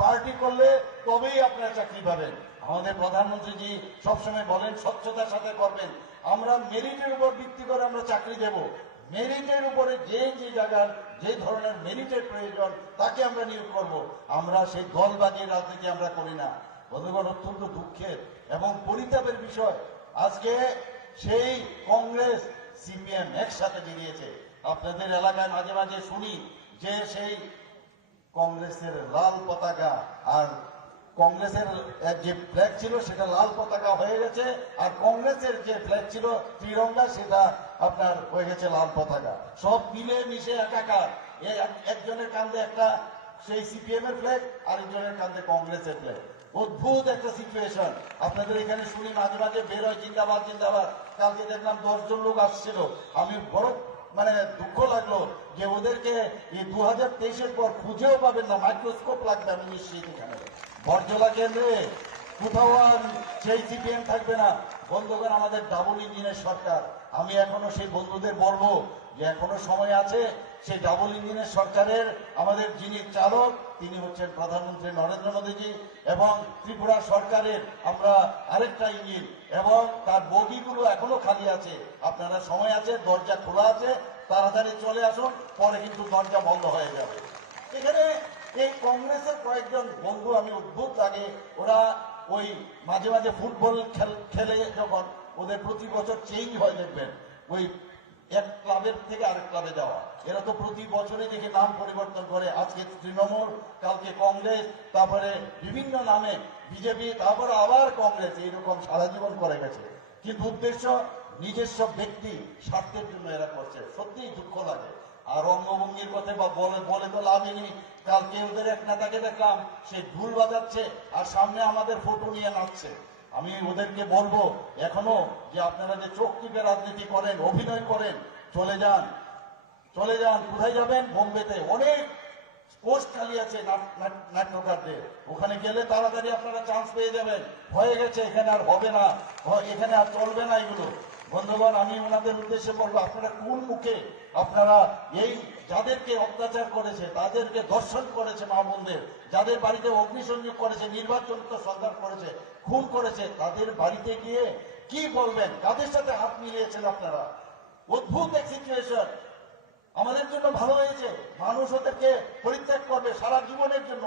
Party করলে তবেই আপনারা চাকরি পাবেন। আমাদের প্রধানমন্ত্রীজি সবসময় বলেন স্বচ্ছতার সাথে করবেন। আমরা মেরিটের উপর ভিত্তি করে আমরা চাকরি দেব। মেরিটের উপরে যে যে জায়গার যে ধরনের মেরিটের প্রয়োজন তাকে আমরা নিয়োগ করব। আমরা সেই দলবাজির রাজনীতি আমরা করি না। বন্ধুগণ, অত্যন্ত দুঃখের এবং পরিতাপের বিষয়, আজকে সেই কংগ্রেস সিপিএম একসাথে বেরিয়েছে। আপনাদের এলাকায় মাঝে মাঝে শুনি যে সেই কংগ্রেসের লাল পতাকা আর কংগ্রেসের যে ফ্ল্যাগ ছিল সেটা লাল পতাকা হয়ে গেছে, আর কংগ্রেসের যে ফ্ল্যাগ ছিল ত্রিরঙ্গা সেটা আপনার হয়ে গেছে লাল পতাকা। সব মিলে মিশে একাকার। একজনের কাঁধে একটা সেই সিপিএম এর ফ্ল্যাগ, আরেকজনের কাঁধে কংগ্রেসের ফ্ল্যাগ। অদ্ভুত একটা সিচুয়েশন। আপনাদের এখানে শুনি মাঝে মাঝে বের হয় জিন্দাবাদ জিন্দাবাদ। কালকে দেখলাম 10 জন লোক আসছিল। আমি বড় দুঃখ লাগলো যে ওদেরকে এই 2023-এর পর খুঁজেও পাবেন না, মাইক্রোস্কোপ লাগবে আমি নিশ্চিত। এখানে বরজলা কেন্দ্রে কোথাও আর সেই সিপিএম থাকবে না। বন্ধুগণ, আমাদের ডাবল ইঞ্জিনের সরকার। আমি এখনো সেই বন্ধুদের বলবো যে এখনো সময় আছে। সেই ডাবল ইঞ্জিনের সরকারের আমাদের যিনি চালক তিনি হচ্ছেন প্রধানমন্ত্রী নরেন্দ্র মোদীজি, এবং ত্রিপুরা সরকারের আমরা আরেকটা ইঞ্জিন, এবং তার বগিগুলো এখনো খালি আছে। আপনারা সময় আছে, দরজা খোলা আছে, তাড়াতাড়ি চলে আসুন, পরে কিন্তু দরজা বন্ধ হয়ে যাবে। এখানে এই কংগ্রেসের কয়েকজন বন্ধু আমি অদ্ভুত লাগে, ওরা ওই মাঝে মাঝে ফুটবল খেলে যখন ওদের প্রতি বছর চেঞ্জ হয় দেখবেন, ওই এক ক্লাবের থেকে আরেক ক্লাবে যাওয়া। এরা তো প্রতি বছরে দেখে নাম পরিবর্তন করে, আজকে তৃণমূল, কালকে কংগ্রেস, তারপরে বিভিন্ন নামে বিজেপি, তারপরে আবার কংগ্রেস, এইরকম সারা জীবন করে গেছে। কিন্তু উদ্দেশ্য নিজস্ব ব্যক্তি স্বার্থের জন্য এরা করছে। সত্যিই দুঃখ লাগে। আর অঙ্গভঙ্গির কথা বলে তো লাভই নেই। কালকে ওদের এক নেতাকে দেখলাম, সে ঢুল বাজাচ্ছে আর সামনে আমাদের ফটো নিয়ে নাচছে। আমি ওদেরকে বলবো এখনো যে আপনারা যে চোখ টিপে রাজনীতি করেন, অভিনয় করেন, চলে যান চলে যান। কোথায় যাবেন? বোম্বেতে অনেক পোস্ট খালি আছে নাট্যকারদের, ওখানে গেলে তাড়াতাড়ি আপনারা চান্স পেয়ে যাবেন। হয়ে গেছে, এখানে আর হবে না, এখানে আর চলবে না এগুলো। বন্ধুগণ, আমি ওনাদের উদ্দেশ্যে বলবো, আপনারা কোন মুখে আপনারা এই যাদেরকে অত্যাচার করেছে, তাদেরকে ধর্ষণ করেছে, মা বোনদের, যাদের বাড়িতে অগ্নিসংযোগ করেছে, নির্বাচন সরকার করেছে, খুন করেছে, তাদের বাড়িতে গিয়ে কি বলবেন? কাদের সাথে হাত মিলিয়েছেন আপনারা? অদ্ভুত এক সিচুয়েশন। আমাদের জন্য ভালো হয়েছে, মানুষ ওদেরকে পরিত্যাগ করবে সারা জীবনের জন্য।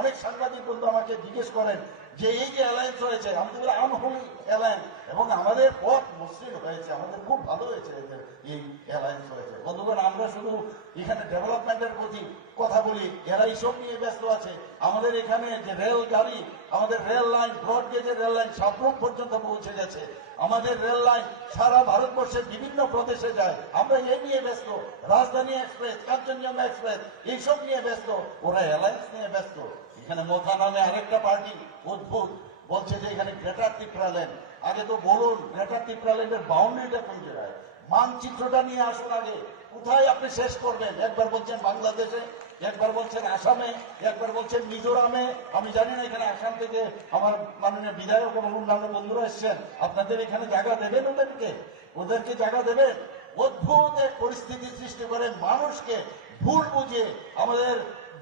অনেক সাংবাদিক বন্ধু আমাকে জিজ্ঞেস করেন যে এই যে অ্যালায়েন্স হয়েছে, আমি তো বলি আনহোলি অ্যালায়েন্স, এবং আমাদের পথ মসৃণ হয়েছে, আমাদের খুব ভালো হয়েছে এদের এই অ্যালায়েন্স হয়েছে। বন্ধুগণ, আমরা শুধু এখানে ডেভেলপমেন্টের প্রতি কথা বলি, এরা এইসব নিয়ে ব্যস্ত আছে। আমাদের এখানে যে রেল গাড়ি, আমাদের রেল লাইন, ব্রড গেজের রেল লাইন সাবরুম পর্যন্ত পৌঁছে গেছে। আমাদের রেল লাইন সারা ভারতবর্ষের বিভিন্ন প্রদেশে যায়। আমরা এই নিয়ে ব্যস্ত। রাজধানী এক্সপ্রেস, কাঞ্চনজঙ্ঘা এক্সপ্রেস, এইসব নিয়ে ব্যস্ত। ওরা অ্যালায়েন্স নিয়ে ব্যস্ত। এখানে মোথা নামে আরেকটা পার্টি অদ্ভুত বলছে যে এখানে গ্রেটার ত্রিপুরাল্যান্ড। আগে তো বলুন, গ্রেটার ত্রিপুরাল্যান্ডের বাউন্ডারিটা কোন জায়গায়? মানচিত্রটা নিয়ে আসুন আগে। কোথায় আপনি শেষ করবেন? একবার বলছেন বাংলাদেশে, একবার বলছেন আসামে, একবার বলছেন মিজোরামে। আমি জানি না এখানে আসাম থেকে আমার মাননীয় বিধায়ক এবং অন্যান্য বন্ধুরা এসছেন, আপনাদের এখানে জায়গা দেবেন? ওদেরকে জায়গা দেবেন? অদ্ভুত এক পরিস্থিতি সৃষ্টি করে মানুষকে ভুল বুঝে, আমাদের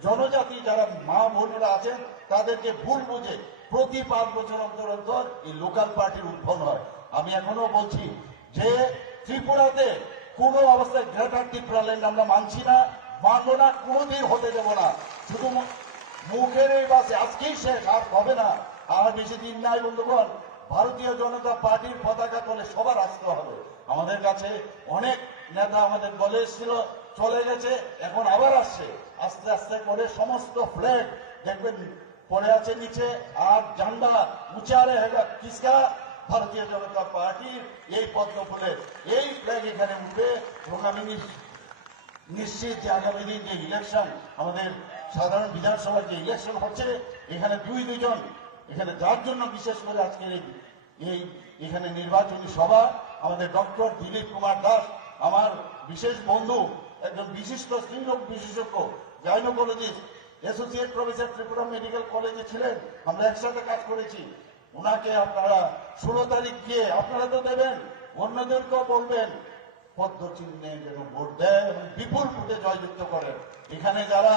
জনজাতি যারা মা বোনেরা আছেন তাদেরকে ভুল বুঝে প্রতি 5 বছর অন্তর অন্তর এই লোকাল পার্টির উদ্ভব হয়। আমি এখনো বলছি যে ত্রিপুরাতে কোনো অবস্থায় গ্রেটার ত্রিপুরাল্যান্ড আমরা মানছি না, মানবো না, কোনোদিন হতে দেব না। শুধু মুখের এই বাসে আজকেই শেষ, আর হবে না। আর বেশি দিন নাই বন্ধুগণ। ভারতীয় জনতা পার্টির পতাকা তলে সবার আসতে হবে। আমাদের কাছে অনেক নেতা আমাদের দলে এসেছিল, চলে গেছে, এখন আবার আসছে। আস্তে আস্তে করে সমস্ত ফ্ল্যাগ দেখবেন পড়ে আছে নিচে, আর ঝান্ডা উঁচা रहेगा किसका? ভারতীয় জনতা পার্টির এই পদ্ম ফুলের এই ফ্ল্যাগ এখানে উঠবে। এবং আমি নিশ্চিত যে আগামী দিন যে ইলেকশন, আমাদের সাধারণ বিধানসভার যে ইলেকশন হচ্ছে, এখানে দুজন, এখানে যার জন্য বিশেষ করে আজকের এই এখানে নির্বাচনী সভা, আমাদের ডক্টর দিলীপ কুমার দাস, আমার বিশেষ বন্ধু, একজন বিশিষ্ট স্ত্রীরোগ বিশেষজ্ঞ, gynaecologist, associate professor Tripura medical কলেজে ছিলেন, আমরা একসাথে কাজ করেছি। ওনাকে আপনারা 16 তারিখ গিয়ে আপনারা তো দেবেন, অন্যদেরকেও বলবেন পদ্ম চিহ্নে যেন ভোট দেয় এবং বিপুল ভোটে জয়যুক্ত করেন। এখানে যারা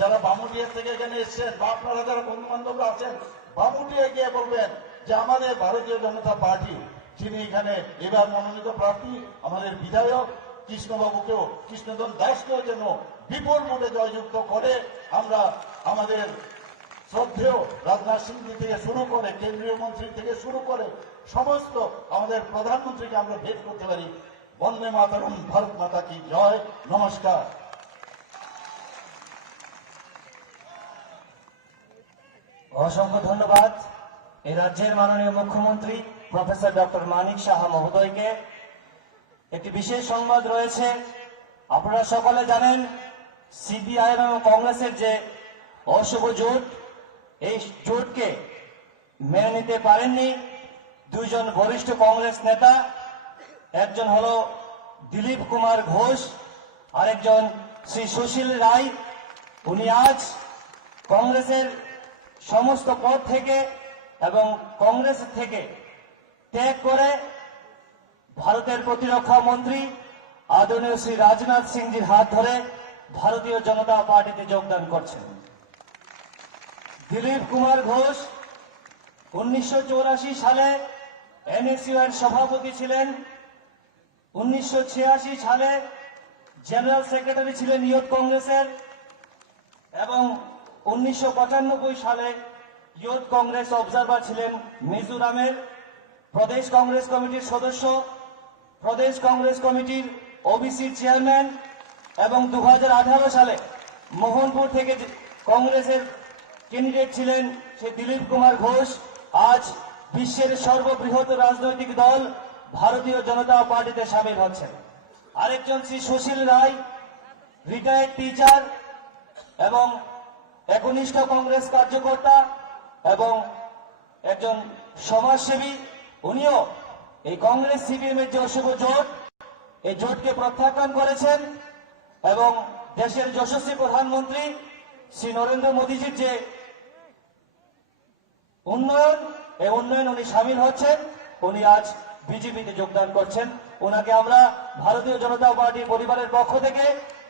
যারা বামুটিয়া থেকে এখানে এসছেন বা আপনারা যারা বন্ধু বান্ধবরা আছেন, বামুটিয়া গিয়ে বলবেন যে আমাদের ভারতীয় জনতা পার্টি যিনি এখানে এবার মনোনীত প্রার্থী আমাদের বিধায়ক কৃষ্ণবাবুকেও, কৃষ্ণধন দাসকেও যেন বিপুল ভোটে জয়যুক্ত করে আমরা আমাদের শ্রদ্ধেয় রাজনাথ সিং থেকে শুরু করে কেন্দ্রীয় মন্ত্রী থেকে শুরু করে সমস্ত আমাদের প্রধানমন্ত্রীকে আমরা ভেট করতে পারি। বন্দে মাতরম, ভারত মাতা কি জয়, নমস্কার। অসংখ্য ধন্যবাদ এই রাজ্যের মাননীয় মুখ্যমন্ত্রী প্রফেসর ডক্টর মানিক সাহা মহোদয়কে। একটি বিশেষ সংবাদ রয়েছে। আপনারা সকলে জানেন সিপিআইএম এবং কংগ্রেসের যে অশুভ জোট, এই জোটকে মেনে নিতে পারেননি দুইজন বরিষ্ঠ কংগ্রেস নেতা। একজন হলো দিলীপ কুমার ঘোষ, আরেকজন শ্রী সুশীল রায়। উনি আজ কংগ্রেসের সমস্ত পদ থেকে এবং কংগ্রেস থেকে ত্যাগ করে ভারতের প্রতিরক্ষা মন্ত্রী আদরণীয় শ্রী রাজনাথ সিংজির হাত ধরে ভারতীয় জনতা পার্টিতে যোগদান করছেন। দিলীপ কুমার ঘোষ 1984 সালে এনএসইউর সভাপতি ছিলেন, 1986 সালে জেনারেল সেক্রেটারি ছিলেন ইয়ুথ কংগ্রেসের এবং 1995 সালে ইয়ুথ কংগ্রেস অবজারভার ছিলেন মিজোরামের। প্রদেশ কংগ্রেস কমিটির সদস্য, প্রদেশ কংগ্রেস কমিটির ওবিসি চেয়ারম্যান এবং 2018 সালে মোহনপুর থেকে কংগ্রেসের ক্যান্ডিডেট ছিলেন সেই দিলীপ কুমার ঘোষ আজ বিশ্বের সর্ববৃহৎ রাজনৈতিক দল ভারতীয় জনতা পার্টিতে সামিল হচ্ছেন। আরেকজন শ্রী সুশীল রায় রিটায়ার্ড টিচার এবং একনিষ্ঠ কংগ্রেস কার্যকর্তা এবং একজন সমাজসেবী। উনিও এই কংগ্রেস সিপিএমের যে অশুভ জোট, এই জোটকে প্রত্যাখ্যান করেছেন এবং দেশের যশস্বী প্রধানমন্ত্রী শ্রী নরেন্দ্র মোদীজির যে উন্নয়ন, এই উন্নয়ন উনি সামিল হচ্ছেন। উনি আজ বিজেপিতে যোগদান করছেন। ওনাকে আমরা ভারতীয় জনতা পার্টির পরিবারের পক্ষ থেকে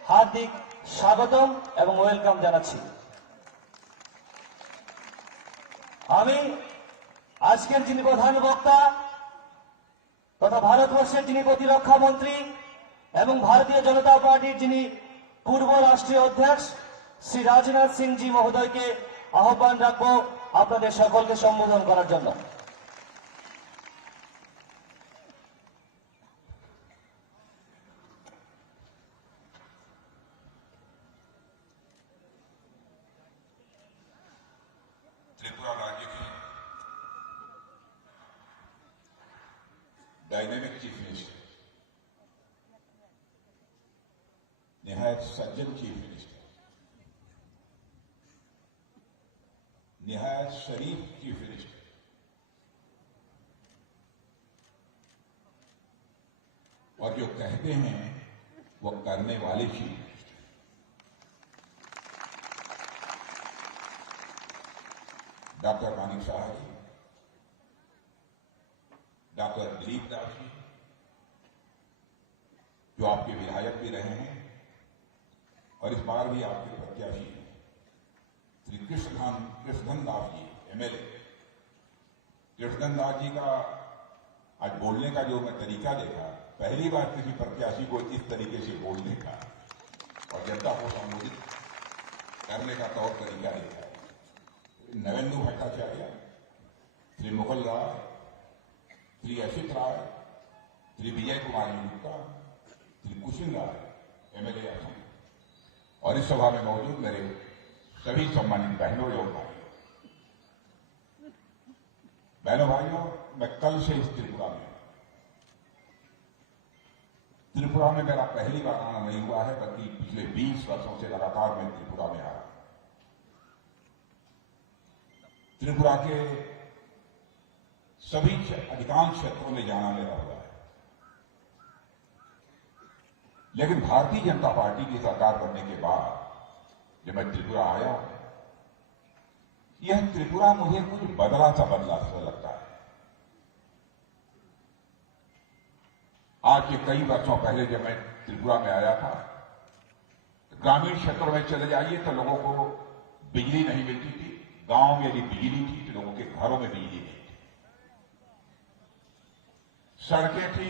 হার্দিক স্বাগতম এবং ওয়েলকাম জানাচ্ছি। আমি আজকের যিনি প্রধান বক্তা তথা ভারতবর্ষের যিনি প্রতিরক্ষা মন্ত্রী এবং ভারতীয় জনতা পার্টির যিনি পূর্ব রাষ্ট্রীয় অধ্যক্ষ শ্রী রাজনাথ সিংজি মহোদয়কে আহ্বান রাখবো আপনাদের সকলকে সম্বোধন করার জন্য। त्रिपुरा राज्य की डायनेमिक चीफ मिनिस्टर, निहायत सज्जन चीफ मिनिस्टर, निहायत शरीफ चीफ मिनिस्टर, और जो कहते हैं वो करने वाले chief minister, doctor Manik Saha ji, doctor Dilip Das ji, जो आपके विधायक भी रहे हैं और इस बार भी आपके प्रत्याशी हैं, श्री कृष्णधन दास जी एमएलए। कृष्णधन दास जी का आज बोलने का जो मैं तरीका देखा, पहली बार किसी प्रत्याशी को इस तरीके से बोलने का और जनता को संबोधित करने का तौर तरीका देखा। नवेंदु भट्टाचार्य, श्री मुकुल राय, श्री अशित राय, श्री विजय कुमार गुप्ता, श्री कुशिल राय एमएलए असम और इस सभा में मौजूद मेरे सभी सम्मानित बहनों एवं भाइयों। बहनों भाइयों, मैं कल से इस त्रिपुरा में मेरा पहली बार आना नहीं हुआ है, बल्कि पिछले 20 वर्षों से लगातार मैं त्रिपुरा में आ रहा हूं। त्रिपुरा के सभी अधिकांश क्षेत्रों में जाना मेरा हुआ है, लेकिन भारतीय जनता पार्टी की सरकार बनने के बाद जब मैं त्रिपुरा आया, यह त्रिपुरा मुझे कुछ बदला सा लगता है। आज के कई वर्षों पहले जब मैं त्रिपुरा में आया था, तो ग्रामीण क्षेत्रों में चले जाइए तो लोगों को बिजली नहीं मिलती थी। गांव में यदि बिजली थी तो लोगों के घरों में बिजली नहीं थी। सड़कें थी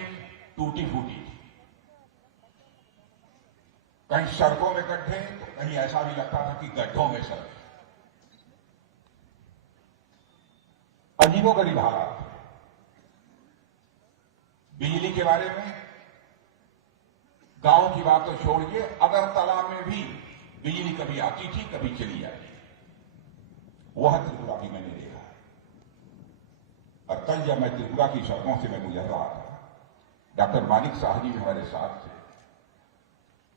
टूटी फूटी थी, कहीं सड़कों में गड्ढे तो कहीं ऐसा भी लगता था कि गड्ढों में सड़कें। अजीबोगरीब हालात थे। बिजली के बारे में गांव की बात तो छोड़िए, अगरतला में भी बिजली कभी आती थी कभी चली जाती थी। वह त्रिपुरा भी मैंने देखा है। और कल जब मैं त्रिपुरा की सड़कों से मैं गुजर रहा था, डॉक्टर मानिक शाह जी भी हमारे साथ थे।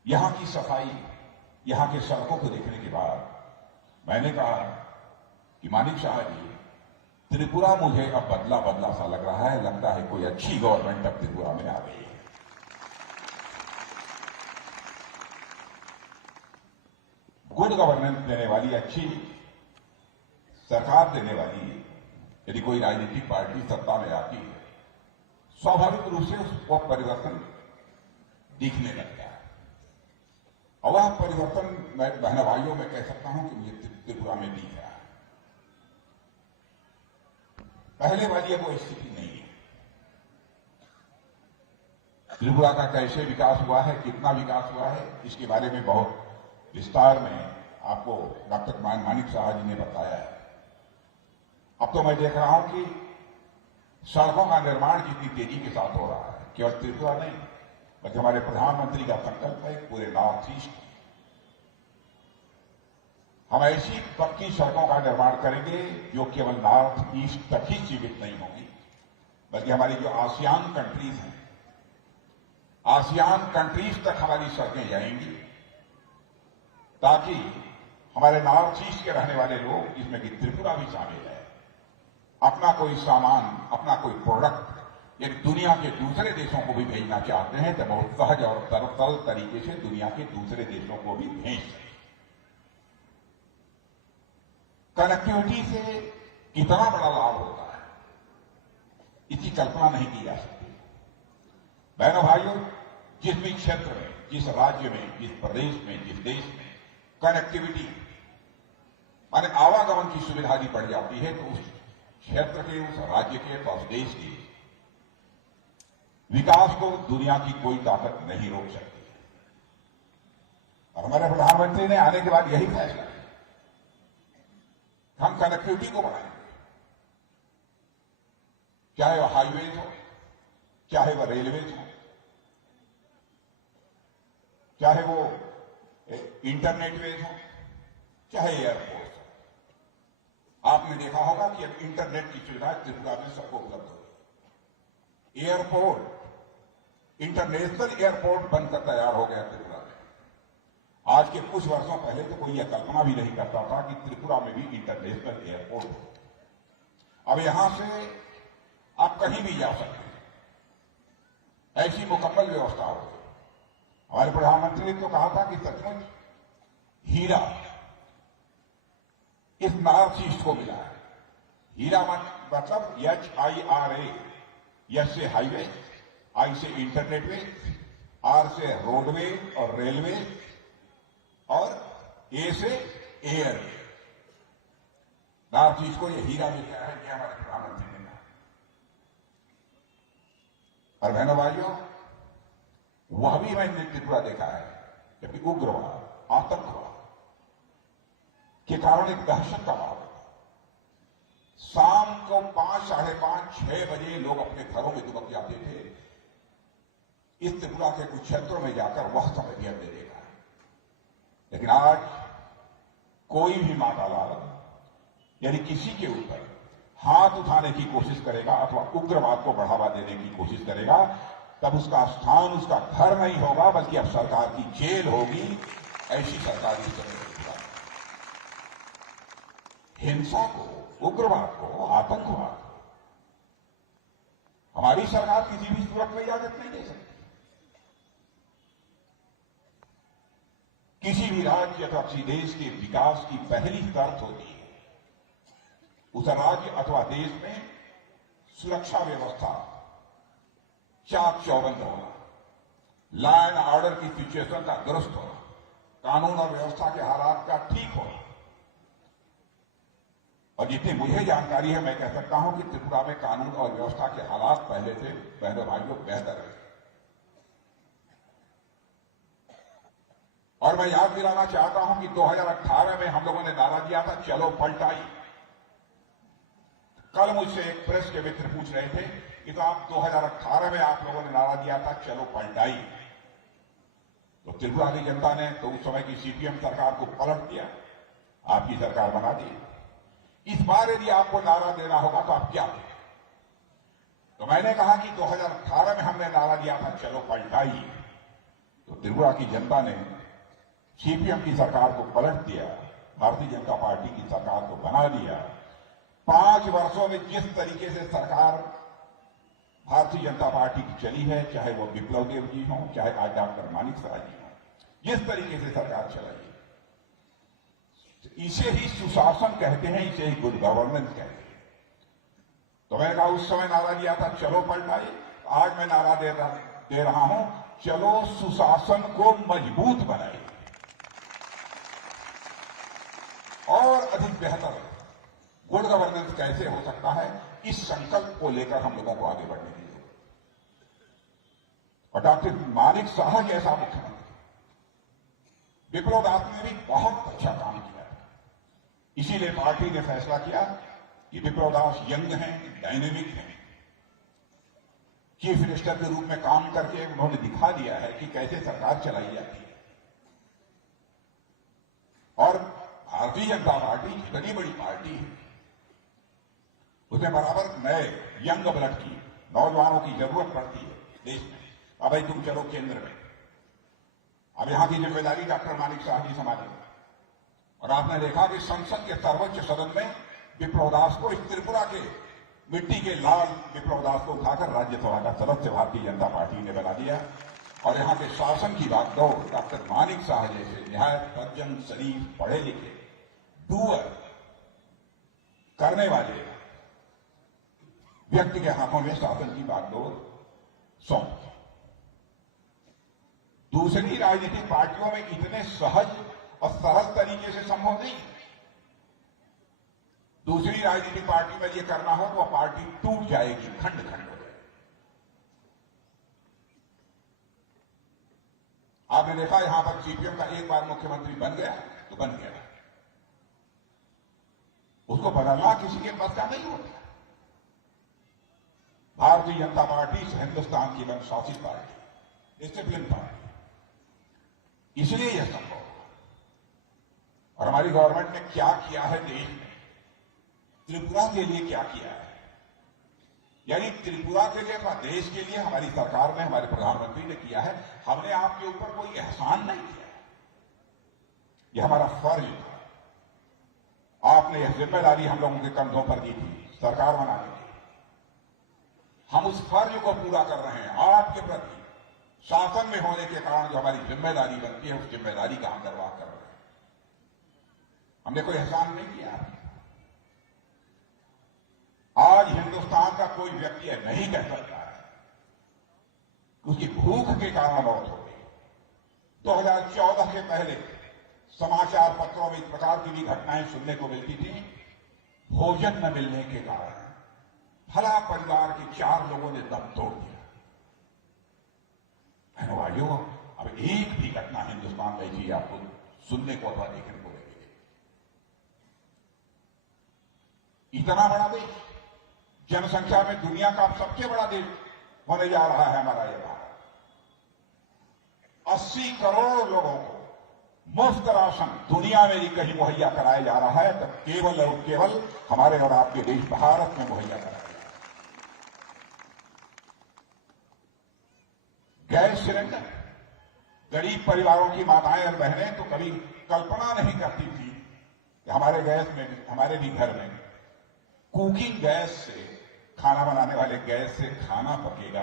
यहां की सफाई, यहां के सड़कों को देखने के बाद मैंने कहा कि मानिक शाह जी, त्रिपुरा मुझे अब बदला बदला सा लग रहा है, लगता है कोई अच्छी गवर्नमेंट अब त्रिपुरा में आ गई है। गुड गवर्नेंस देने वाली, अच्छी सरकार देने वाली यदि कोई राजनीतिक पार्टी सत्ता में आती है, स्वाभाविक रूप से उसको परिवर्तन दिखने लगता है। और वह परिवर्तन मैं बहन भाइयों में कह सकता हूं कि मुझे त्रिपुरा में दिख रहा है। पहले वाली अब वो स्थिति नहीं है। त्रिपुरा का कैसे विकास हुआ है, कितना विकास हुआ है, इसके बारे में बहुत विस्तार में आपको डॉक्टर मानिक शाह जी ने बताया है। अब तो मैं देख रहा हूं कि सड़कों का निर्माण जितनी तेजी के साथ हो रहा है, केवल त्रिपुरा नहीं बल्कि हमारे प्रधानमंत्री का संकल्प है पूरे नॉर्थ ईस्ट हम ऐसी पक्की सड़कों का निर्माण करेंगे जो केवल नॉर्थ ईस्ट तक ही सीमित नहीं होगी, बल्कि हमारी जो आसियान कंट्रीज हैं, आसियान कंट्रीज तक हमारी सड़कें जाएंगी, ताकि हमारे नॉर्थ ईस्ट के रहने वाले लोग, जिसमें कि त्रिपुरा भी शामिल है, अपना कोई सामान, अपना कोई प्रोडक्ट यदि दुनिया के दूसरे देशों को भी भेजना चाहते हैं तो बहुत सहज और सरल तरीके से दुनिया के दूसरे देशों को भी भेज सकें। कनेक्टिविटी से कितना बड़ा लाभ होता है, इसकी कल्पना नहीं की जा सकती। बहनों भाइयों, जिस भी क्षेत्र में, जिस राज्य में, जिस प्रदेश में, जिस देश में कनेक्टिविटी माने आवागमन की सुविधा यदि बढ़ जाती है तो उस क्षेत्र के, उस राज्य के, उस देश के विकास को दुनिया की कोई ताकत नहीं रोक सकती। और हमारे प्रधानमंत्री ने आने के बाद यही फैसला किया, हम कनेक्टिविटी को बढ़ाएंगे, चाहे वह हाईवेज हो, चाहे वह रेलवेज हो, चाहे वो इंटरनेट वेज हो, चाहे एयरपोर्ट हो। आपने देखा होगा कि अब इंटरनेट की सुविधा त्रिपुरा में सबको उपलब्ध होगी। एयरपोर्ट, इंटरनेशनल एयरपोर्ट बनकर तैयार हो गया त्रिपुरा में। आज के कुछ वर्षों पहले तो कोई यह कल्पना भी नहीं करता था कि त्रिपुरा में भी इंटरनेशनल एयरपोर्ट हो। अब यहां से आप कहीं भी जा सकते हैं, ऐसी मुकम्मल व्यवस्था हो गई। हमारे प्रधानमंत्री ने तो कहा था कि सचमुच हीरा इस नॉर्थ ईस्ट को मिला है। हीरा मतलब HIRA, यस से हाईवे, आई से इंटरनेट वे, आर से रोडवे और रेलवे और ए से एयर वे। नॉर्थ ईस्ट को यह हीरा मिल गया है, यह हमारे प्रधानमंत्री ने कहा। और बहनों भाइयों, वह भी मैंने त्रिपुरा देखा है जबकि उग्रवाद, आतंकवाद के कारण एक दहशत का माहौल है। शाम को 5, साढ़े 5, 6 बजे लोग अपने घरों में दुबक जाते थे। इस त्रिपुरा के कुछ क्षेत्रों में जाकर वह समय भी हमने देखा है। लेकिन आज कोई भी माता लाल यदि किसी के ऊपर हाथ उठाने की कोशिश करेगा अथवा उग्रवाद को बढ़ावा देने की कोशिश करेगा, तब उसका स्थान उसका घर नहीं होगा बल्कि अब सरकार की जेल होगी। ऐसी सरकार इस समय हिंसा को, उग्रवाद को, आतंकवाद को हमारी सरकार किसी भी सूरत में इजाजत नहीं दे सकती। किसी भी राज्य अथवा किसी देश के विकास की पहली शर्त होती है उस राज्य अथवा देश में सुरक्षा व्यवस्था चाक चौबंद होना, लॉ एंड ऑर्डर की सिचुएशन का दुरुस्त होना। कानून और व्यवस्था के हालात का ठीक होना। और जितनी मुझे जानकारी है, मैं कह सकता हूं कि त्रिपुरा में कानून और व्यवस्था के हालात पहले से बहनों भाइयों बेहतर है। और मैं याद दिलाना चाहता हूं कि 2018 में हम लोगों ने नारा दिया था, चलो पलटाई। कल मुझसे एक प्रेस के मित्र पूछ रहे थे कि तो आप 2018 में आप लोगों ने नारा दिया था, चलो पलटाई। तो त्रिपुरा की जनता ने तो उस समय की सीपीएम सरकार को पलट दिया, आपकी सरकार बना दी। इस बार यदि आपको नारा देना होगा तो आप क्या दें? तो मैंने कहा कि 2018 में हमने नारा दिया था, चलो पलटाई। तो त्रिपुरा की जनता ने सीपीएम की सरकार को पलट दिया, भारतीय जनता पार्टी की सरकार को बना दिया। 5 वर्षों में जिस तरीके से सरकार भारतीय जनता पार्टी की चली है, चाहे वो विप्लव देव जी हों, चाहे आज डॉक्टर मानिक साह जी हों, जिस तरीके से सरकार चलाई है, इसे ही सुशासन कहते हैं, इसे ही गुड गवर्नेंस कहते हैं। तो मैंने कहा उस समय नारा दिया था, चलो पलटाई। आज मैं नारा दे रहा हूं, चलो सुशासन को मजबूत बनाइए और अधिक बेहतर गुड गवर्नेंस कैसे हो सकता है, इस संकल्प को लेकर हम लोगों को आगे बढ़ने की जरूरत है। और डॉक्टर मानिक साह जैसा मुख्यमंत्री, विप्लव दास ने भी बहुत अच्छा काम किया था। इसीलिए पार्टी ने फैसला किया कि विप्लव दास यंग हैं, डायनेमिक हैं, चीफ मिनिस्टर के रूप में काम करके उन्होंने दिखा दिया है कि कैसे सरकार चलाई जाती है। और भारतीय जनता पार्टी इतनी बड़ी पार्टी है, उसमें बराबर नए यंग ब्लड की, नौजवानों की जरूरत पड़ती है देश में। अब भाई तुम चलो केंद्र में, अब यहां की जिम्मेदारी डॉक्टर मानिक साह जी संभालेंगे। और आपने देखा कि संसद के सर्वोच्च सदन में विप्लव दास को, इस त्रिपुरा के मिट्टी के लाल विप्लव दास को उठाकर राज्यसभा का सदस्य भारतीय जनता पार्टी ने बना दिया। और यहां के शासन की बात दो, डॉक्टर मानिक साह जैसे निहायत सज्जन, शरीफ, पढ़े लिखे, डूअर करने वाले व्यक्ति के हाथों में शासन की बागडोर सौंप। दूसरी राजनीतिक पार्टियों में इतने सहज और सरल तरीके से संभव नहीं। दूसरी राजनीतिक पार्टी में यह करना हो तो वह पार्टी टूट जाएगी, खंड खंड हो जाएगी। आपने देखा यहां पर सीपीएम का एक बार मुख्यमंत्री बन गया तो बन गया, उसको बदलना किसी के बस का नहीं होता। भारतीय जनता पार्टी हिंदुस्तान की अनुशासित पार्टी, डिसिप्लिन पार्टी, इसलिए यह संभव हुआ। और हमारी गवर्नमेंट ने क्या किया है देश में, त्रिपुरा के लिए क्या किया है, यानी त्रिपुरा के लिए अथवा देश के लिए हमारी सरकार ने, हमारे प्रधानमंत्री ने किया है। हमने आपके ऊपर कोई एहसान नहीं किया है, यह हमारा फर्ज था। आपने यह जिम्मेदारी हम लोगों के कंधों पर दी थी सरकार बनाने की, हम उस फर्ज को पूरा कर रहे हैं। आपके प्रति शासन में होने के कारण जो हमारी जिम्मेदारी बनती है, उस जिम्मेदारी का हम निर्वाह कर रहे हैं। हमने कोई एहसान नहीं किया। आज हिंदुस्तान का कोई व्यक्ति यह नहीं कह सकता है कि उसकी भूख के कारण मौत हो गई। 2014 के पहले समाचार पत्रों में इस प्रकार की भी घटनाएं सुनने को मिलती थी, भोजन न मिलने के कारण फला परिवार के 4 लोगों ने दम तोड़ दिया। भाइयों, अब एक भी घटना हिंदुस्तान में ही आपको सुनने को अथवा देखने को मिलेगी। इतना बड़ा देश, जनसंख्या में दुनिया का सबसे बड़ा देश होने जा रहा है हमारा यह भारत। 80 करोड़ लोगों को मुफ्त राशन दुनिया में ही कहीं मुहैया कराया जा रहा है, तब केवल और केवल हमारे और आपके देश भारत में मुहैया कराया। गैस सिलेंडर, गरीब परिवारों की माताएं और बहनें तो कभी कल्पना नहीं करती थी कि हमारे गैस में, हमारे भी घर में कुकिंग गैस से, खाना बनाने वाले गैस से खाना पकेगा,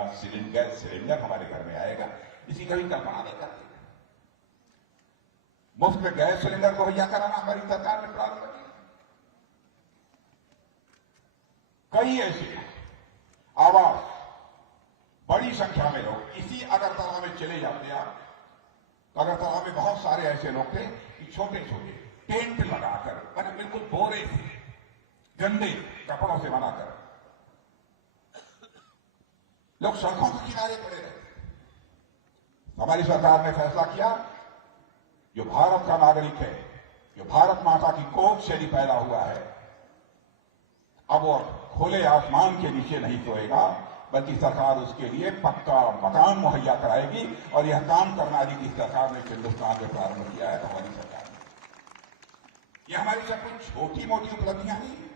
गैस सिलेंडर हमारे घर में आएगा, इसकी कभी कल्पना नहीं करती। मुफ्त में गैस सिलेंडर को मुहैया कराना हमारी सरकार ने प्रारंभ किया। कई ऐसे आवास, बड़ी संख्या में लोग इसी अगरतला में चले जाते आप तो अगरतला में बहुत सारे ऐसे लोग थे कि छोटे छोटे टेंट लगाकर, मैंने बिल्कुल बोरे से गंदे कपड़ों से बनाकर लोग सड़कों के किनारे पड़े रहते। हमारी सरकार ने फैसला किया, जो भारत का नागरिक है, जो भारत माता की कोख से ही पैदा हुआ है, अब वो खुले आसमान के नीचे नहीं सोएगा, बल्कि सरकार उसके लिए पक्का मकान मुहैया कराएगी। और यह काम करनारी की सरकार ने हिंदुस्तान में प्रारंभ किया है, तो हमारी सरकार ने। यह हमारी सब कुछ छोटी मोटी उपलब्धियां नहीं है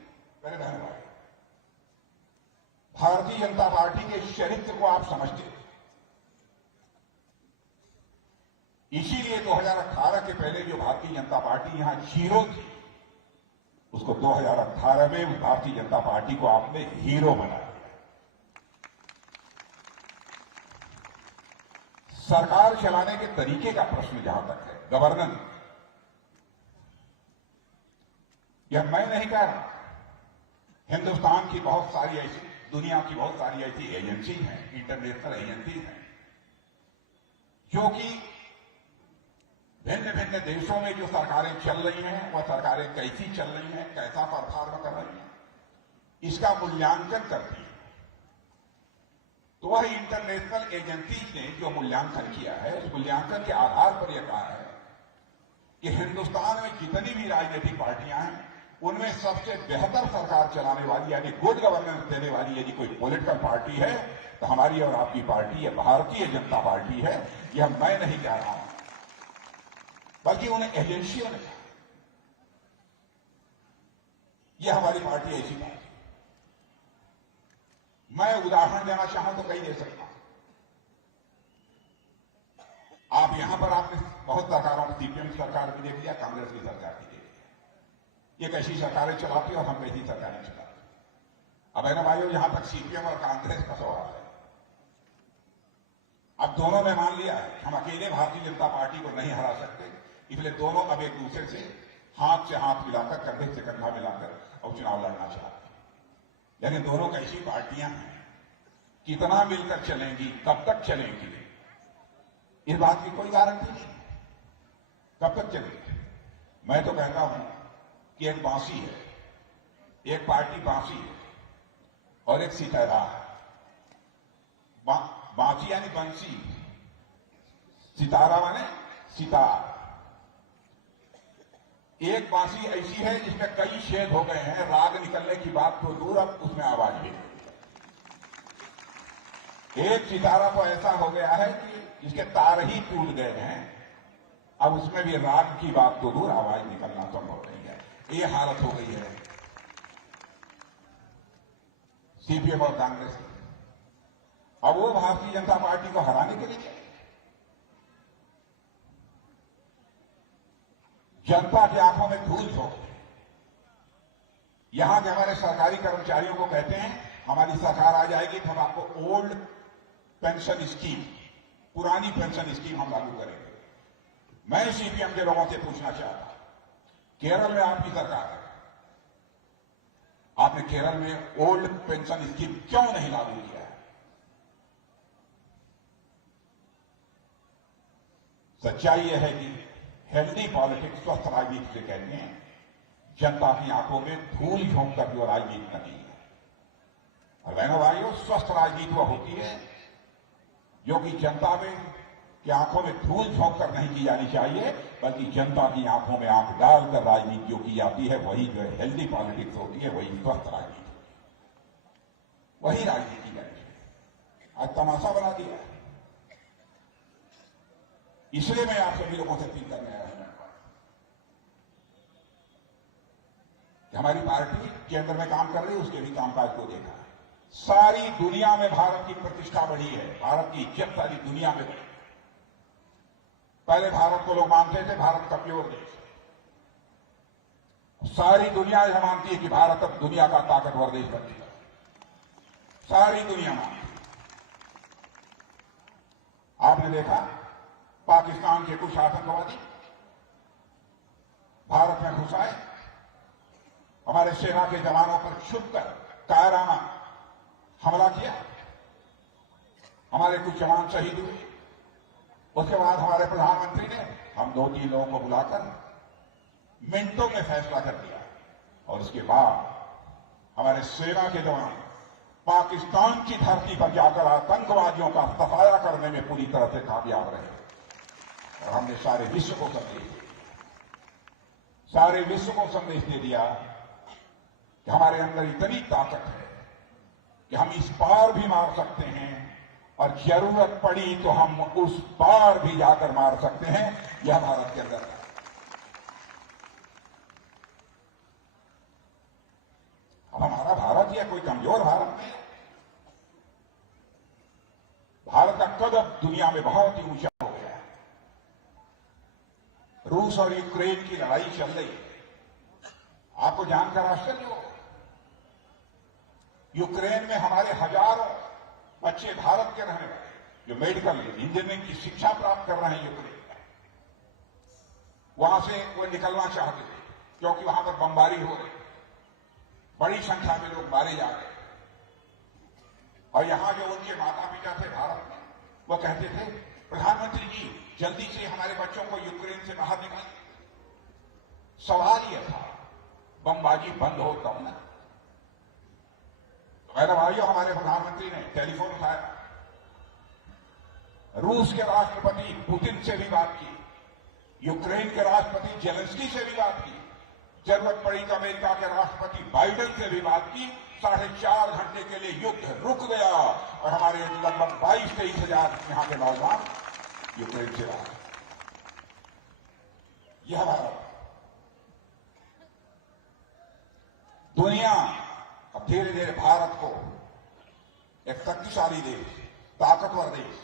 मेरे बहन भाई। भारतीय जनता पार्टी के चरित्र को आप समझते थे, इसीलिए 2018 के पहले जो भारतीय जनता पार्टी यहां जीरो थी, उसको 2018 में उस भारतीय जनता पार्टी को आपने हीरो बना दिया। सरकार चलाने के तरीके का प्रश्न जहां तक है, गवर्नेंस, यह मैं नहीं कह रहा। हिंदुस्तान की बहुत सारी ऐसी, दुनिया की बहुत सारी ऐसी एजेंसी हैं, इंटरनेशनल एजेंसी हैं, जो कि भिन्न भिन्न देशों में जो सरकारें चल रही हैं, वह सरकारें कैसी चल रही हैं, कैसा परफॉर्म कर रही हैं, इसका मूल्यांकन करती है। तो वह इंटरनेशनल एजेंसी ने जो मूल्यांकन किया है, उस मूल्यांकन के आधार पर यह कहा है कि हिंदुस्तान में जितनी भी राजनीतिक पार्टियां हैं, उनमें सबसे बेहतर सरकार चलाने वाली, यानी गुड गवर्नेंस देने वाली यदि कोई पॉलिटिकल पार्टी है, तो हमारी और आपकी पार्टी है, भारतीय जनता पार्टी है। यह मैं नहीं कह रहा हूं, बल्कि उन्हें एजेंसियों ने कहा। यह हमारी पार्टी ऐसी पार्टी। मैं उदाहरण देना चाहूं तो कई दे सकता हूं। आप यहां पर आपने बहुत सरकारों की, सीपीएम सरकार भी देख लिया, कांग्रेस की सरकार भी देख लिया, ये कैसी सरकारें चलाती और हम कैसी सरकारें चलाते। अब है ना भाइयों, यहां तक सीपीएम और कांग्रेस का सवाल है। अब दोनों ने मान लिया है कि हम अकेले भारतीय जनता पार्टी को नहीं हरा सकते, इसलिए दोनों अब एक दूसरे से हाथ मिलाकर, कंधे से कंधा मिलाकर और चुनाव लड़ना चाहते हैं। लेकिन दोनों कैसी पार्टियां हैं, कितना मिलकर चलेंगी, कब तक चलेंगी, इस बात की कोई गारंटी नहीं। कब तक चलेगी? मैं तो कहता हूं कि एक बांसी है, एक पार्टी बांसी है और एक सितारा है। बांसी यानी बंसी, सितारा माने सितार। एक बांसी ऐसी है जिसमें कई छेद हो गए हैं, राग निकलने की बात तो दूर, अब उसमें आवाज भी नहीं। एक सितारा तो ऐसा हो गया है कि इसके तार ही टूट गए हैं, अब उसमें भी राग की बात तो दूर, आवाज निकलना संभव नहीं है। ये हालत हो गई है सीपीएम और कांग्रेस की। अब वो भारतीय जनता पार्टी को हराने के लिए जनता की आंखों में धूल झोंकते हैं। यहां के हमारे सरकारी कर्मचारियों को कहते हैं, हमारी सरकार आ जाएगी तो हम आपको ओल्ड पेंशन स्कीम, पुरानी पेंशन स्कीम हम लागू करेंगे। मैं सीपीएम के लोगों से पूछना चाहता हूं, केरल में आपकी सरकार है, आपने केरल में ओल्ड पेंशन स्कीम क्यों नहीं लागू किया है? सच्चाई यह है कि हेल्दी पॉलिटिक्स, स्वस्थ राजनीति से कहते हैं, जनता की आंखों में धूल झोंक कर जो राजनीति करनी है। और बहनों भाइयों, स्वस्थ राजनीति वह होती है जो कि जनता में की आंखों में धूल झोंक कर नहीं की जानी चाहिए, बल्कि जनता की आंखों में आंख डालकर राजनीति जो की जाती है, वही जो है हेल्दी पॉलिटिक्स होती है, वही स्वस्थ राजनीति होती है, वही राजनीति करनी है। आज तमाशा बना दिया है। इसलिए मैं आप सभी लोगों से अपील करने आया हूं कि हमारी पार्टी केंद्र में काम कर रही है, उसके भी कामकाज को देखा है। सारी दुनिया में भारत की प्रतिष्ठा बढ़ी है, भारत की इज्जत सारी दुनिया में बढ़ी। पहले भारत को लोग मानते थे भारत का प्योर देश, सारी दुनिया यह मानती है कि भारत अब दुनिया का ताकतवर देश बन चुका है। सारी दुनिया मानती है। आपने देखा पाकिस्तान के कुछ आतंकवादी भारत में घुस आए, हमारे सेना के जवानों पर छुपकर कायराना हमला किया, हमारे कुछ जवान शहीद हुए। उसके बाद हमारे प्रधानमंत्री ने हम 2-3 लोगों को बुलाकर मिनटों में फैसला कर दिया और उसके बाद हमारे सेना के जवान पाकिस्तान की धरती पर जाकर आतंकवादियों का सफाया करने में पूरी तरह से कामयाब रहे और हमने सारे विश्व को संदेश दे दिया, सारे विश्व को संदेश दे दिया कि हमारे अंदर इतनी ताकत है कि हम इस पार भी मार सकते हैं और जरूरत पड़ी तो हम उस पार भी जाकर मार सकते हैं। यह भारत के अंदर है। अब हमारा भारत यह कोई कमजोर भारत नहीं है। भारत का कद अब दुनिया में बहुत ही ऊंचा हो गया है। रूस और यूक्रेन की लड़ाई चल रही है, आपको जानकर आश्चर्य होगा। यूक्रेन में हमारे हजारों बच्चे भारत के रहने वाले जो मेडिकल इंजीनियरिंग की शिक्षा प्राप्त कर रहे हैं यूक्रेन में, वहां से वो निकलना चाहते थे क्योंकि वहां पर बमबारी हो रही, बड़ी संख्या में लोग मारे जा रहे और यहां जो उनके माता पिता थे भारत में, वो कहते थे प्रधानमंत्री जी जल्दी से हमारे बच्चों को यूक्रेन से बाहर निकालिए। सवाल यह था बमबाजी बंद हो तब ना। मेरे भाइयों, हमारे प्रधानमंत्री ने टेलीफोन उठाया, रूस के राष्ट्रपति पुतिन से भी बात की, यूक्रेन के राष्ट्रपति जेलेंस्की से भी बात की, जरूरत पड़ी तो अमेरिका के राष्ट्रपति बाइडेन से भी बात की। 4.5 घंटे के लिए युद्ध रुक गया और हमारे लगभग 22-23 हजार यहां के नौजवान यूक्रेन से आए। यह भारत दुनिया अब धीरे धीरे भारत को एक शक्तिशाली देश, ताकतवर देश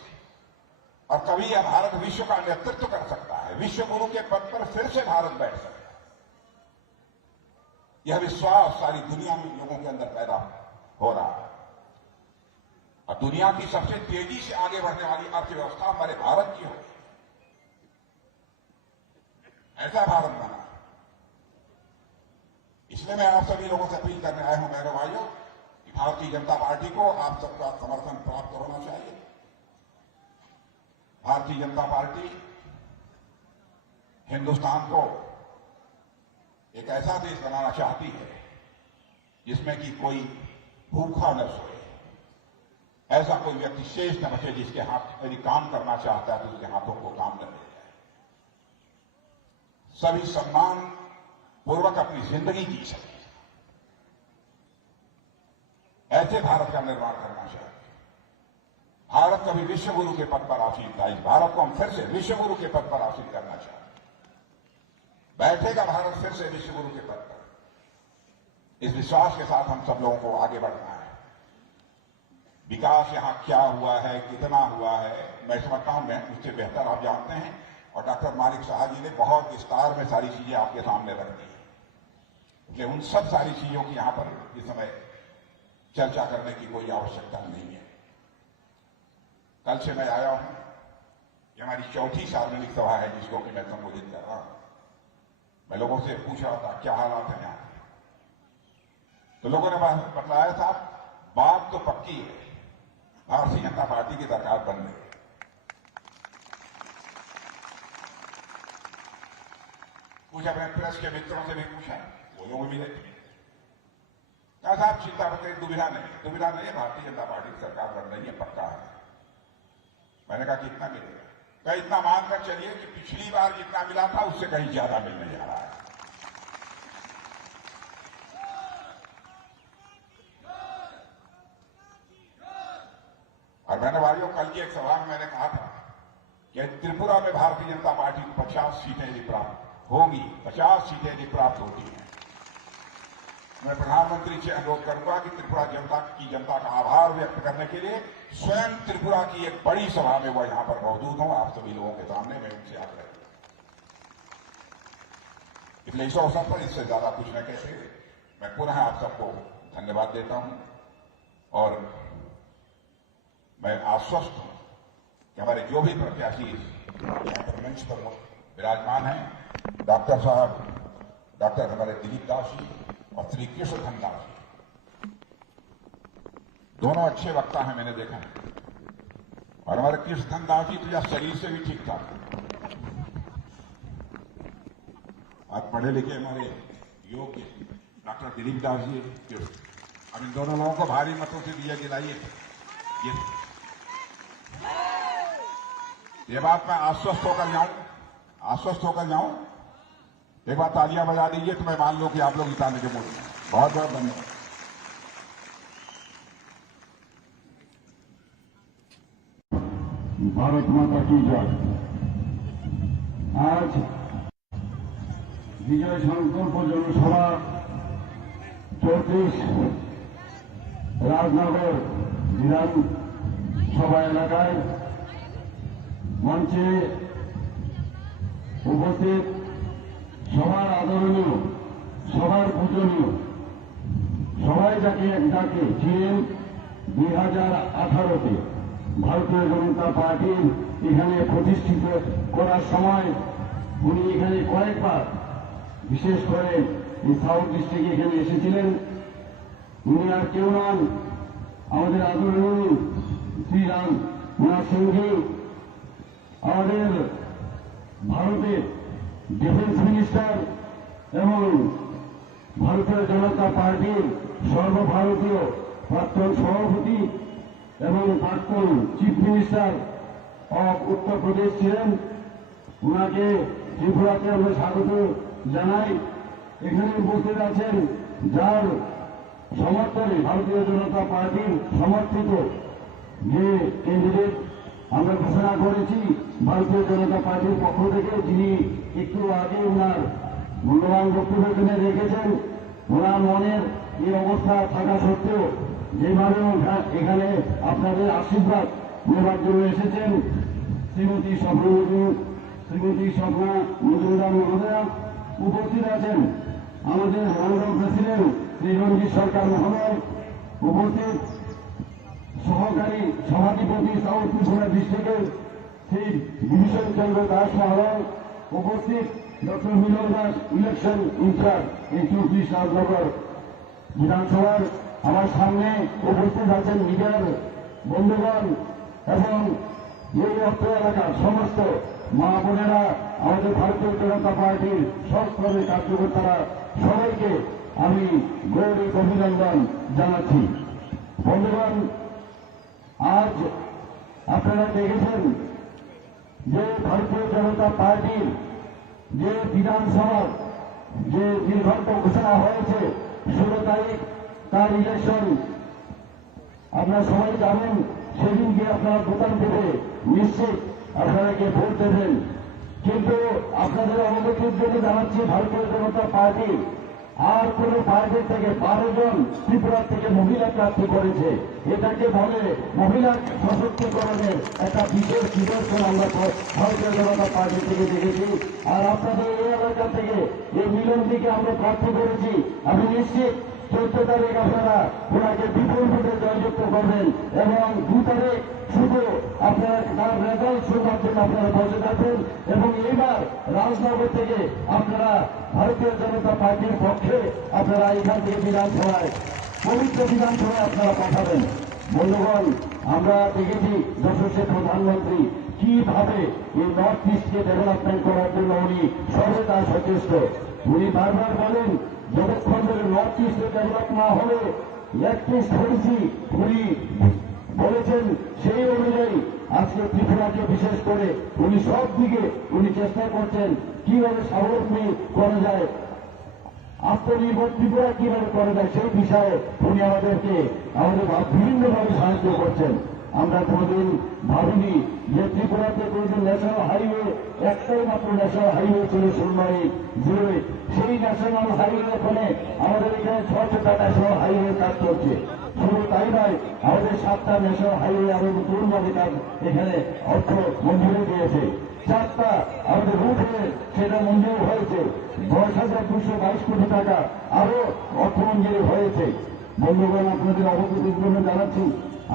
और कभी यह भारत विश्व का नेतृत्व कर सकता है। विश्व गुरु के पद पर फिर से भारत बैठ सकता है। यह विश्वास सारी दुनिया में लोगों के अंदर पैदा हो रहा है और दुनिया की सबसे तेजी से आगे बढ़ने वाली अर्थव्यवस्था हमारे भारत की होगी। ऐसा भारत बना। इसलिए मैं आप सभी लोगों से अपील करने आया हूं मेरे भाइयों कि भारतीय जनता पार्टी को आप सबका समर्थन प्राप्त होना चाहिए। भारतीय जनता पार्टी हिंदुस्तान को एक ऐसा देश बनाना चाहती है जिसमें कि कोई भूखा न सोए, ऐसा कोई व्यक्ति शेष न बचे जिसके हाथ यदि काम करना चाहता है तो उसके हाथों को काम न मिल जाए। सभी सम्मान पूर्वक अपनी जिंदगी जी सके, ऐसे भारत का निर्माण करना चाहिए। भारत कभी विश्व गुरु के पद पर आसीन था, इस भारत को हम फिर से विश्व गुरु के पद पर आसीन करना चाहते हैं। बैठेगा भारत फिर से विश्व गुरु के पद पर। इस विश्वास के साथ हम सब लोगों को आगे बढ़ना है। विकास यहां क्या हुआ है, कितना हुआ है, मैं समझता हूं, मैं उससे बेहतर आप जानते हैं और डॉक्टर मालिक साहब जी ने बहुत विस्तार में सारी चीजें आपके सामने रख दी। इसलिए उन सब सारी चीजों की यहां पर इस समय चर्चा करने की कोई आवश्यकता नहीं है। कल से मैं आया हूं, ये हमारी चौथी सार्वजनिक सभा है जिसको कि मैं संबोधित कर रहा हूं। मैं लोगों से पूछ रहा था क्या हालात है यहां, तो लोगों ने बतलाया था बात तो पक्की है, भारतीय जनता पार्टी की सरकार बन रही है। कुछ अपने प्रेस के मित्रों से भी पूछा, वो लोग भी देखे क्या साहब चिंता करते, दुविधा नहीं है, भारतीय जनता पार्टी की सरकार बन रही है, पक्का है। मैंने कहा कितना मिलेगा? कहा इतना मानकर चलिए कि पिछली बार जितना मिला था उससे कहीं ज्यादा मिलने जा रहा है। और मैंने भाइयों कल की एक सभा में मैंने कहा था कि त्रिपुरा में भारतीय जनता पार्टी को 50 सीटें यदि प्राप्त होगी, 50 सीटें यदि प्राप्त होती हैं, मैं प्रधानमंत्री से अनुरोध करूंगा कि त्रिपुरा जनता का आभार व्यक्त करने के लिए स्वयं त्रिपुरा की एक बड़ी सभा में वो यहां पर मौजूद हों, आप सभी लोगों के सामने मैं उनसे आग्रह करूंगा। इसलिए इस अवसर पर इससे ज्यादा कुछ न कहते हुए मैं पुनः आप सबको धन्यवाद देता हूं और मैं आश्वस्त हूं कि हमारे जो भी प्रत्याशी यहां पर मंच पर विराजमान हैं, डॉक्टर साहब, डॉक्टर हमारे दिलीप दास जी और श्री कृष्णधन दास जी, दोनों अच्छे वक्ता हैं, मैंने देखा है और हमारे कृष्णधन दास जी तो या शरीर से भी ठीक ठाक। आज पढ़े लिखे हमारे योग्य डॉक्टर दिलीप दास जी, अब इन दोनों लोगों को भारी मतों से दिया दिलाइए। ये बात मैं आश्वस्त होकर जाऊं। एक बार तालियां बजा दीजिए तो मैं मान लूं कि आप लोग जिताने के मूड में। बहुत बहुत धन्यवाद। भारत माता की जय। आज विजय संकल्प जनसभा 34 রাজনগর বিধানসভা এলাকায় মঞ্চে উপস্থিত সবার আদরণীয়, সবার পূজনীয়, সবাই যাকে ডাকে ছিলেন 2018-তে ভারতীয় জনতা পার্টির এখানে প্রতিষ্ঠিত করার সময় উনি এখানে কয়েকবার, বিশেষ করে এই সাউথ ডিস্ট্রিক্টে এখানে এসেছিলেন। উনি আর কেউ নন, আমাদের আদরণীয় শ্রী রাজনাথ সিংজি, আমাদের ভারতের ডিফেন্স মিনিস্টার এবং ভারতীয় জনতা পার্টির সর্বভারতীয় প্রাক্তন সভাপতি এবং প্রাক্তন চিফ মিনিস্টার অফ উত্তরপ্রদেশ ছিলেন। ওনাকে ত্রিপুরাতে আমরা স্বাগত জানাই। এখানে উপস্থিত আছেন যার সমর্থনে ভারতীয় জনতা পার্টির সমর্থিত যে ক্যান্ডিডেট আমরা ঘোষণা করেছি ভারতীয় জনতা পার্টির পক্ষ থেকে, যিনি একটু আগে ওনার মূল্যবান বক্তব্য এখানে রেখেছেন। ওনার মনের এই অবস্থা থাকা সত্ত্বেও যেভাবে এখানে আপনাদের আশীর্বাদ নেবার জন্য এসেছেন, শ্রীমতী স্বপ্না মজুমদার মহোদয়া উপস্থিত আছেন, আমাদের অনারেবল প্রেসিডেন্ট শ্রী রঞ্জিত সরকার মহোদয় উপস্থিত, সহকারী সভাধিপতি সাউথ ত্রিপুরা ডিস্ট্রিক্টের শ্রী বিভীষণ চন্দ্র দাস মহোদয় উপস্থিত, ডক্টর মিলন দাস ইলেকশন ইনচার্জ এই 34 রাজনগর বিধানসভার। আমার সামনে উপস্থিত আছেন মিডিয়ার বন্ধুগণ এবং এই অত্র এলাকার সমস্ত মা বোনেরা, আমাদের ভারতীয় জনতা পার্টির সব স্তরের কার্যকর্তারা, সবাইকে আমি গৌরব অভিনন্দন জানাচ্ছি। বন্ধুগণ, আজ আপনারা দেখেছেন যে ভারতীয় জনতা পার্টির যে বিধানসভার যে নির্ঘণ্ট ঘোষণা হয়েছে 16 তারিখ, তার ইলেকশন আপনারা সবাই জানেন। সেদিনকে আপনারা দোকান দেবে নিশ্চিত আপনারা গিয়ে ভোট দেবেন। কিন্তু আপনাদের অবগতির জন্য জানাচ্ছি, ভারতীয় জনতা পার্টি আর কোন পার্টির থেকে 12 জন ত্রিপুরা থেকে মহিলা প্রার্থী করেছে। এটাকে বলে মহিলা সশক্তিকরণের একটা বিশেষ নিদর্শন আমরা ভারতীয় জনতা পার্টি থেকে দেখেছি। আর আপনাদের এই এলাকা থেকে এই মিলনটিকে আমরা প্রার্থী করেছি। আমি নিশ্চিত 14 তারিখ আপনারা ওনাকে বিপুল ভোটে জয়যুক্ত করবেন এবং 2 তারিখ শুধু আপনারা তার রেজাল্ট শোনার জন্য আপনারা বসে থাকবেন এবং এইবার রাজনগর থেকে আপনারা ভারতীয় জনতা পার্টির পক্ষে আপনারা এখান থেকে বিধানসভায়, পবিত্র বিধানসভায় আপনারা পাঠাবেন। বন্ধুগণ, আমরা দেখেছি যশস্বী প্রধানমন্ত্রী কিভাবে এই নর্থ ইস্টকে ডেভেলপমেন্ট করার জন্য উনি সর্বদা সচেষ্ট। উনি বারবার বলেন, যতক্ষণ ধরে নর্থ ইস্টে ডেভেলপ না হবে 31 পলিসি উনি বলেছেন, সেই অনুযায়ী আজকে ত্রিপুরাকে বিশেষ করে উনি সব দিকে উনি চেষ্টা করছেন কিভাবে স্বাবলম্বী করা যায়, আত্মনির্ভর ত্রিপুরা কিভাবে করা যায়, সেই বিষয়ে উনি আমাদের বিভিন্নভাবে সাহায্য করছেন। আমরা কোনদিন ভাবিনি যে ত্রিপুরাতে কোনদিন ন্যাশনাল হাইওয়ে, একটাই মাত্র ন্যাশনাল হাইওয়ে ছিল 0808, সেই ন্যাশনাল হাইওয়ে ওখানে আমাদের এখানে 6টা ন্যাশনাল হাইওয়ে কাজ করছে। শুধু তাই নয়, আমাদের 7টা ন্যাশনাল হাইওয়ে আরো নতুনভাবে কাজ এখানে অর্থ মঞ্জুরি দিয়েছে। 4টা আমাদের রুটে সেটা মঞ্জুর হয়েছে, 10,222 কোটি টাকা আরো অর্থ মঞ্জুরি হয়েছে। বন্ধুগণ, আপনাদের অবগতির জন্য জানাচ্ছি,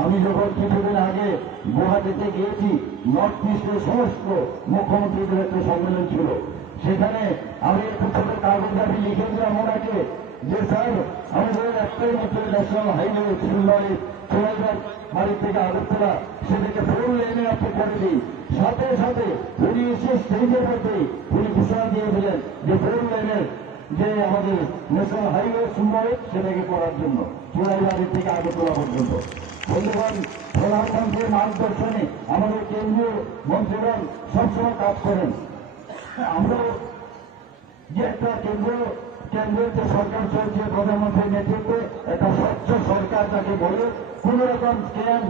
আমি যখন কিছুদিন আগে গুয়াহাটিতে গিয়েছি, নর্থ ইস্টের সমস্ত মুখ্যমন্ত্রীদের একটা সম্মেলন ছিল। সেখানে আমি একটু ছোট কাগজ লিখে দিলাম ওনাকে যে স্যার আমাদের একটাই মাত্র ন্যাশনাল হাইওয়ে চুল্লাই চোরাইবার বাড়ি থেকে আগরতলা সেটাকে 4 লেনে আপনি করে দিই। সাথে সাথে উনি এসে স্টেজের মধ্যে উনি ঘোষণা দিয়ে দিলেন যে 4 লেনের যে আমাদের ন্যাশনাল হাইওয়ে সুন্দর সেটাকে করার জন্য চোরাইবাড়ি থেকে আগরতলা পর্যন্ত। বন্ধুগণ, প্রধানমন্ত্রীর মার্গদর্শনে আমাদের কেন্দ্রীয় মন্ত্রীগণ সবসময় কাজ করেন। আমরাও যে একটা কেন্দ্রের যে সরকার চলছে প্রধানমন্ত্রীর নেতৃত্বে একটা স্বচ্ছ সরকার তাকে বলে কোন রকম স্ক্যাম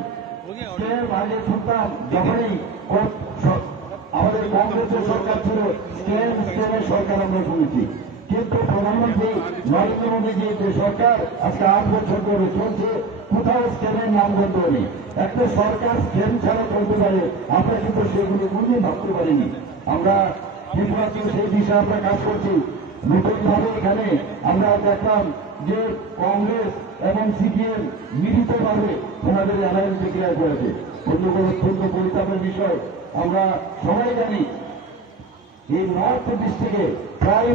আগে শুনতাম যখনই আমাদের কংগ্রেসের সরকার ছিল স্ক্যামের সরকার আমরা শুনেছি, কিন্তু প্রধানমন্ত্রী নরেন্দ্র মোদীজি যে সরকার আজকে 8 বছর ধরে চলছে কোথাও স্ক্যামের নামগন্ধ নেই। একটা সরকার স্ক্যাম ছাড়া চলতে পারে আমরা কিন্তু সেগুলি কোনদিন ভাবতে পারিনি। আমরা সেই বিষয়ে আমরা কাজ করছি। নতুনভাবে এখানে আমরা দেখলাম যে কংগ্রেস এবং সিপিএম মিলিতভাবে ওনাদের অ্যালায়েন্স ডিক্লেয়ার করেছে। অত্যন্ত পরিতাপের বিষয়, আমরা সবাই জানি এই নর্থ ডিস্ট্রিক্টে প্রায়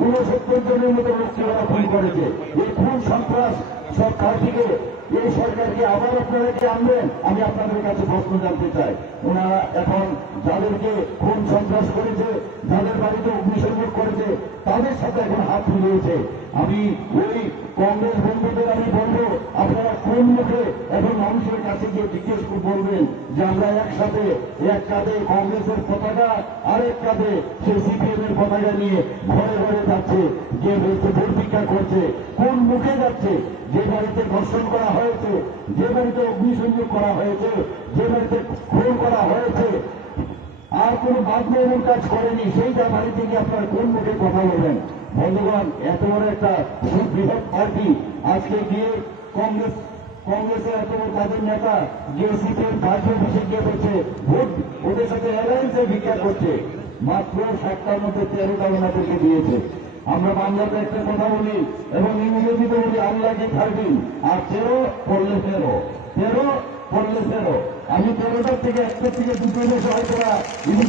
69 জনের মতো লোককে ওরা খুন করেছে। এই খুন সন্ত্রাস সরকার থেকে এই সরকারকে আবার আপনারা কি আনবেন? আমি আপনাদের কাছে প্রশ্ন জানতে চাই। ওনারা এখন যাদেরকে খুন সন্ত্রাস করেছে, যাদের বাড়িতে অগ্নিসংযোগ করেছে, তাদের সাথে এখন হাত মিলিয়েছে। আমি ওই কংগ্রেস বন্ধুদের আমি বলবো আপনারা কোন মুখে এবং মানুষের কাছে গিয়ে জিজ্ঞেস বলবেন যে আমরা একসাথে এক কাঁধে কংগ্রেসের পতাকা আরেক কাঁধে সে সিপিএম এর পতাকা নিয়ে ঘরে ঘরে যাচ্ছে, যে ভোট ভিক্ষা করছে, কোন মুখে যাচ্ছে? যে বাড়িতে ধর্ষণ করা হয়েছে, যে বাড়িতে অগ্নিসংযোগ করা হয়েছে, যে বাড়িতে খুন করা হয়েছে, আর কোন বাদমের কাজ করেনি, সেইটা বাড়ি থেকে আপনারা কোন মুখে কথা বলবেন? বন্ধুগণ, এত বড় একটা বৃহৎ পার্টি আজকে গিয়ে কংগ্রেসের এত বড় তাদের নেতা যে সিপিএম পার্টি অফিসে গিয়ে বলছে ভোট ওদের সাথে অ্যালায়েন্সে ভিক্ষা করছে। মাত্র 7টার মধ্যে 13টা ওনাদেরকে দিয়েছে। আমরা বাংলাতে একটা কথা বলি এবং ইংরেজিতে বলি আল্লাহকে 13 আর 13 পড়লে 13 পড়লে 13। আমি 13টার থেকে 1টার থেকে 2টো বছর হয়তো না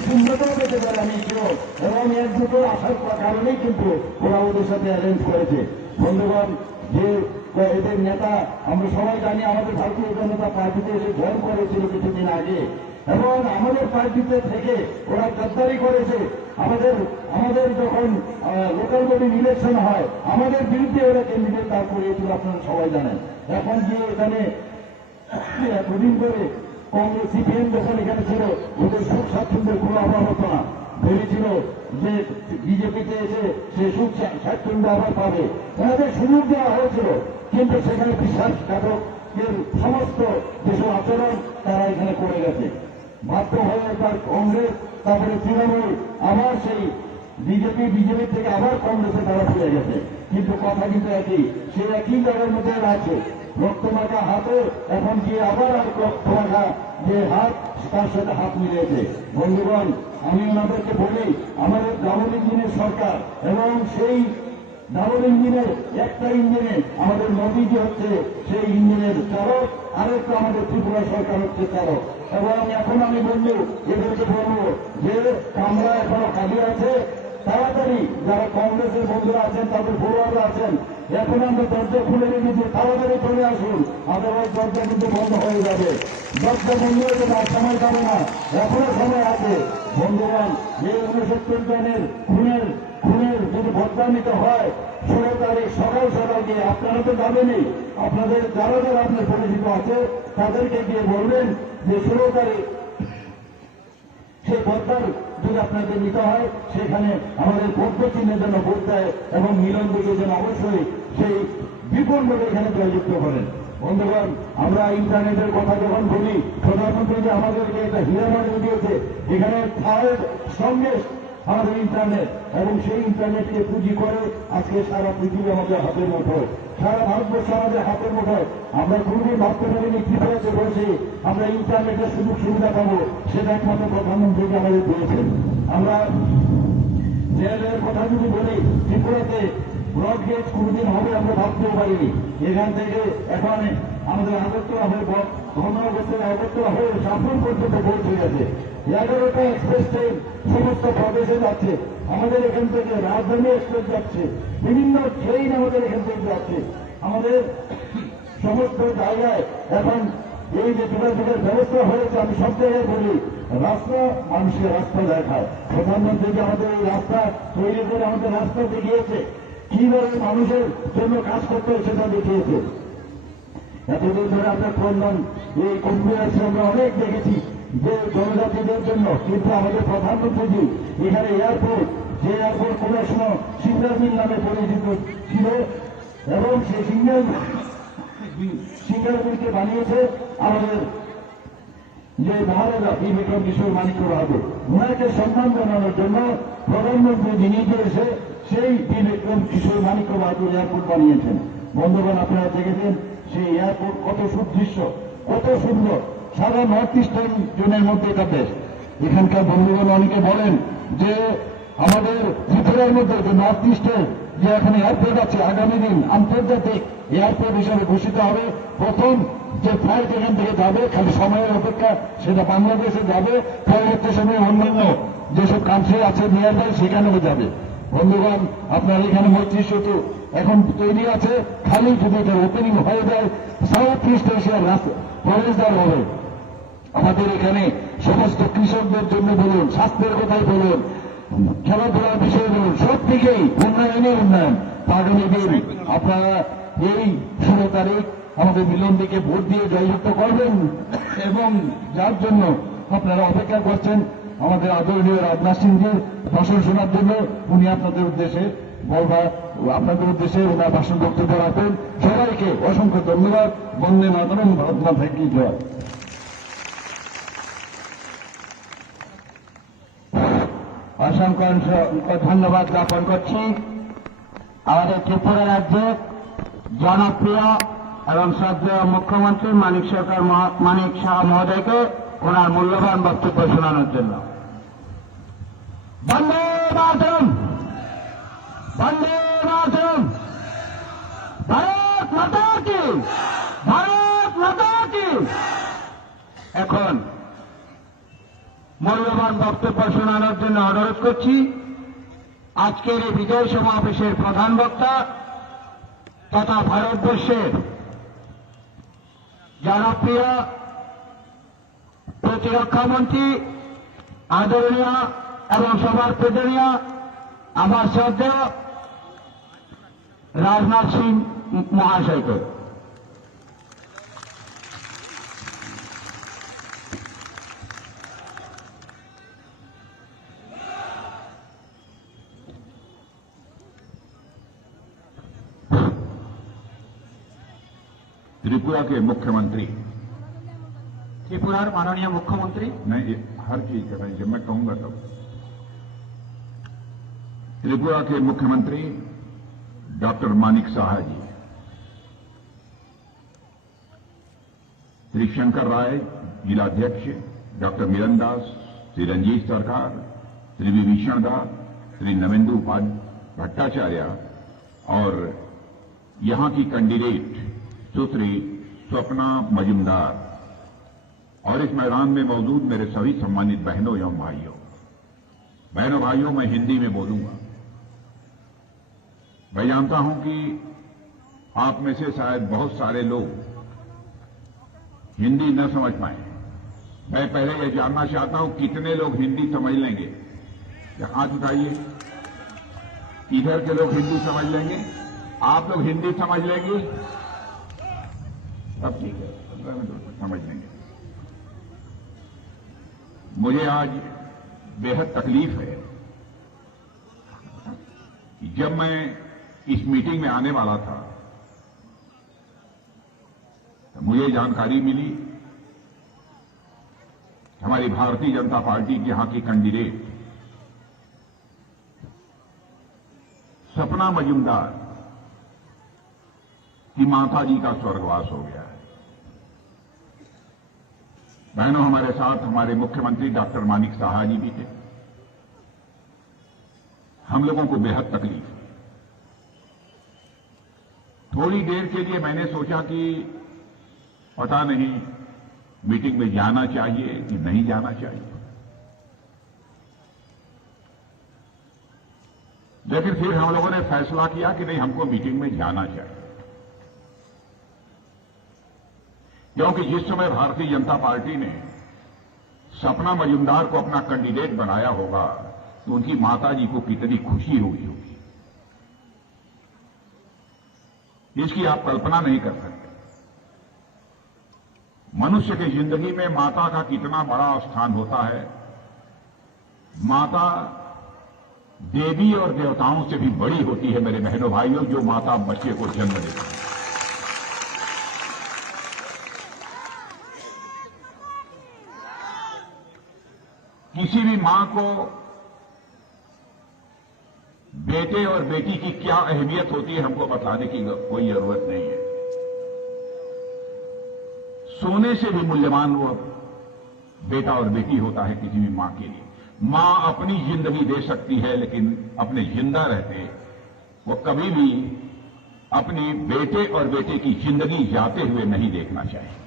শূন্যটাও পেতে পারে আমি কেউ, এবং 1-2 আসার কারণেই কিন্তু ওরা ওদের সাথে অ্যারেঞ্জ করেছে। বন্ধুগণ, যে এদের নেতা আমরা সবাই জানি আমাদের ভারতীয় জনতা পার্টিতে এসে জয়েন করেছিল কিছুদিন আগে, এবং আমাদের পার্টিতে থেকে ওরা গদ্দারি করেছে। আমাদের যখন লোকাল বডি ইলেকশন হয় আমাদের বিরুদ্ধে ওরা ক্যান্ডিডেট দাঁড় করিয়েছিল, আপনারা সবাই জানেন। এখন গিয়ে এখানে এতদিন করে কংগ্রেস সিপিএম যখন এখানে ছিল ওদের সুখ স্বাচ্ছন্দ্যের কোনো অভাব হতো না। ভেবেছিল যে বিজেপিতে এসে সে সুখ স্বাচ্ছন্দ্য আবার পাবে, ওনাদের সুযোগ দেওয়া হয়েছিল, কিন্তু সেখানে বিশ্বাসঘাতকের সমস্ত যেসব আচরণ তারা এখানে করে গেছে। বাধ্য হয়ে তার কংগ্রেস, তারপরে তৃণমূল, আবার সেই বিজেপি থেকে আবার কংগ্রেসে তারা ফিরে গেছে। কিন্তু কথা কিন্তু একই, সে একই জায়গার মধ্যে আছে, রক্তমাখা হাতে এখন গিয়ে আবার আর রক্তমাখা যে হাত তার সাথে হাত মিলিয়েছে। বন্ধুগণ, আমি ওনাদেরকে বলি আমাদের ডাবল ইঞ্জিনের সরকার, এবং সেই ডাবল ইঞ্জিনের একটা ইঞ্জিনে আমাদের মোদীজি হচ্ছে সেই ইঞ্জিনের চালক, আরেকটা আমাদের ত্রিপুরা সরকার হচ্ছে চালক। এবং এখন আমি বলবো এদেরকে বলবো যে কামরা এখনো খালি আছে, তাড়াতাড়ি যারা কংগ্রেসের বন্ধুরা আছেন তাদের ফলোয়াররা আছেন, এখন আমরা দরজা খুলে রেখেছি, তাড়াতাড়ি চলে আসুন, আদারওয়াইজ দরজা কিন্তু বন্ধ হয়ে যাবে। দরজা বন্ধ হয়ে যাবে, আর সময় যাবে না, এখনো সময় আছে। বন্ধুগণ, এই 69 জনের খুনের যদি বদলা নিতে হয় 16 তারিখ সকাল গিয়ে, আপনারা তো যাবেনই, আপনাদের যারা যারা আপনার পরিচিত আছে তাদেরকে গিয়ে বলবেন যে 16 তারিখ সেই বদলার যদি আপনাদের নিতে হয় সেখানে আমাদের ভোট চিহ্নের জন্য ভোট দেয়, এবং মিলন দিকে যেন অবশ্যই সেই বিপুলভাবে এখানে জয়যুক্ত করেন। বন্ধুগণ, আমরা ইন্টারনেটের কথা যখন বলি, প্রধানমন্ত্রী যে আমাদেরকে একটা হীরামার্গ দিয়েছে, এখানে থার্ড স্ট্রংগেস্ট আমাদের ইন্টারনেট, এবং সেই ইন্টারনেটকে পুঁজি করে আজকে সারা পৃথিবী আমাদের হাতের মুঠোয়, সারা ভারতবর্ষ আমাদের হাতের মুঠোয়। আমরা কোনদিন ভাবতে পারিনি ত্রিপুরাতে বসে আমরা ইন্টারনেটের সুযোগ সুবিধা পাবো, সেটা একমাত্র প্রধানমন্ত্রীকে আমাদের দিয়েছেন। আমরা রেলের কথা যদি বলি, ত্রিপুরাতে ব্রডগেজ কোনদিন হবে আমরা ভাবতেও পারিনি। এখান থেকে এখন আমাদের আগরতলা হয়ে ধর্মনগর থেকে আগরতলা হয়ে সাপুর পর্যন্ত পৌঁছে গেছে। 11টা এক্সপ্রেস ট্রেন সমস্ত প্রদেশে যাচ্ছে, আমাদের এখান থেকে রাজধানী এক্সপ্রেস যাচ্ছে, বিভিন্ন ট্রেন আমাদের এখান থেকে যাচ্ছে। আমাদের সমস্ত জায়গায় এখন এই যে যোগাযোগের ব্যবস্থা হয়েছে, আমি সব জায়গায় বলি, রাস্তা মানুষের রাস্তা দেখায়। প্রধানমন্ত্রী যে আমাদের এই রাস্তা তৈরি করে আমাদের রাস্তা দেখিয়েছে, কিভাবে মানুষের জন্য কাজ করতে হয় সেটা দেখিয়েছে। এতদিন ধরে আমরা করলাম এই কুম্ভে আছে, আমরা অনেক দেখেছি যে জনজাতিদের জন্য, কিন্তু আমাদের প্রধানমন্ত্রীজি এখানে এয়ারপোর্ট, যে এয়ারপোর্ট কোনো সময় সিঙ্গার মিল নামে পরিচিত ছিল, এবং সেই সিঙ্গার মিলকে বানিয়েছে আমাদের যে মহারাজা বীর বিক্রম কিশোর মানিক্য বাহাদুর। ওনাকে সম্মান জানানোর জন্য প্রধানমন্ত্রী নিজে এসে সেই বীর বিক্রম কিশোর মানিক্য বাহাদুর এয়ারপোর্ট বানিয়েছেন। বন্ধুগণ, আপনারা দেখেছেন সেই এয়ারপোর্ট কত সুদৃশ্য, কত সুন্দর। সারা নর্থ ইস্টার্ন জোনের মধ্যে এটা বেশ। এখানকার বন্ধুগণ অনেকে বলেন যে আমাদের ত্রিপুরার মধ্যে যে নর্থ ইস্টের যে এখানে এয়ারপোর্ট আছে, আগামী দিন আন্তর্জাতিক এয়ারপোর্ট হিসাবে ঘোষিত হবে। প্রথম যে ফ্লাইট এখান থেকে যাবে, খালি সময়ের অপেক্ষা, সেটা বাংলাদেশে যাবে, পরবর্তী সময়ে অন্যান্য যেসব কান্ট্রি আছে নিয়ার বাই সেখানেও যাবে। বন্ধুগণ, আপনার এখানে মৈত্রী সেতু এখন তৈরি আছে, খালি যদি এটা ওপেনিং হয়ে যায়, সাউথ ইস্ট এশিয়ার প্রবেশদ্বার হবে। আমাদের এখানে সমস্ত কৃষকদের জন্য বলুন, স্বাস্থ্যের কথাই বলুন, খেলাধুলার বিষয়ে বলুন, সব দিকেই উন্নয়নই উন্নয়ন। আগামী দিন আপনারা এই 16 তারিখ আমাদের মিলনদিকে ভোট দিয়ে জয়যুক্ত করবেন, এবং যার জন্য আপনারা অপেক্ষা করছেন আমাদের আদরণীয় রাজনাথ সিংজির ভাষণ শোনার জন্য, উনি আপনাদের উদ্দেশ্যে ওনার ভাষণ বক্তব্য রাখবেন। সবাইকে অসংখ্য ধন্যবাদ। বন্দে মাতরম, ভারত মাতা কি জয়। অসংখ্য ধন্যবাদ জ্ঞাপন করছি আমাদের ত্রিপুরা রাজ্যের জনপ্রিয় এবং শ্রদ্ধেয় মুখ্যমন্ত্রী মানিক সাহা মহোদয়কে ওনার মূল্যবান বক্তব্য শোনানোর জন্য। বন্দে মাতরম, বন্দে মাতরম, ভারত মাতা কি, ভারত মাতা কি। এখন মূল্যবান বক্তব্য শোনানোর জন্য অনুরোধ করছি আজকের এই বিজয় সমাবেশের প্রধান বক্তা তথা ভারতবর্ষের জনপ্রিয় প্রতিরক্ষা মন্ত্রী, আদরণীয় এবং সবার পূজনীয় আমার শ্রদ্ধেয় রাজনাথ সিং মহাশয়কে। त्रिपुरा के मुख्यमंत्री, त्रिपुरार माननीय मुख्यमंत्री, मैं हर चीज कर रही, जब मैं कहूंगा तब। त्रिपुरा के मुख्यमंत्री डॉक्टर मानिक साहा जी, श्री शंकर राय जिलाध्यक्ष, डॉक्टर मिलन दास, श्री रंजीत सरकार, श्री विभीषण दास, श्री नवेंदु भट्टाचार्य और यहां की कैंडिडेट सुश्री स्वप्ना मजुमदार, और इस मैदान में मौजूद मेरे सभी सम्मानित बहनों एवं भाइयों, मैं हिंदी में बोलूंगा। मैं जानता हूं कि आप में से शायद बहुत सारे लोग हिंदी न समझ पाए। मैं पहले यह जानना चाहता हूं कितने लोग हिंदी समझ लेंगे, या हाथ उठाइए। इधर के लोग हिंदी समझ लेंगे, आप लोग हिंदी समझ लेंगे, सब ठीक है, 15 मिनट समझ लेंगे। मुझे आज बेहद तकलीफ है कि जब मैं इस मीटिंग में आने वाला था तो मुझे जानकारी मिली हमारी भारतीय जनता पार्टी की यहां की कैंडिडेट सपना मजुमदार की माता जी का स्वर्गवास हो गया है। बहनों, हमारे साथ हमारे मुख्यमंत्री डॉक्टर मानिक साहा जी भी थे। हम लोगों को बेहद तकलीफ है। थोड़ी देर के लिए मैंने सोचा कि पता नहीं मीटिंग में जाना चाहिए कि नहीं जाना चाहिए, लेकिन फिर हम लोगों ने फैसला किया कि नहीं, हमको मीटिंग में जाना चाहिए, क्योंकि जिस समय भारतीय जनता पार्टी ने सपना मजूमदार को अपना कैंडिडेट बनाया होगा तो उनकी माताजी को कितनी खुशी हुई होगी, इसकी आप कल्पना नहीं कर सकते। मनुष्य की जिंदगी में माता का कितना बड़ा स्थान होता है। माता देवी और देवताओं से भी बड़ी होती है मेरे बहनों भाइयों, जो माता बच्चे को जन्म देती है। किसी भी मां को बेटे और बेटी की क्या अहमियत होती है हमको बताने की कोई जरूरत नहीं है। सोने से भी मूल्यवान वो बेटा और बेटी होता है किसी भी मां के लिए। मां अपनी जिंदगी दे सकती है, लेकिन अपने जिंदा रहते वो कभी भी अपनी बेटे और बेटे की जिंदगी जाते हुए नहीं देखना चाहिए।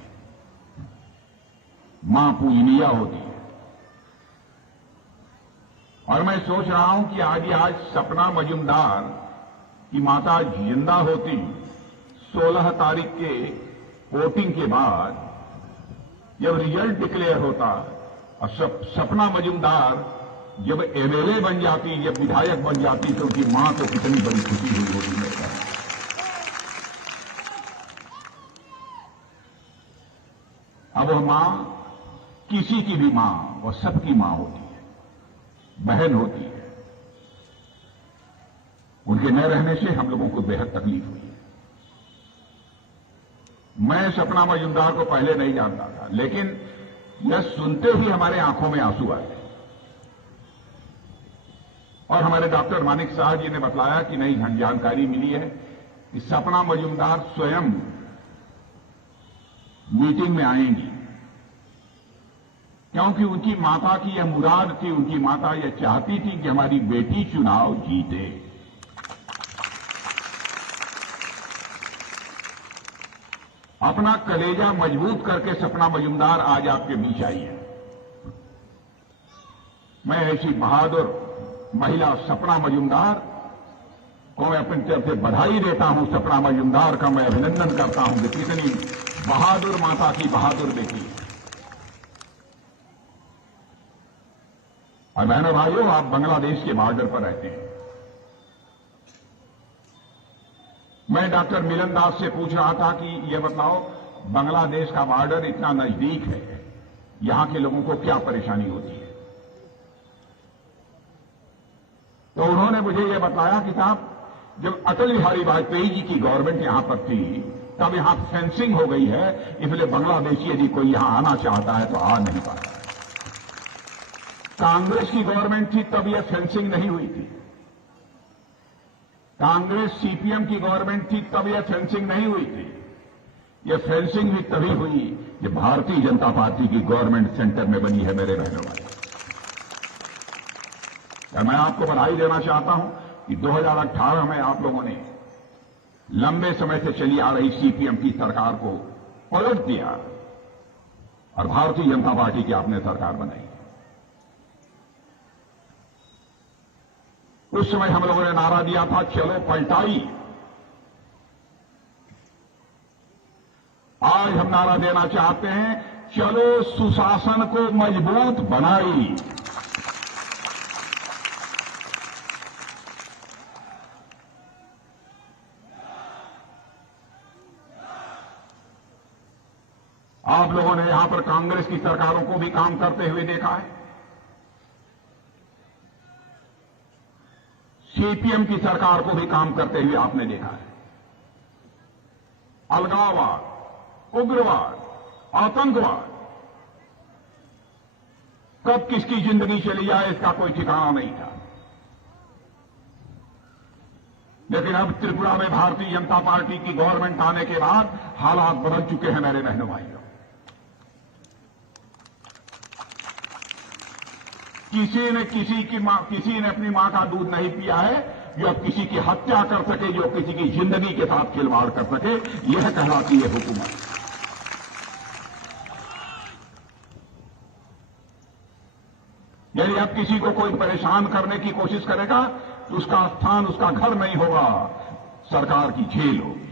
मां पूजनीय होती है। और मैं सोच रहा हूं कि आज सपना मजूमदार की माता जिंदा होती, 16 तारीख के वोटिंग के बाद जब रिजल्ट डिक्लेयर होता और सपना मजूमदार जब एमएलए बन जाती, जब विधायक बन जाती, तो उनकी मां को कितनी बड़ी खुशी हुई होती मेरे साथ। अब वह मां किसी की भी मां, वह सबकी मां होती है, बहन होती है। उनके न रहने से हम लोगों को बेहद तकलीफ हुई है। मैं सपना मजूमदार को पहले नहीं जानता था, लेकिन यह सुनते ही हमारे आंखों में आंसू आए और हमारे डॉक्टर मानिक साहब जी ने बताया कि नई जानकारी मिली है कि सपना मजूमदार स्वयं मीटिंग में आएंगी, क्योंकि उनकी माता की यह मुराद थी, उनकी माता यह चाहती थी कि हमारी बेटी चुनाव जीते। अपना कलेजा मजबूत करके सपना मजूमदार आज आपके बीच आई है। मैं ऐसी बहादुर महिला सपना मजूमदार को मैं अपनी तरफ से बधाई देता हूं। सपना मजूमदार का मैं अभिनंदन करता हूं कि कितनी बहादुर माता की बहादुर बेटी। और बहनों भाइयों, आप बांग्लादेश के बॉर्डर पर रहते हैं। मैं डॉक्टर मिलन दास से पूछ रहा था कि यह बताओ, बांग्लादेश का बॉर्डर इतना नजदीक है, यहां के लोगों को क्या परेशानी होती है? तो उन्होंने मुझे यह बताया कि साहब, जब अटल बिहारी वाजपेयी जी की गवर्नमेंट यहां पर थी, तब यहां फेंसिंग हो गई है, इसलिए बांग्लादेशी यदि कोई यहां आना चाहता है तो आ नहीं पाता। कांग्रेस की गवर्नमेंट थी तब यह फेंसिंग नहीं हुई थी। कांग्रेस सीपीएम की गवर्नमेंट थी तब यह फेंसिंग नहीं हुई थी। यह फेंसिंग भी तभी हुई जब भारतीय जनता पार्टी की गवर्नमेंट सेंटर में बनी है मेरे बहनों भाई। मैं आपको बधाई देना चाहता हूं कि 2018 में आप लोगों ने लंबे समय से चली आ रही सीपीएम की सरकार को पलट दिया और भारतीय जनता पार्टी की आपने सरकार बनाई। उस समय हम लोगों ने नारा दिया था, चलो पलटाई। आज हम नारा देना चाहते हैं, चलो सुशासन को मजबूत बनाई। आप लोगों ने यहां पर कांग्रेस की सरकारों को भी काम करते हुए देखा है, सीपीएम की सरकार को भी काम करते हुए आपने देखा है। अलगाववाद, उग्रवाद, आतंकवाद, कब किसकी जिंदगी चली जाए इसका कोई ठिकाना नहीं था। लेकिन अब त्रिपुरा में भारतीय जनता पार्टी की गवर्नमेंट आने के बाद हालात बदल चुके हैं मेरे बहनों भाइयों। किसी ने अपनी मां का दूध नहीं पिया है जो अब किसी की हत्या कर सके, जो किसी की जिंदगी के साथ खिलवाड़ कर सके, यह कहलाती है हुकूमत। यदि अब किसी को कोई परेशान करने की कोशिश करेगा तो उसका स्थान उसका घर नहीं होगा, सरकार की जेल होगी।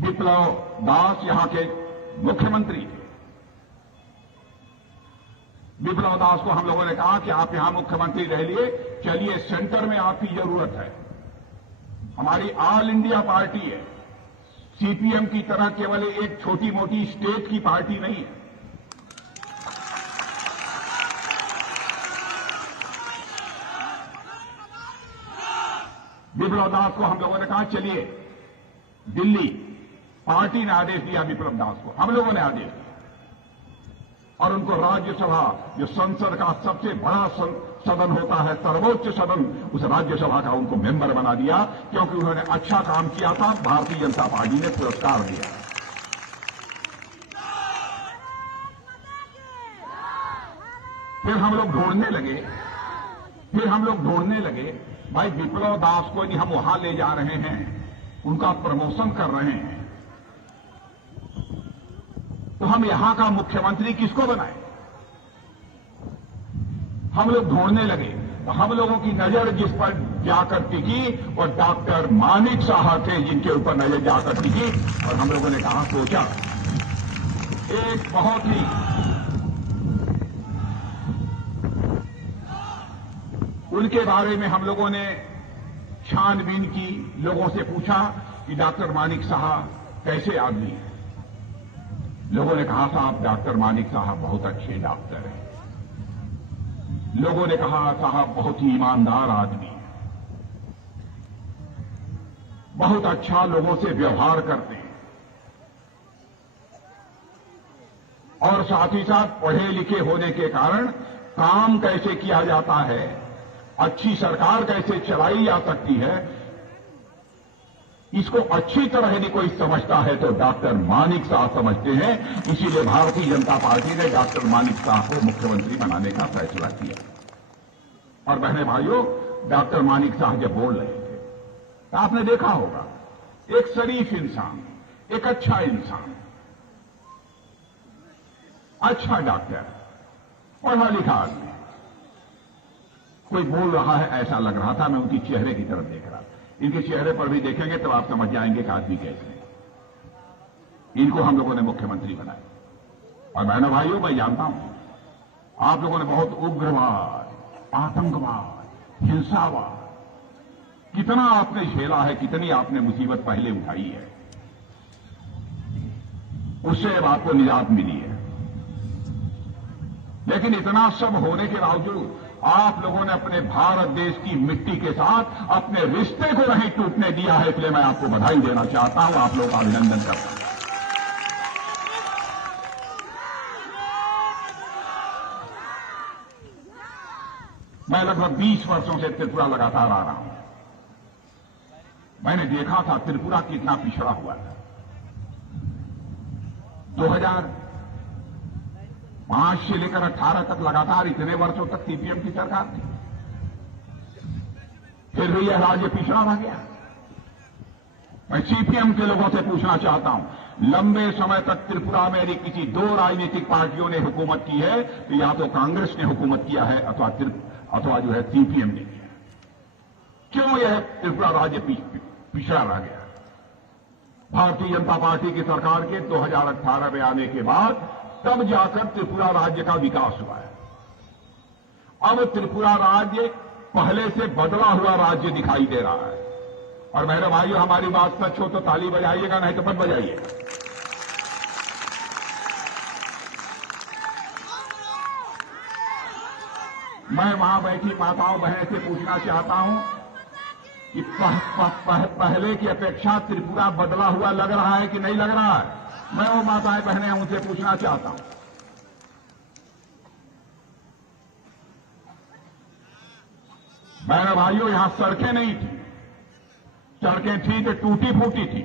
विप्लव दास यहां के मुख्यमंत्री थे। विप्लव दास को हम लोगों ने कहा कि आप यहां मुख्यमंत्री रह लिए, चलिए सेंटर में आपकी जरूरत है। हमारी ऑल इंडिया पार्टी है, सीपीएम की तरह केवल एक छोटी मोटी स्टेट की पार्टी नहीं है। विप्लव दास को हम लोगों ने कहा चलिए दिल्ली, पार्टी ने आदेश दिया विप्लव दास को, हम लोगों ने आदेश दिया और उनको राज्यसभा, जो संसद का सबसे बड़ा सदन होता है, सर्वोच्च सदन, उस राज्यसभा का उनको मेंबर बना दिया, क्योंकि उन्होंने अच्छा काम किया था। भारतीय जनता पार्टी ने पुरस्कार दिया। फिर हम लोग ढूंढने लगे, भाई विप्लव दास को यदि हम वहां ले जा रहे हैं, उनका प्रमोशन कर रहे हैं, तो हम यहां का मुख्यमंत्री किसको बनाएं? हम लोग ढूंढने लगे, तो हम लोगों की नजर जिस पर जाकर टिकी वो डॉक्टर मानिक साहब थे, जिनके ऊपर नजर जाकर टिकी। और हम लोगों ने कहा, सोचा, एक बहुत ही उनके बारे में हम लोगों ने छानबीन की, लोगों से पूछा कि डॉक्टर मानिक साहब कैसे आदमी हैं। लोगों ने कहा, साहब डॉक्टर मानिक साहब बहुत अच्छे डॉक्टर हैं। लोगों ने कहा, साहब बहुत ही ईमानदार आदमी है, बहुत अच्छा लोगों से व्यवहार करते हैं, और साथ ही साथ पढ़े लिखे होने के कारण काम कैसे किया जाता है, अच्छी सरकार कैसे चलाई जा सकती है, इसको अच्छी तरह यदि कोई समझता है तो डॉक्टर मानिक साहब समझते हैं। इसीलिए भारतीय जनता पार्टी ने डॉक्टर मानिक साहब को मुख्यमंत्री बनाने का फैसला किया। और बहने भाइयों, डॉक्टर मानिक साहब जब बोल रहे थे तो आपने देखा होगा, एक शरीफ इंसान, एक अच्छा इंसान, अच्छा डॉक्टर, पढ़ा लिखा आदमी, कोई बोल रहा है ऐसा लग रहा था। मैं उनकी चेहरे की तरफ देख रहा था। इनके चेहरे पर भी देखेंगे तो आप समझ जाएंगे कि आदमी कैसे हैं। इनको हम लोगों ने मुख्यमंत्री बनाया। और बहनों भाइयों, मैं जानता हूं आप लोगों ने बहुत उग्रवाद, आतंकवाद, हिंसावाद, कितना आपने झेला है, कितनी आपने मुसीबत पहले उठाई है, उससे अब आपको निजात मिली है। लेकिन इतना सब होने के बावजूद आप लोगों ने अपने भारत देश की मिट्टी के साथ अपने रिश्ते को नहीं टूटने दिया है। इसलिए मैं आपको बधाई देना चाहता हूं, आप लोगों का अभिनंदन करता हूं। मैं लगभग 20 वर्षों से त्रिपुरा लगातार आ रहा हूं। मैंने देखा था त्रिपुरा कितना पिछड़ा हुआ था। 2005 से लेकर 18 तक लगातार इतने वर्षों तक सीपीएम की सरकार थी, फिर भी यह राज्य पिछड़ा रह गया। मैं सीपीएम के लोगों से पूछना चाहता हूं, लंबे समय तक त्रिपुरा में यदि किसी दो राजनीतिक पार्टियों ने हुकूमत की है तो या तो कांग्रेस ने हुकूमत किया है अथवा जो है सीपीएम ने किया। क्यों यह त्रिपुरा राज्य पिछड़ा रह गया? भारतीय जनता पार्टी की सरकार के 2018 में आने के बाद तब जाकर त्रिपुरा राज्य का विकास हुआ है। अब त्रिपुरा राज्य पहले से बदला हुआ राज्य दिखाई दे रहा है। और मेरे भाइयों, हमारी बात सच हो तो ताली बजाइएगा, नहीं तो मत बजाइएगा। मैं वहां बैठी माताओं बहन से पूछना चाहता हूं कि पहले की अपेक्षा त्रिपुरा बदला हुआ लग रहा है कि नहीं लग रहा है? मैं वो माताएं बहनें उनसे पूछना चाहता हूं। बहनों भाइयों, यहां सड़कें नहीं थी, सड़कें थी तो टूटी फूटी थी।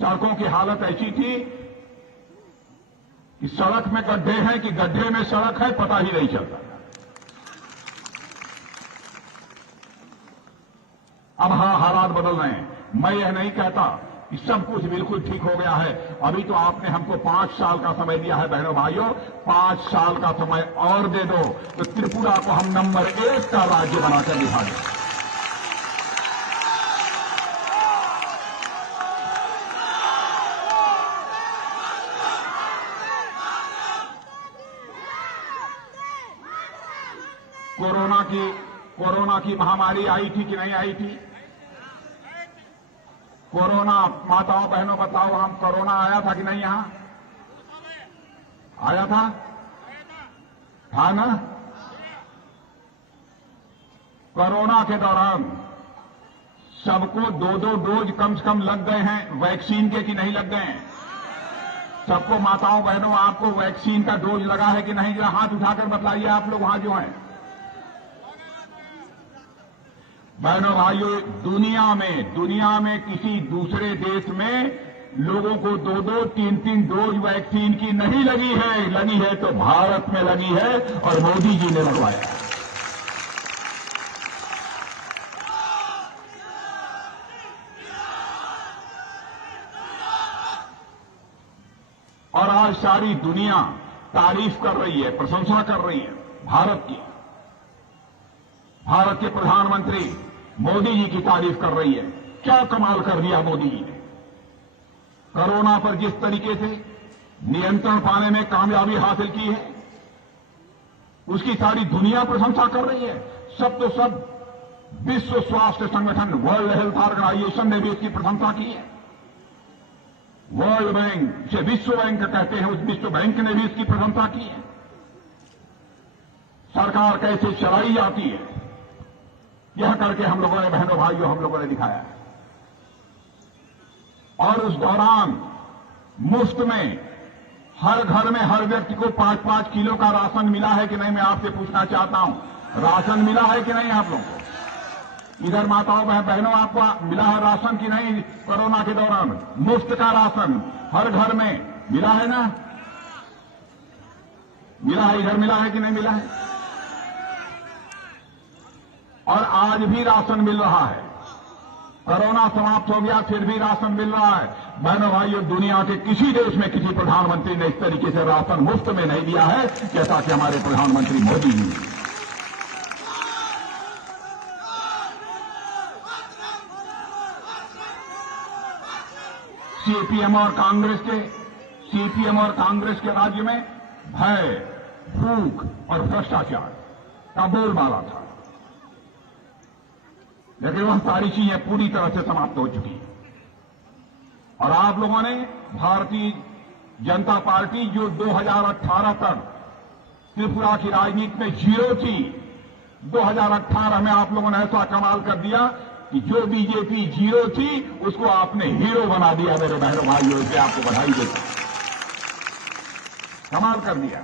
सड़कों की हालत ऐसी थी कि सड़क में गड्ढे हैं कि गड्ढे में सड़क है, पता ही नहीं चलता। अब हालात बदल रहे हैं। मैं यह नहीं कहता सब कुछ बिल्कुल ठीक हो गया है। अभी तो आपने हमको 5 साल का समय दिया है बहनों भाइयों, 5 साल का समय और दे दो तो त्रिपुरा को हम नंबर 1 का राज्य बनाकर दिखा दें। कोरोना की महामारी आई थी कि नहीं आई थी? कोरोना, माताओं बहनों बताओ, हम कोरोना आया था कि नहीं? यहां आया था ना? कोरोना के दौरान सबको 2-2 डोज कम से कम लग गए हैं वैक्सीन के कि नहीं लग गए हैं? सबको माताओं बहनों आपको वैक्सीन का डोज लगा है कि नहीं? हाथ उठाकर बताइए आप लोग वहां जो हैं। बहनों भाइयों, दुनिया में किसी दूसरे देश में लोगों को 2-2, 3-3 डोज वैक्सीन की नहीं लगी है। लगी है तो भारत में लगी है और मोदी जी ने लगवाया। और आज सारी दुनिया तारीफ कर रही है, प्रशंसा कर रही है भारत की। भारत के प्रधानमंत्री मोदी जी की तारीफ कर रही है। क्या कमाल कर दिया मोदी जी ने। कोरोना पर जिस तरीके से नियंत्रण पाने में कामयाबी हासिल की है, उसकी सारी दुनिया प्रशंसा कर रही है। सब तो सब विश्व स्वास्थ्य संगठन, वर्ल्ड हेल्थ ऑर्गेनाइजेशन ने भी उसकी प्रशंसा की है। वर्ल्ड बैंक, जिसे विश्व बैंक कहते हैं, उस विश्व बैंक ने भी इसकी प्रशंसा की है। सरकार कैसे चलाई जाती है, यह करके हम लोगों ने, बहनों भाइयों, हम लोगों ने दिखाया है। और उस दौरान मुफ्त में हर घर में हर व्यक्ति को 5-5 किलो का राशन मिला है कि नहीं? मैं आपसे पूछना चाहता हूं, राशन मिला है कि नहीं आप लोगों को? इधर माताओं बहनों, आपको मिला है राशन कि नहीं? कोरोना के दौरान मुफ्त का राशन हर घर में मिला है ना? मिला है, इधर मिला है कि नहीं मिला है? और आज भी राशन मिल रहा है। कोरोना समाप्त हो गया फिर भी राशन मिल रहा है। बहनों भाइयों, दुनिया के किसी देश में किसी प्रधानमंत्री ने इस तरीके से राशन मुफ्त में नहीं दिया है जैसा कि हमारे प्रधानमंत्री मोदी जी ने। सीपीएम और कांग्रेस के राज्य में भय, भूख और भ्रष्टाचार का बोलबाला था, लेकिन वह सारी चीजें पूरी तरह से समाप्त हो चुकी है। और आप लोगों ने, भारतीय जनता पार्टी जो 2018 तक त्रिपुरा की राजनीति में जीरो थी, 2018 में आप लोगों ने ऐसा कमाल कर दिया कि जो बीजेपी जीरो थी उसको आपने हीरो बना दिया। मेरे बहनों भाइयों, इसे आपको बधाई देता हूं, कमाल कर दिया।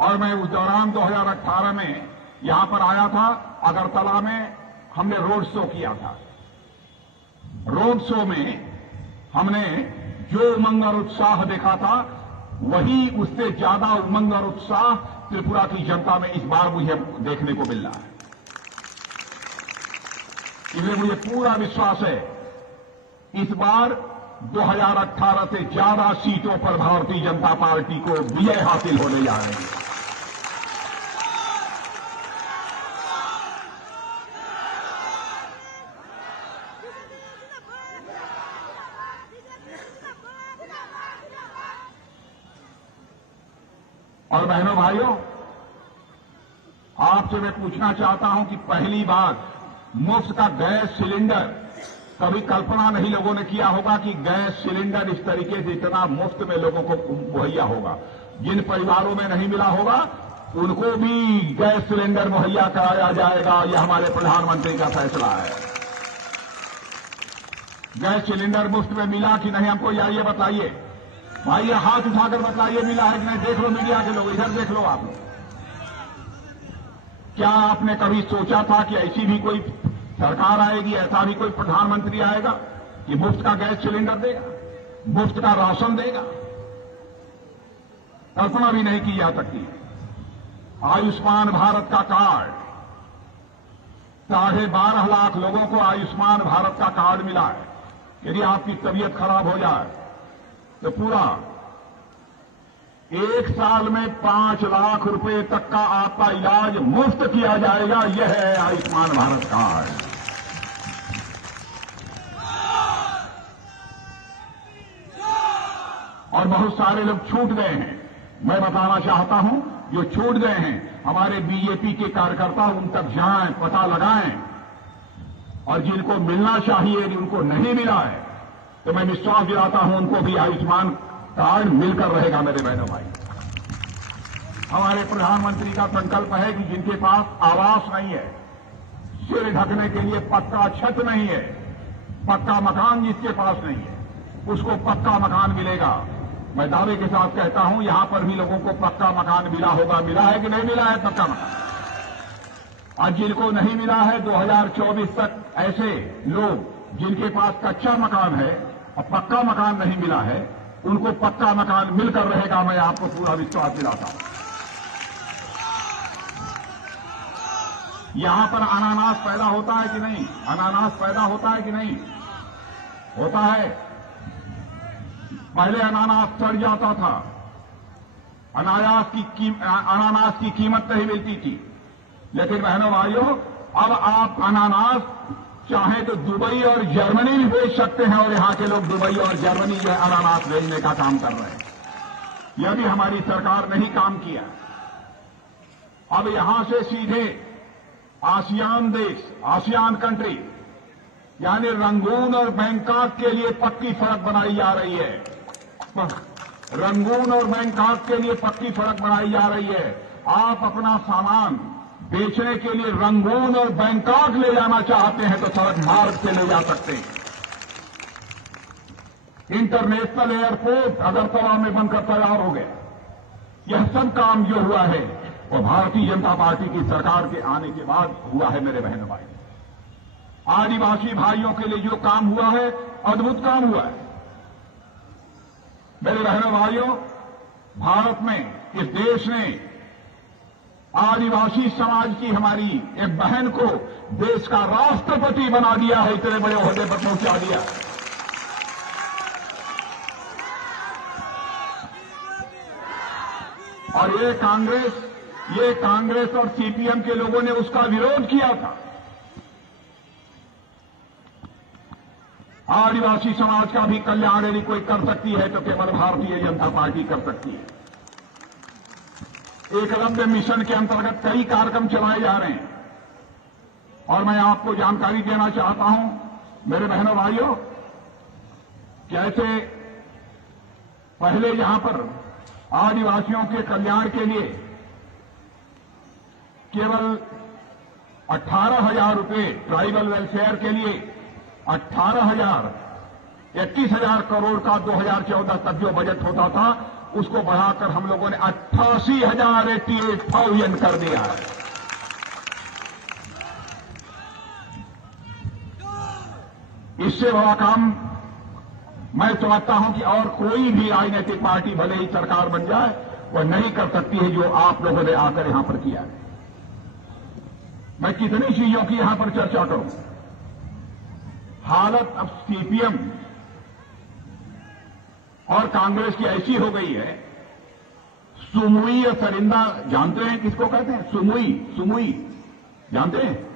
और मैं उस दौरान 2018 में यहां पर आया था, अगरतला में हमने रोड शो किया था। रोड शो में हमने जो उमंग और उत्साह देखा था, वही उससे ज्यादा उमंग और उत्साह त्रिपुरा की जनता में इस बार मुझे देखने को मिल रहा है। इसलिए मुझे पूरा विश्वास है इस बार 2018 से ज्यादा सीटों पर भारतीय जनता पार्टी को विजय हासिल होने जा रही है। और बहनों भाइयों, आपसे मैं पूछना चाहता हूं कि पहली बार मुफ्त का गैस सिलेंडर, कभी कल्पना नहीं लोगों ने किया होगा कि गैस सिलेंडर इस तरीके से इतना मुफ्त में लोगों को मुहैया होगा। जिन परिवारों में नहीं मिला होगा उनको भी गैस सिलेंडर मुहैया कराया जाएगा। यह हमारे प्रधानमंत्री का फैसला है। गैस सिलेंडर मुफ्त में मिला कि नहीं, हमको ये बताइए भाई, हाथ उठाकर बताइए मिला है कि नहीं। देख लो मीडिया के लोग, इधर देख लो आप लोग। क्या आपने कभी सोचा था कि ऐसी भी कोई सरकार आएगी, ऐसा भी कोई प्रधानमंत्री आएगा कि मुफ्त का गैस सिलेंडर देगा, मुफ्त का राशन देगा? कल्पना भी नहीं की जा सकती। आयुष्मान भारत का कार्ड 12.5 लाख लोगों को आयुष्मान भारत का कार्ड मिला है। यदि आपकी तबीयत खराब हो जाए तो पूरा 1 साल में 5 लाख रुपए तक का आपका इलाज मुफ्त किया जाएगा। यह है आयुष्मान भारत कार्ड। और बहुत सारे लोग छूट गए हैं। मैं बताना चाहता हूं, जो छूट गए हैं हमारे बीजेपी के कार्यकर्ता उन तक जाएं, पता लगाएं, और जिनको मिलना चाहिए यदि उनको नहीं मिला है तो मैं विश्वास दिलाता हूं उनको भी आयुष्मान कार्ड मिलकर रहेगा। मेरे बहनों भाई, हमारे प्रधानमंत्री का संकल्प है कि जिनके पास आवास नहीं है, सिर ढकने के लिए पक्का छत नहीं है, पक्का मकान जिसके पास नहीं है, उसको पक्का मकान मिलेगा। मैं दावे के साथ कहता हूं यहां पर भी लोगों को पक्का मकान मिला होगा। मिला है कि नहीं मिला है पक्का मकान? आज जिनको नहीं मिला है 2024 तक ऐसे लोग जिनके पास कच्चा मकान है और पक्का मकान नहीं मिला है, उनको पक्का मकान मिलकर रहेगा। मैं आपको पूरा विश्वास दिलाता हूं। यहां पर अनानास पैदा होता है कि नहीं? अनानास पैदा होता है कि नहीं? होता है। पहले अनानास सड़ जाता था, अनानास की कीमत नहीं मिलती थी। लेकिन बहनों भाइयों, अब आप अनानास चाहे तो दुबई और जर्मनी भी भेज सकते हैं, और यहां के लोग दुबई और जर्मनी जो है अनानास भेजने का काम कर रहे हैं। यह भी हमारी सरकार ने ही काम किया। अब यहां से सीधे आसियान देश, आसियान कंट्री यानी रंगून और बैंकॉक के लिए पक्की सड़क बनाई जा रही है। रंगून और बैंकॉक के लिए पक्की सड़क बनाई जा रही है। आप अपना सामान बेचने के लिए रंगून और बैंकॉक ले जाना चाहते हैं तो सड़क मार्ग से ले जा सकते हैं। इंटरनेशनल एयरपोर्ट अगरतला में बनकर तैयार हो गया। यह सब काम जो हुआ है वो भारतीय जनता पार्टी की सरकार के आने के बाद हुआ है। मेरे बहनों भाई, आदिवासी भाइयों के लिए जो काम हुआ है अद्भुत काम हुआ है। मेरे बहनों भाइयों, भारत में, इस देश ने आदिवासी समाज की हमारी एक बहन को देश का राष्ट्रपति बना दिया है, इतने बड़े ओहदे पर पहुंचा दिया। और ये कांग्रेस और सीपीएम के लोगों ने उसका विरोध किया था। आदिवासी समाज का भी कल्याण यदि कोई कर सकती है तो केवल भारतीय जनता पार्टी कर सकती है। एकलव्य मिशन के अंतर्गत कई कार्यक्रम चलाए जा रहे हैं, और मैं आपको जानकारी देना चाहता हूं मेरे बहनों भाइयों, कैसे पहले यहां पर आदिवासियों के कल्याण के लिए केवल 18,000 रुपये, ट्राइबल वेलफेयर के लिए 18,000, 21,000 करोड़ का 2014 तक जो बजट होता था, उसको बढ़ाकर हम लोगों ने 88,000 कर दिया है। इससे बड़ा काम मैं समझता हूं कि और कोई भी राजनीतिक पार्टी भले ही सरकार बन जाए वह नहीं कर सकती है जो आप लोगों ने आकर यहां पर किया है। मैं कितनी चीजों की यहां पर चर्चा करूं। हालत अब सीपीएम और कांग्रेस की ऐसी हो गई है, सुमुई और सरिंदा जानते हैं किसको कहते हैं? सुमुई जानते हैं?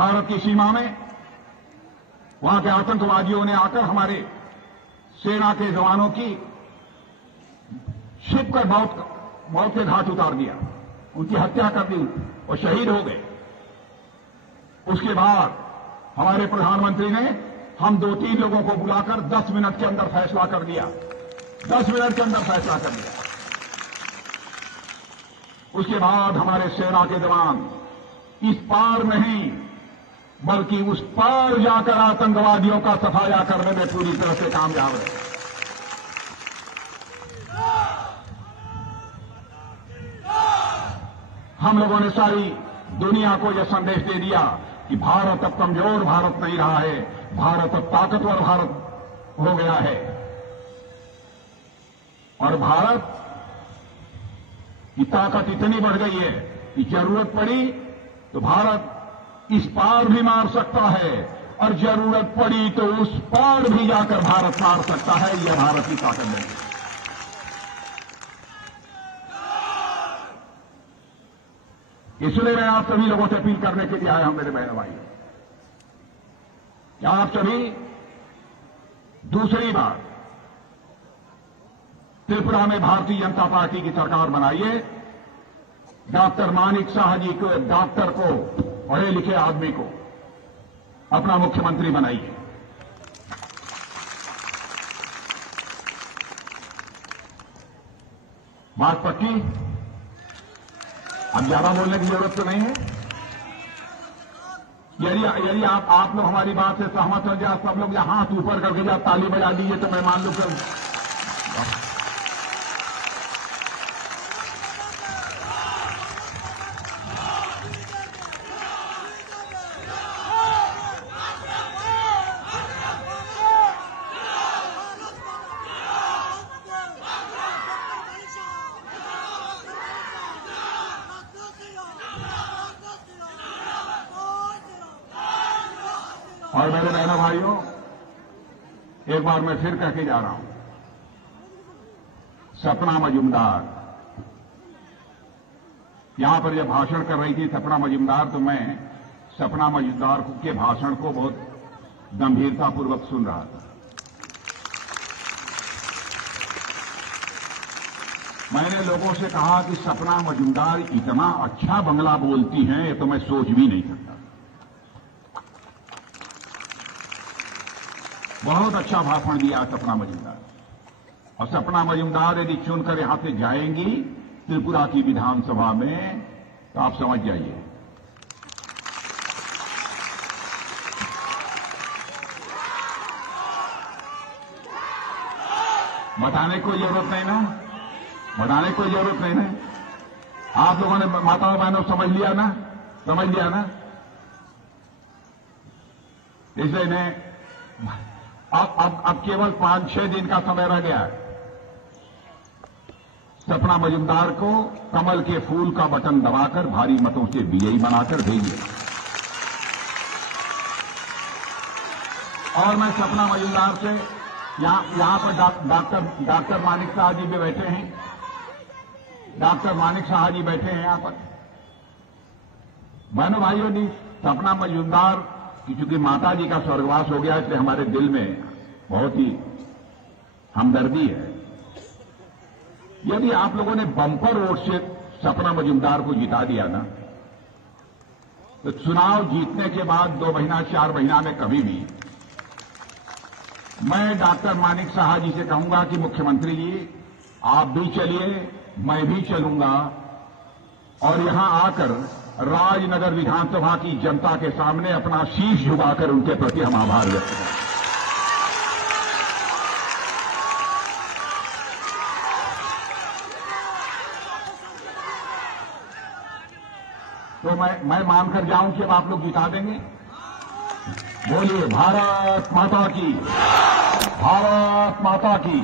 भारत की सीमा में वहां के आतंकवादियों ने आकर हमारे सेना के जवानों की छिप कर मौत के घाट उतार दिया, उनकी हत्या कर दी और शहीद हो गए। उसके बाद हमारे प्रधानमंत्री ने हम 2-3 लोगों को बुलाकर 10 मिनट के अंदर फैसला कर दिया, 10 मिनट के अंदर फैसला कर दिया। उसके बाद हमारे सेना के जवान इस पार नहीं बल्कि उस पार जाकर आतंकवादियों का सफाया करने में पूरी तरह से कामयाब रहे। हम लोगों ने सारी दुनिया को यह संदेश दे दिया कि भारत अब कमजोर भारत नहीं रहा है, भारत अब ताकतवर भारत हो गया है। और भारत की ताकत इतनी बढ़ गई है कि जरूरत पड़ी तो भारत इस पार भी मार सकता है और जरूरत पड़ी तो उस पार भी जाकर भारत मार सकता है। यह भारत की ताकत नहीं है। इसलिए मैं आप सभी लोगों से अपील करने के लिए आया हूं मेरे बहनों भाइयों, कि आप सभी दूसरी बार त्रिपुरा में भारतीय जनता पार्टी की सरकार बनाइए। डॉक्टर मानिक शाह जी को, डॉक्टर को, पढ़े लिखे आदमी को अपना मुख्यमंत्री बनाइए। बात पक्की? अब ज्यादा बोलने की जरूरत तो नहीं है। यदि आप लोग हमारी बात से सहमत हो जाए, सब लोग यहां हाथ ऊपर करके जा ताली बजा दीजिए तो मैं मान लूं कि और मेरे बहनों भाइयों, एक बार मैं फिर कह के जा रहा हूं, सपना मजूमदार यहां पर जब भाषण कर रही थी सपना मजूमदार, तो मैं सपना मजूमदार के भाषण को बहुत गंभीरतापूर्वक सुन रहा था। मैंने लोगों से कहा कि सपना मजूमदार इतना अच्छा बंगला बोलती हैं, ये तो मैं सोच भी नहीं सकता। बहुत अच्छा भाषण दिया सपना मजूमदार। और सपना मजूमदार यदि चुनकर यहां से जाएंगी त्रिपुरा की विधानसभा में, तो आप समझ जाइए बताने की कोई जरूरत नहीं ना, बताने की कोई जरूरत नहीं ना। आप लोगों ने माताओं बहनों समझ लिया ना, समझ लिया ना। इसलिए इन्हें अब केवल 5-6 दिन का समय रह गया है। सपना मजूमदार को कमल के फूल का बटन दबाकर भारी मतों से विजयी बनाकर भेजिए। और मैं सपना मजूमदार से यहां पर डॉक्टर मानिक शाह जी भी बैठे हैं, डॉक्टर मानिक शाह जी बैठे हैं यहां पर। बहनों भाइयों ने सपना मजूमदार कि चूंकि माता जी का स्वर्गवास हो गया, इसलिए हमारे दिल में बहुत ही हमदर्दी है। यदि आप लोगों ने बम्पर वोट से सपना मजूमदार को जिता दिया ना, तो चुनाव जीतने के बाद 2 महीना 4 महीना में कभी भी मैं डॉक्टर मानिक शाह जी से कहूंगा कि मुख्यमंत्री जी आप भी चलिए, मैं भी चलूंगा, और यहां आकर राजनगर विधानसभा की जनता के सामने अपना शीश झुकाकर उनके प्रति हम आभार व्यक्त करें। तो मैं मानकर जाऊं कि अब आप लोग जिता देंगे। बोलिए भारत माता की, भारत माता की।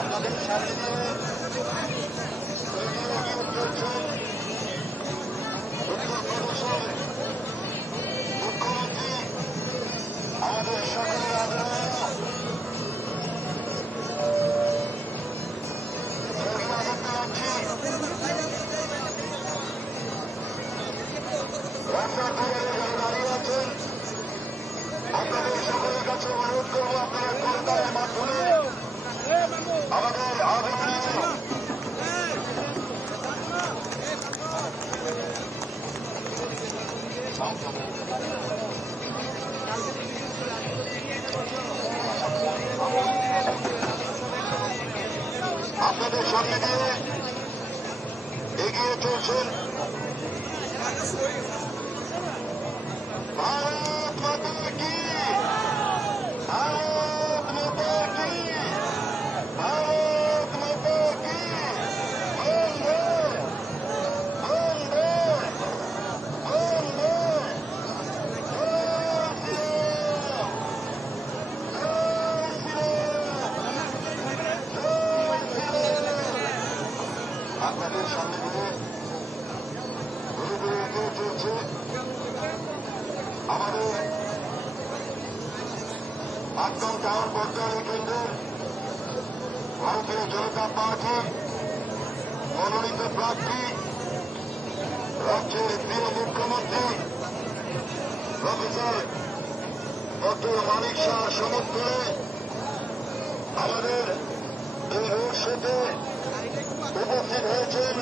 আপনাদের সাথে নিয়ে চলছেন উত্তরপ্রদেশের মুখ্যমন্ত্রী আমাদের সকলের আদরণীয় যোগী আদিত্যনাথজি রাস্তার ধারে যারা দাঁড়িয়ে আছেন আপনাদের সকলের কাছে অনুরোধ করবো আপনারা কলকাতার মাধ্যমে আমাদের আদরণীয় আপনাদের সামনে দিয়ে এগিয়ে চলছেন ভারত মাতা কি, ভারত মাতা কি, ভারত মাতা কি, বন্দে বন্দে বন্দে জয় শ্রীরাম, জয় শ্রীরাম, জয় শ্রীরাম। আপনাদের সামনে দিয়ে ধীরে ধীরে এগিয়ে চলছে আমাদের আটকাম টাওয়ার পর্যায়ে কেন্দ্রের ভারতীয় জনতা পার্টির মনোনীত প্রার্থী রাজ্যের প্রিয় মুখ্যমন্ত্রী প্রফেসর ডক্টর মানিক শাহ সমর্থনে আমাদের এই রোড শোতে উপস্থিত হয়েছেন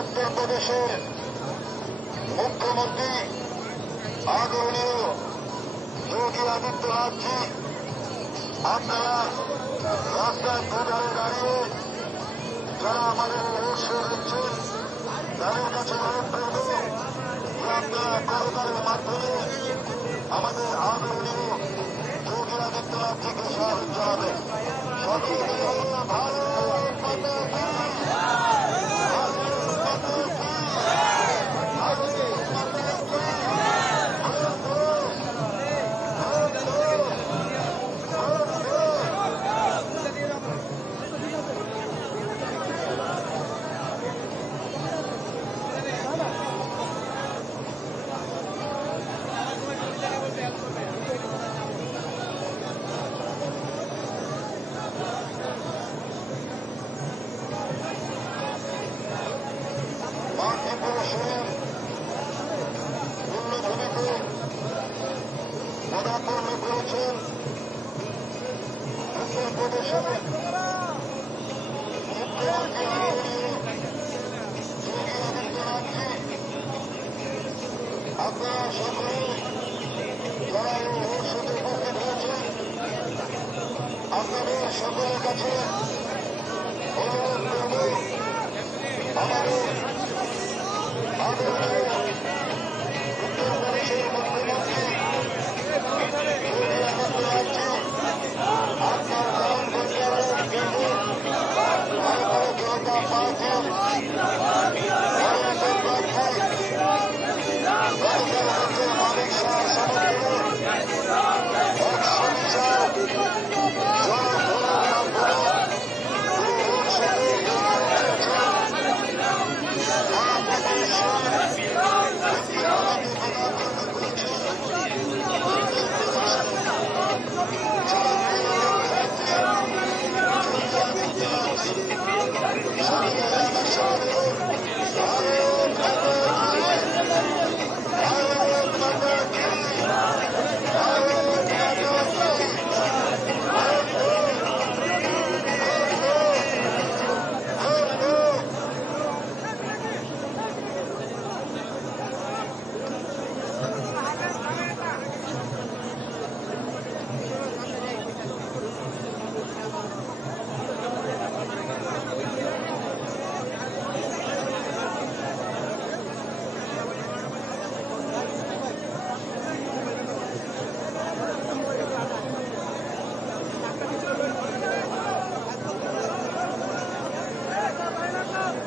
উত্তরপ্রদেশের মুখ্যমন্ত্রী আদরণীয় যোগী আদিত্যনাথজি। আপনারা রাস্তায় দুধারে দাঁড়িয়ে যারা আমাদের রোড শো দেখছেন তাদের কাছে অনুরোধ করব যে আপনারা করতালের মাধ্যমে আমাদের আদরণীয় যোগী আদিত্যনাথজিকে স্বাগত জানাবেন। সকলে মিলে বলুন, ভারত মাতা কি, ভারত মাতা কি, ভারত মাতা কি, মাননীয় শহীদ পূর্ণভূমিতে পদার্পণ করেছেন উত্তরপ্রদেশের মুখ্যমন্ত্রী আদরণীয় যোগী আদিত্যনাথজি। আপনারা সকলে যারা এই রোড শোতে উপস্থিত হয়েছেন আপনাদের সকলের কাছে অনুরোধ করব আমাদের আদরণীয় উত্তরপ্রদেশের মুখ্যমন্ত্রী যোগী আদিত্যনাথজি আপনার গ্রাম পঞ্চায়েত কেন্দ্রে ভারতীয় জনতা পার্টির মনোনীত প্রার্থী প্রফেসর ডক্টর মানিক শাহ সমর্থনে এক সোচ্চার জনগণের মাধ্যমে এই রোড শোতে এগিয়ে চলেছেন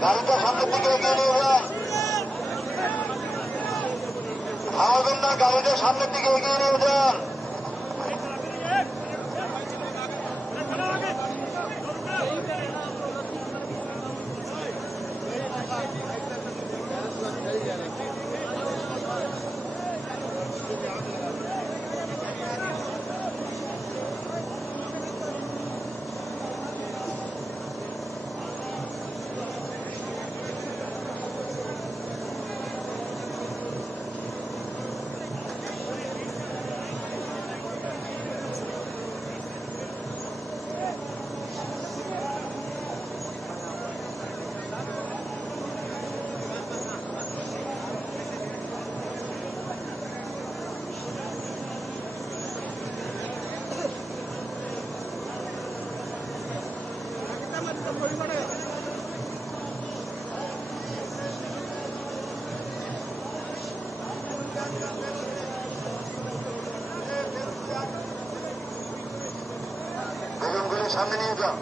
গাড়িটা সামনের দিকে এগিয়ে নিয়ে যান, থামাবেন না, গাড়িটা সামনের দিকে এগিয়ে নিয়ে যান। বেলুনগুলি সামনে নিয়ে যান,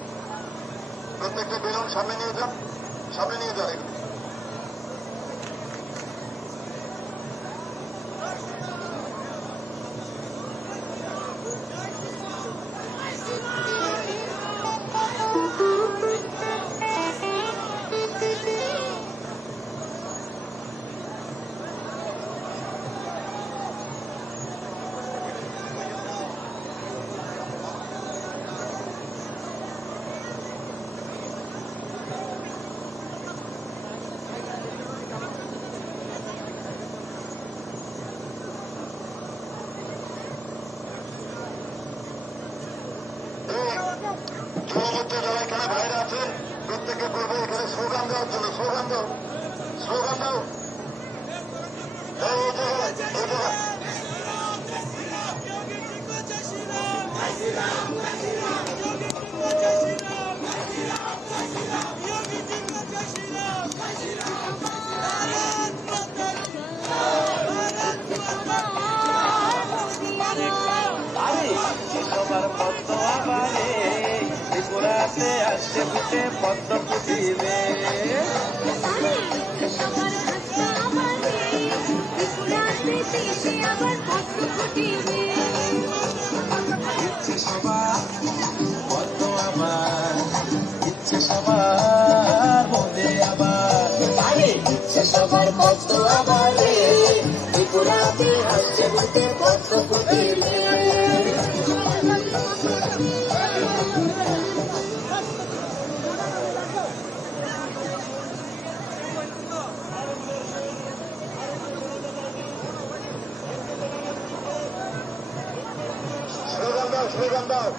প্রত্যেকটা বেলুন সামনে নিয়ে যান, সামনে নিয়ে যান। যুবমূর্তি যারা এখানে বাইরে আছেন প্রত্যেকে করবে এখানে স্লোগান দেওয়ার জন্য। স্লোগান দাও, স্লোগান দাও। এই জায়গায় সবার পদ্ম আবারে ত্রিপুরাতে আসছে বুঝে পদ্ম ফুটিবে ইচ্ছে সবার পদ্ম আবার, ইচ্ছে সবার মনে আবার, ইচ্ছে সবার পদ্ম আবারে ত্রিপুরাতে আসছে বুঝে পদ্ম ফুটিবে। স্লোগান দাও, স্লোগান দাও।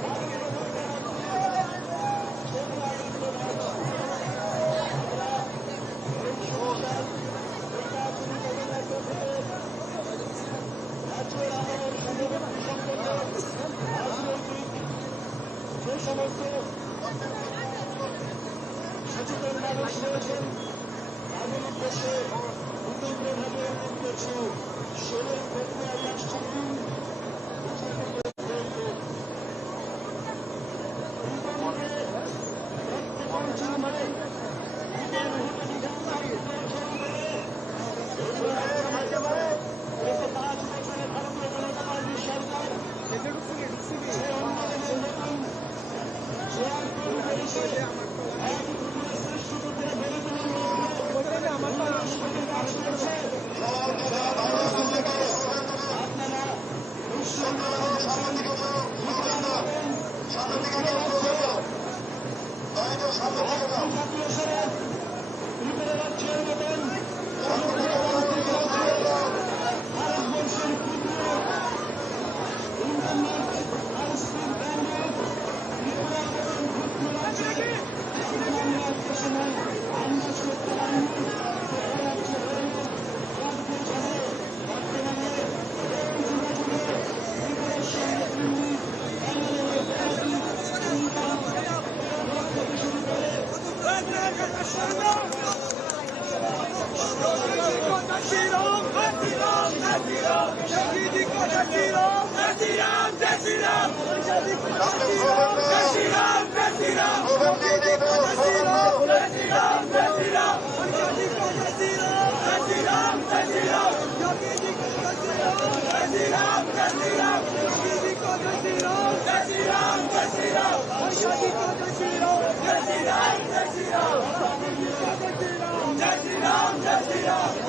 সচেতন মানুষ রয়েছেন তাদের উদ্দেশ্যে উদ্যোগভাবে অনুরোধ করছি, 16 ফেব্রুয়ারি আসছে দিন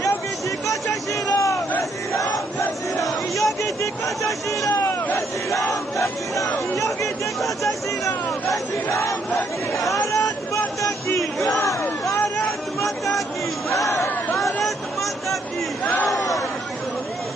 योगी जी को जय श्री राम, योगी जी को जय श्री राम, योगी जी को जय श्री राम। भारत माता की, भारत माता की, भारत माता की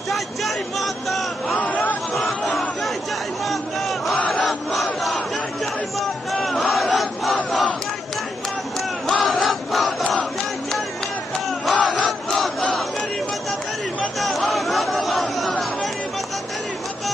जय जय माता, भारत माता, जय जय माता, भारत माता, जय जय माता, भारत माता, जय जय माता, भारत माता, जय जय माता, भारत माता, मेरी माता तेरी माता, भारत माता, मेरी माता तेरी माता,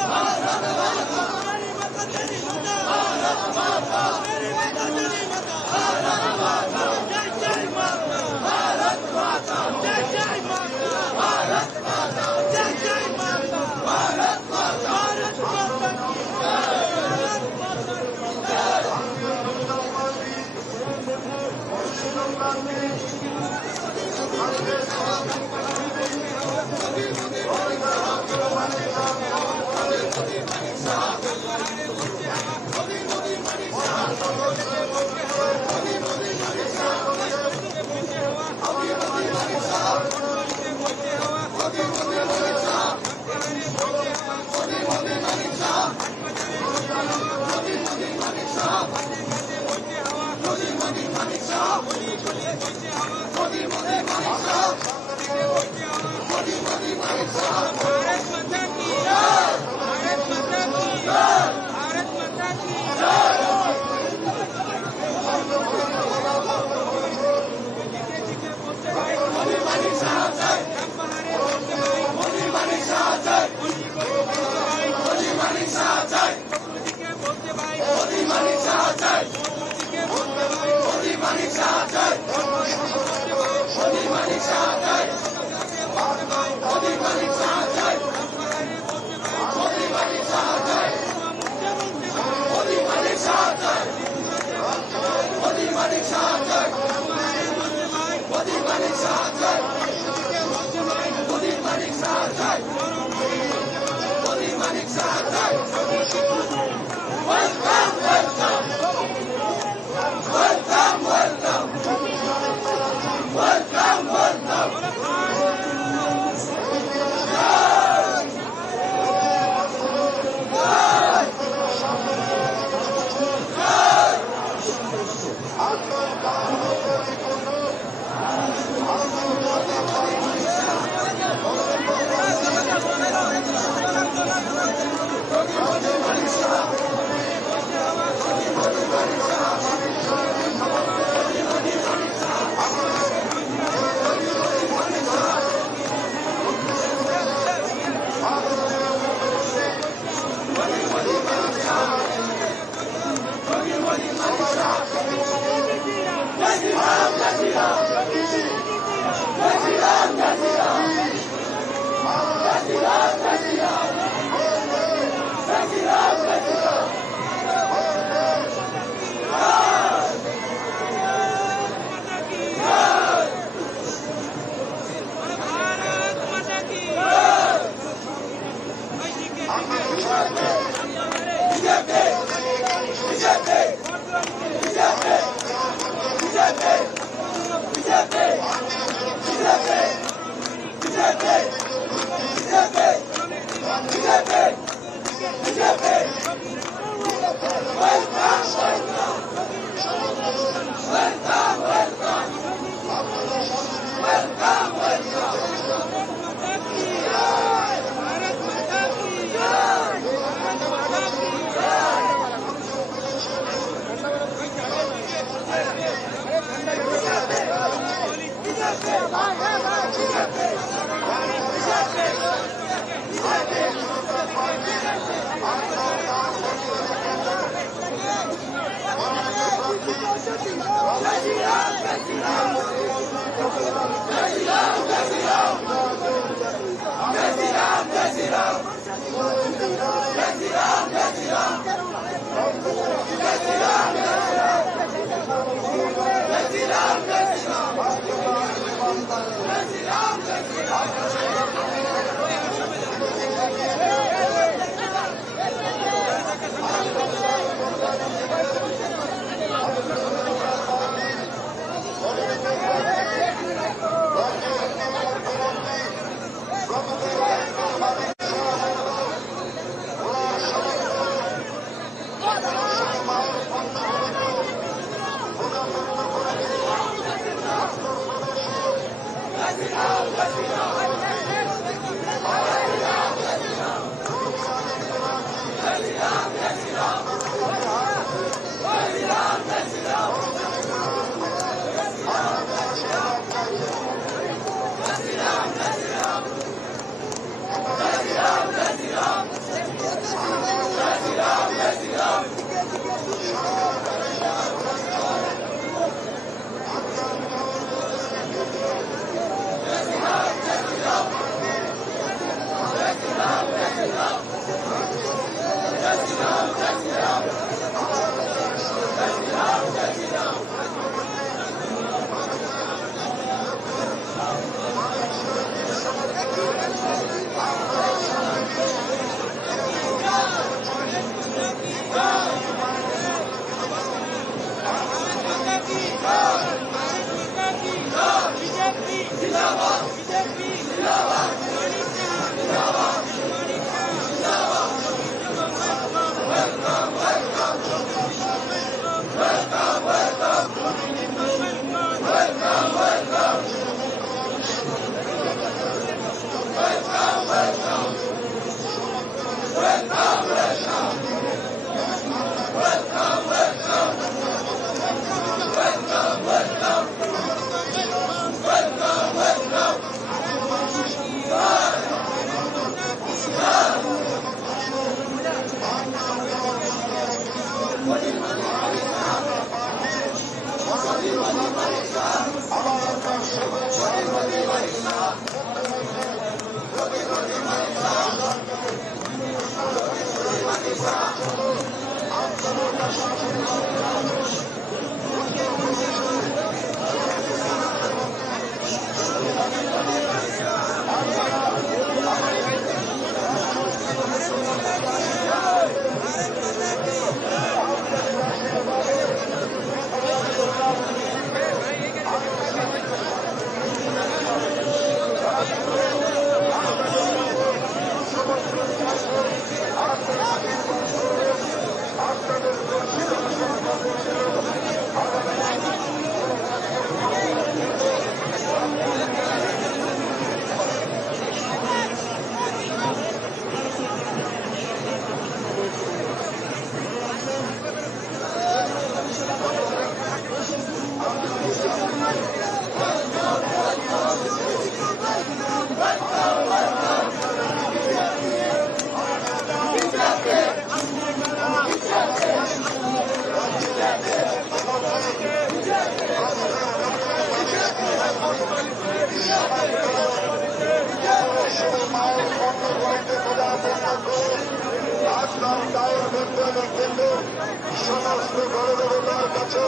সমস্ত গণদেবতার কাছে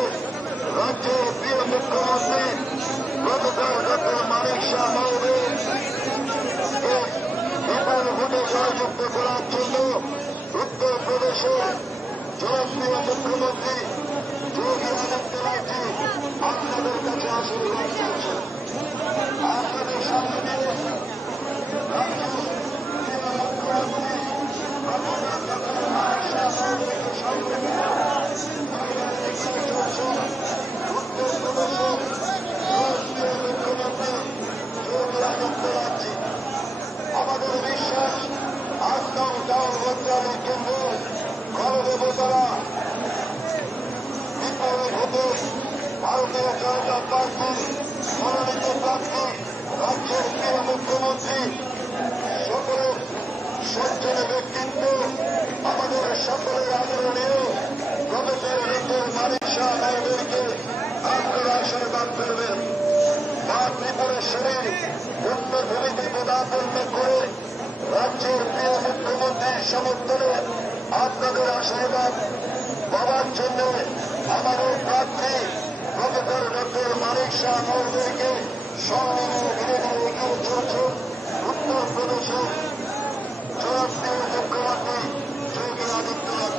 রাজ্যের প্রিয় মুখ্যমন্ত্রী প্রফেসর ডক্টর মানিক শাহ মহোদয় বিপুল ভোটে জয়যুক্ত করার জন্য উত্তরপ্রদেশের জনপ্রিয় মুখ্যমন্ত্রী যোগী আদিত্যনাথজি আপনাদের কাছে আশীর্বাদ চাইছেন। আপনাদের সামনে দিয়ে রাজ্যের প্রিয় মুখ্যমন্ত্রী প্রফেসর ডক্টর মানিক শাহ মহোদয়কে সঙ্গে নিয়ে উত্তরপ্রদেশের জনপ্রিয় মুখ্যমন্ত্রী যোগী আদিত্যনাথজি। আমাদের বিশ্বাস আজকাল টাউন মন্ত্রণালয় কেন্দ্র গণদেবতারা বিপুল ভোটে ভারতীয় জনতা পার্টি মনোনীত প্রার্থী রাজ্যের প্রিয় মুখ্যমন্ত্রী সকলের সজ্জনে ব্যক্তিত্ব আমাদের সকলের আদরণীয় প্রফেসর ডক্টর মানিক শাহ মহোদয়কে আপনারা আশীর্বাদ করবেন। মা ত্রিপুরেশ্বরীর পুণ্যভূমিতে পদার্পণ করে রাজ্যের প্রিয় মুখ্যমন্ত্রীর সমর্থনে আপনাদের আশীর্বাদ পাওয়ার জন্য আমাদের প্রার্থী প্রফেসর ডক্টর মানিক শাহ মহোদয়কে সম্মানে বিরোধী এগিয়ে চলছে উত্তরপ্রদেশের জনপ্রিয় মুখ্যমন্ত্রী যোগী আদিত্যনাথ।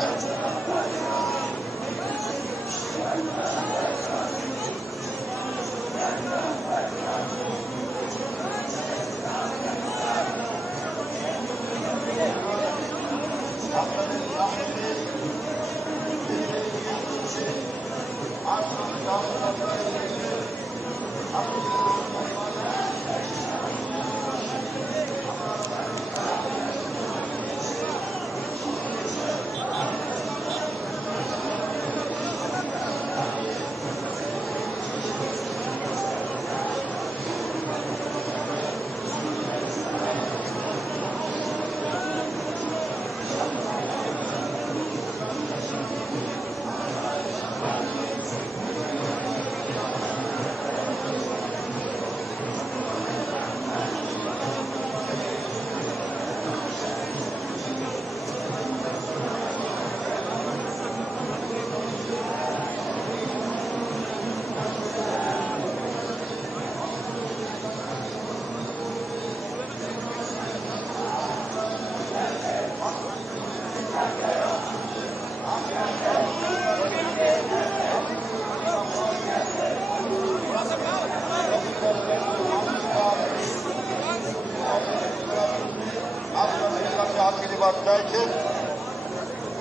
আশীর্বাদ চাইছেন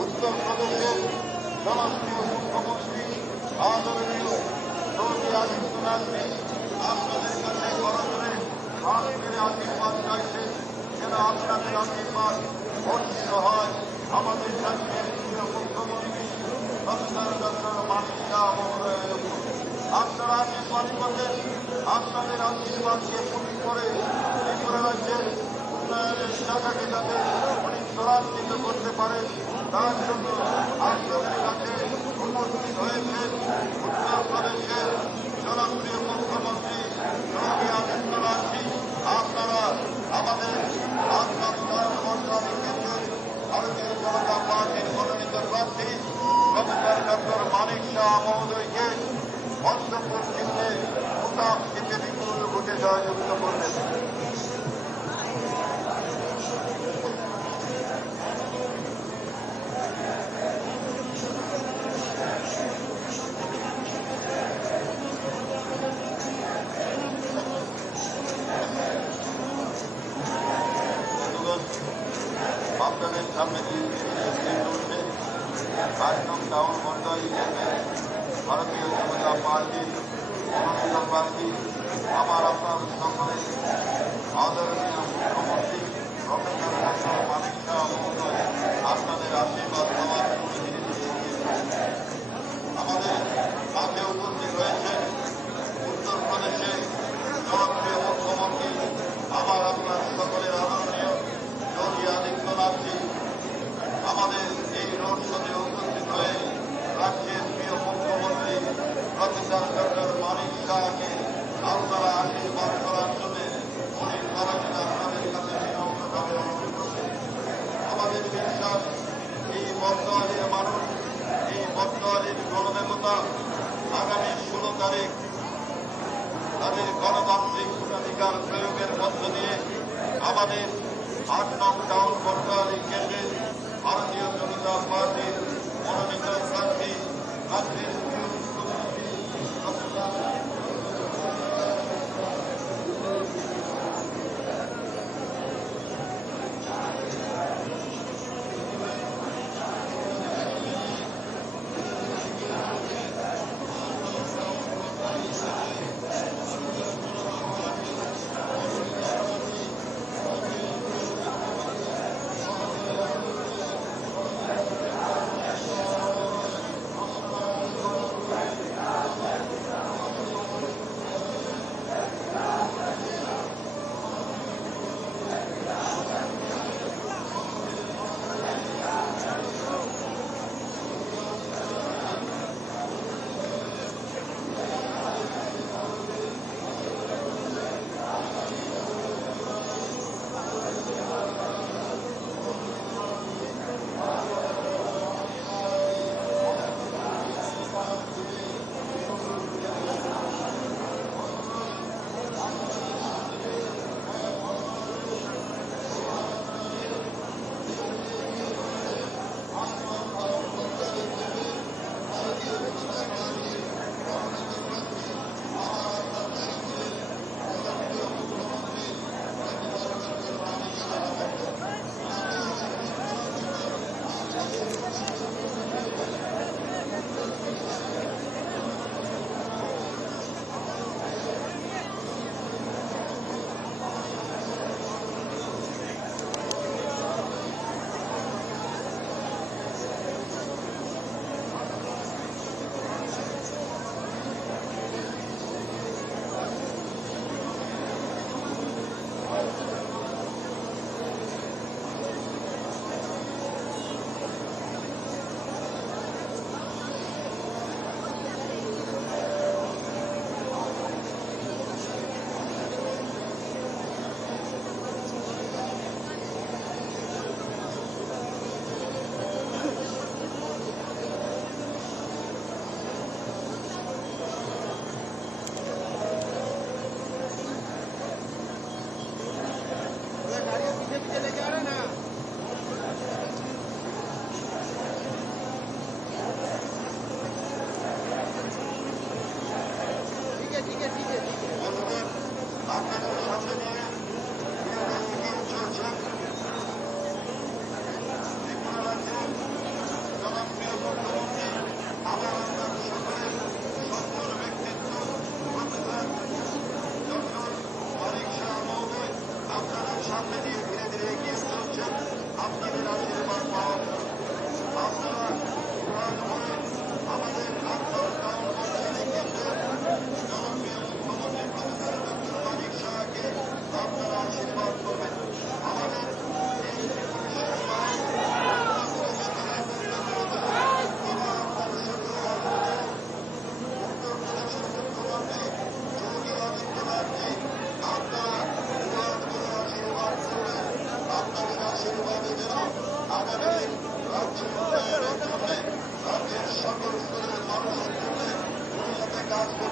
উত্তরপ্রদেশের জনপ্রিয় মুখ্যমন্ত্রী আদরণীয় যোগী আদিত্যনাথজি আপনাদের কাছে করজোড়ে হাত ধরে আশীর্বাদ চাইছেন যেন আপনাদের আশীর্বাদ বর্ষিত হয় আমাদের রাজ্যের প্রিয় মুখ্যমন্ত্রী প্রফেসর ডক্টর মানিক শাহ মহোদয়ের উপর। আপনারা আশীর্বাদ করবেন, আপনাদের আশীর্বাদকে পুঁজি করে ত্রিপুরা রাজ্যের উন্নয়নের জায়গাকে যাতে উনি ত্বরান্বিত করতে পারেন তার জন্য আপনাদের কাছে উপস্থিত হয়েছেন উত্তরপ্রদেশের জনপ্রিয় মুখ্যমন্ত্রী যোগী আদিত্যনাথজি। আপনারা আমাদের আসাম মন্ত্রণালয় কেন্দ্রের ভারতীয় জনতা পার্টির মনোনীত প্রার্থী প্রফেসর ডক্টর মানিক শাহ মহোদয়কে অন্তপুর চিহ্নে ভোটার জিতে বিপুল ভোটে জয়যুক্ত করবেন। আপনাদের সামনে একদম টাউন মন্ডল ভারতীয় জনতা পার্টির মনোনীত প্রার্থী আমার আপনার সকলের আদরণীয় মুখ্যমন্ত্রী প্রফেসর ডক্টর মানিক শাহ মহোদয় আপনাদের আশীর্বাদ পাওয়ার আমাদের মাঝে উপস্থিত রয়েছেন উত্তরপ্রদেশের জনপ্রিয় মুখ্যমন্ত্রী আমার আপনার সকলের আদরণীয় যোগী আদিত্যনাথজি। আমাদের এই রোড শোতে উপস্থিত হয়ে রাজ্যের প্রিয় মুখ্যমন্ত্রী প্রফেসর ডক্টর মানিক শাহকে আপনারা আশীর্বাদ করার জন্য উনি করাচিতে আপনাদের কাছে বিনম্রভাবে অনুরোধ করছেন। আমাদের বিশ্বাস এই জনতা আগামী 16 তারিখ তাদের গণতান্ত্রিক ভোটাধিকার প্রয়োগের মধ্য দিয়ে আমাদের 8 নং টাউন কোতোয়ালি কেন্দ্রের ভারতীয় জনতা পার্টির মনোনীত প্রার্থী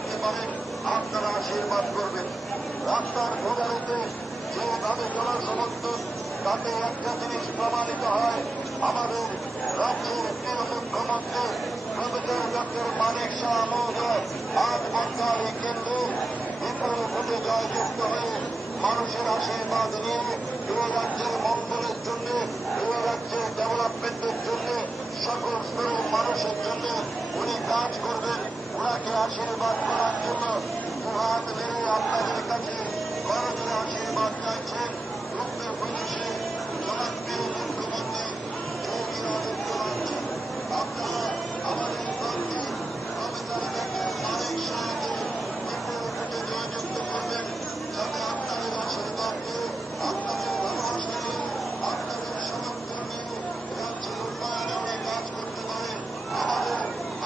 রাজ্যের আপনারা আশীর্বাদ করবেন। রাস্তার ভোগান্তিতে যেভাবে জনসমর্থন, তাতে একটা জিনিস প্রমাণিত হয়, আমাদের রাজ্যের প্রিয় মুখ্যমন্ত্রী প্রফেসর ডক্টর মানিক শাহ মহোদয় আজ কোতোয়ালি কেন্দ্রে বিপুল ভোটে জয়যুক্ত হয়ে মানুষের আশীর্বাদ নিয়ে এই রাজ্যের মঙ্গলের জন্য, এই রাজ্যের ডেভেলপমেন্টের জন্য, সকল স্তরের মানুষের জন্য উনি কাজ করবেন। ওনাকে আশীর্বাদ করার জন্য দুহাত মেরে আপনাদের কাছে করজোড়ে আশীর্বাদ চাইছেন উত্তরপ্রদেশের জনপ্রিয় মুখ্যমন্ত্রী যোগী আদিত্যনাথ। আপনারা আমাদের প্রার্থী প্রফেসর ডক্টর মানিক শাহকে বিপুল ভোটে জয়যুক্ত করবেন, যাতে আপনাদের আশীর্বাদ নিয়ে, আপনাদের ভালোবাসা নিয়ে, আপনাদের সমর্থন নিয়ে রাজ্যের উন্নয়নে উনি কাজ করতে পারেন। আমাদের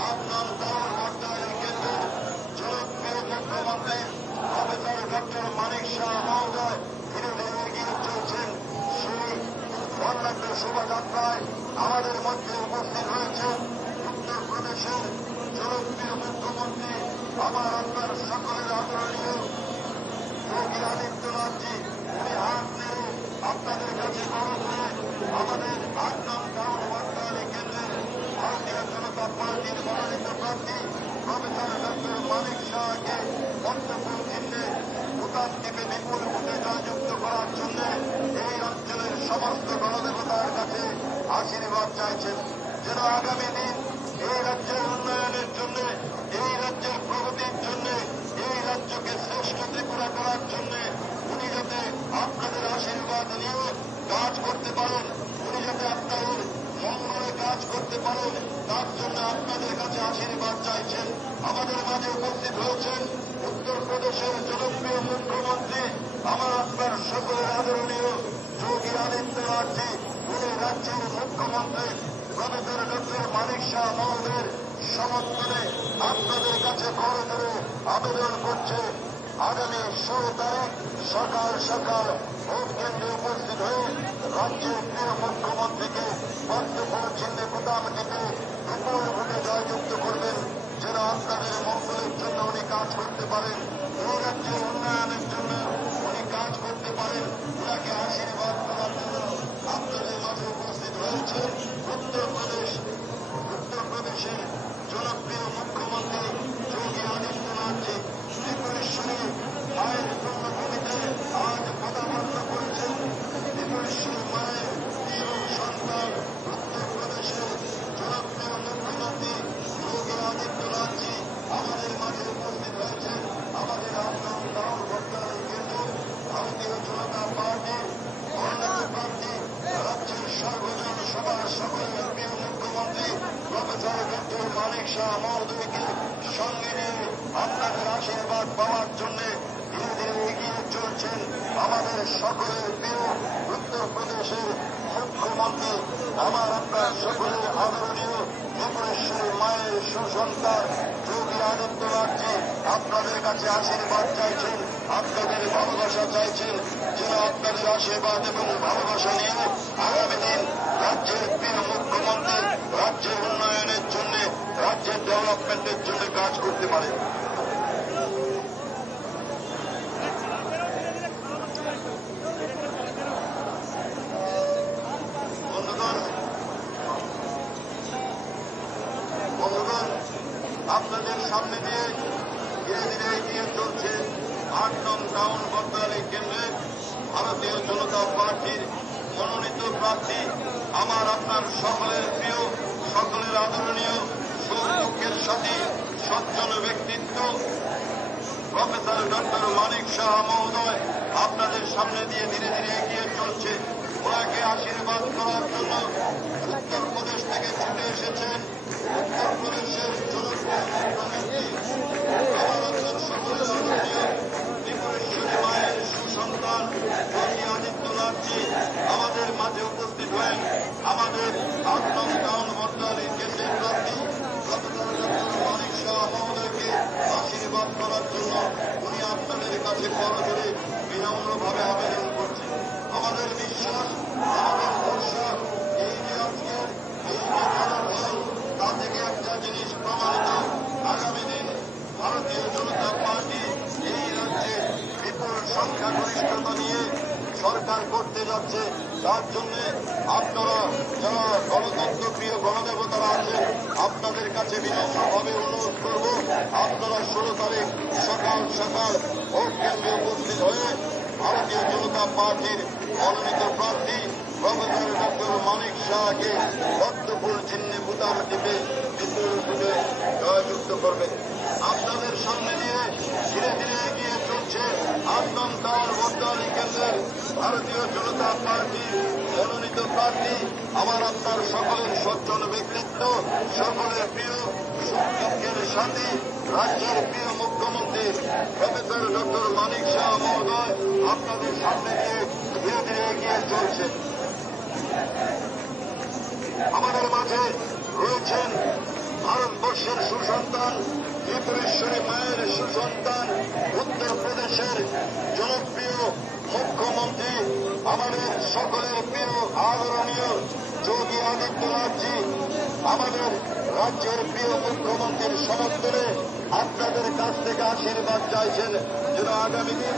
আপনার টাউন কোতোয়ালি কেন্দ্রের জনপ্রিয় মুখ্যমন্ত্রী প্রফেসর ডক্টর মানিক শাহ মহোদয় ধীরে ধীরে এগিয়ে চলছেন। সেই অন্যান্য শোভাযাত্রায় আমাদের মধ্যে উপস্থিত হয়েছে উত্তরপ্রদেশের জনপ্রিয় আমার আপনার সকলের আদরণীয় যোগী আদিত্যনাথজি, উনি হাত নেড়ে আপনাদের কাছে বড় করে আমাদের ৮ নং টাউন বর্তমানে কেন্দ্রের ভারতীয় জনতা পার্টির মনোনীত প্রার্থী প্রফেসর ডক্টর মানিক শাহকে পদ্মফুল চিহ্নে ভোটার টিপে বিপুল ভোটে জয়যুক্ত করার জন্য এই অঞ্চলের সমস্ত গণদেবতার কাছে আশীর্বাদ চাইছেন, যেন আগামী দিন এই রাজ্যের উন্নয়নের জন্য, এই রাজ্যের প্রগতির জন্য, এই রাজ্যকে শ্রেষ্ঠ ত্রিপুরা করার জন্য উনি যাতে আপনাদের আশীর্বাদ নিয়ে কাজ করতে পারেন, উনি যাতে আপনাদের মঙ্গলে কাজ করতে পারেন, তার জন্য আপনাদের কাছে আশীর্বাদ চাইছেন। আমাদের মাঝে উপস্থিত হয়েছেন উত্তরপ্রদেশের জনপ্রিয় মুখ্যমন্ত্রী, আমার আপনার সকলের আদরণীয় যোগী আদিত্যনাথজি, উনি রাজ্যের মুখ্যমন্ত্রী প্রফেসর ডক্টর মানিক শাহ মহোদয়ের সমর্থনে আপনাদের কাছে করে ধরে আবেদন করছে আগামী 16 তারিখ সকাল সকাল ভোট কেন্দ্রে উপস্থিত হয়ে রাজ্যের প্রিয় মুখ্যমন্ত্রীকে পদ্মফুল চিহ্নে বোতাম টিপে বিপুল ভোটে জয়যুক্ত করবেন, যেন আপনাদের মঙ্গলের জন্য উনি কাজ করতে পারেন, এই রাজ্যের উন্নয়নের জন্য উনি কাজ করতে পারেন। উনাকে আশীর্বাদ করার জন্য আপনাদের মাঝে উপস্থিত হয়েছে উত্তরপ্রদেশের জনপ্রিয় মুখ্যমন্ত্রী যোগী আদিত্যনাথজি। ত্রিপুরেশ্বরী মায়ের জন্মভূমিতে আজ পদাবর্ত করেছেন ত্রিপুরেশ্বরী মায়ের সন্তান উত্তরপ্রদেশের জনপ্রিয় মুখ্যমন্ত্রী যোগী আদিত্যনাথজি আমাদের মাঝে উপস্থিত হয়েছেন। আমাদের আপনার গাঁও ভোটার কেন্দ্র ভারতীয় জনতা পার্টির মনোনীত প্রার্থী রাজ্যের সর্বজন সভার সকলের প্রিয় মুখ্যমন্ত্রী প্রফেসর ডক্টর মানিক শাহ মহোদয়কে সঙ্গে নিয়ে আপনাদের আশীর্বাদ পাওয়ার জন্য ধীরে ধীরে এগিয়ে চলছেন আমাদের সকলের প্রিয় উত্তরপ্রদেশের মুখ্যমন্ত্রী, আমার আপনার সকলের আদরণীয় ত্রিপুরেশ্বরী মায়ের সুসন্তান যোগী আদিত্যনাথজি আপনাদের কাছে আশীর্বাদ চাইছেন, আপনাদের ভালোবাসা চাইছেন, যেন আপনাদের আশীর্বাদ এবং ভালোবাসা নিয়ে আগামী দিন রাজ্যের প্রিয় মুখ্যমন্ত্রী রাজ্যের উন্নয়নের জন্য, রাজ্যের ডেভেলপমেন্টের জন্য কাজ করতে পারে। বন্ধুগণ, আপনাদের সামনে দিয়ে ধীরে ধীরে এগিয়ে চলছে ৮ নং টাউন বর্তমানে কেন্দ্রে ভারতীয় জনতা পার্টির মনোনীত প্রার্থী, আমার আপনার সকলের প্রিয়, সকলের আদরণীয়, সৌভাগ্যের সাথে সজ্জন ব্যক্তিত্ব প্রফেসর ডক্টর মানিক শাহ মহোদয় আপনাদের সামনে দিয়ে ধীরে ধীরে এগিয়ে চলছে। ওনাকে আশীর্বাদ করার জন্য উত্তরপ্রদেশ থেকে ছুটে এসেছেন উত্তরপ্রদেশের জনপ্রিয় মুখ্যমন্ত্রী, আমার আপনার সকলের আদরণীয় ত্রিপুরেশ্বরী মায়ের সুসন্তান যোগী আদিত্যনাথজি আমাদের মাঝে উপস্থিত হয়ে আমাদের ৮ নং টাউন বর্তমানে কেন্দ্রের প্রার্থী প্রফেসর ডক্টর মানিক শাহ মহোদয়কে আশীর্বাদ করার জন্য উনি আপনাদের কাছে করজোড়ে বিনম্রভাবে আবেদন করছেন। আমাদের বিশ্বাস, আমাদের ভরসা, এই যে আজকের এই যে জনগণ, তা থেকে একটা জিনিস প্রমাণিত, আগামী দিন ভারতীয় জনতা পার্টি এই রাজ্যে বিপুল সংখ্যাগরিষ্ঠতা নিয়ে সরকার করতে যাচ্ছে। তার জন্য আপনারা যারা গণতন্ত্র প্রিয় গণদেবতারা আছেন, আপনাদের কাছে বিনম্রভাবে অনুরোধ করব, আপনারা 16 তারিখ সকাল সকাল ভোট কেন্দ্রে উপস্থিত হয়ে ভারতীয় জনতা পার্টির মনোনীত প্রার্থী প্রফেসর ডক্টর মানিক শাহকে পদ্মফুল চিহ্নে বোতাম টিপে বিপুল ভোটে জয়যুক্ত করবেন। আপনাদের সামনে দিয়ে ধীরে ধীরে এগিয়ে চলছে ৮ নং টাউন ভোটারি কেন্দ্রের ভারতীয় জনতা পার্টি মনোনীত প্রার্থী, আমার আপনার সকলের সজ্জন ব্যক্তিত্ব, সকলের প্রিয়, সুযোগ্যের সাথী, রাজ্যের প্রিয় মুখ্যমন্ত্রী প্রফেসর ডক্টর মানিক শাহ মহোদয় আপনাদের সামনে দিয়ে ধীরে ধীরে এগিয়ে চলছে। আমাদের মাঝে রয়েছেন ভারতবর্ষের সুসন্তান, ত্রিপুরেশ্বরী মায়ের সুসন্তান, উত্তরপ্রদেশের জনপ্রিয় মুখ্যমন্ত্রী, আমাদের সকলের প্রিয় আদরণীয় যোগী আদিত্যনাথজি আমাদের রাজ্যের প্রিয় মুখ্যমন্ত্রীর সমর্থনে আপনাদের কাছে কাছ থেকে আশীর্বাদ চাইছেন যেন আগামী দিন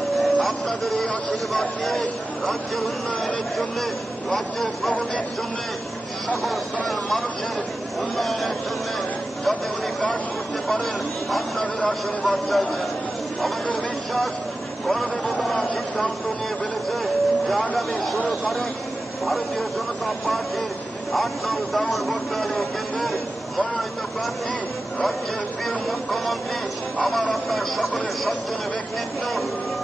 আপনাদের এই আশীর্বাদ নিয়ে রাজ্যের উন্নয়নের জন্য, রাজ্যের প্রগতির জন্য, সকল স্তরের মানুষের উন্নয়নের জন্য যাতে উনি কাজ করতে পারেন, আপনাদের আশীর্বাদ চাইছেন। আমাদের বিশ্বাস গণদেবতারা সিদ্ধান্ত নিয়ে ফেলেছে যে আগামী 16 তারিখ ভারতীয় জনতা পার্টির 8 নং দামোদর বটতলা কেন্দ্রের মনোনীত প্রার্থী, রাজ্যের প্রিয় মুখ্যমন্ত্রী, আমার আপনার সকলের সজ্জন ব্যক্তিত্ব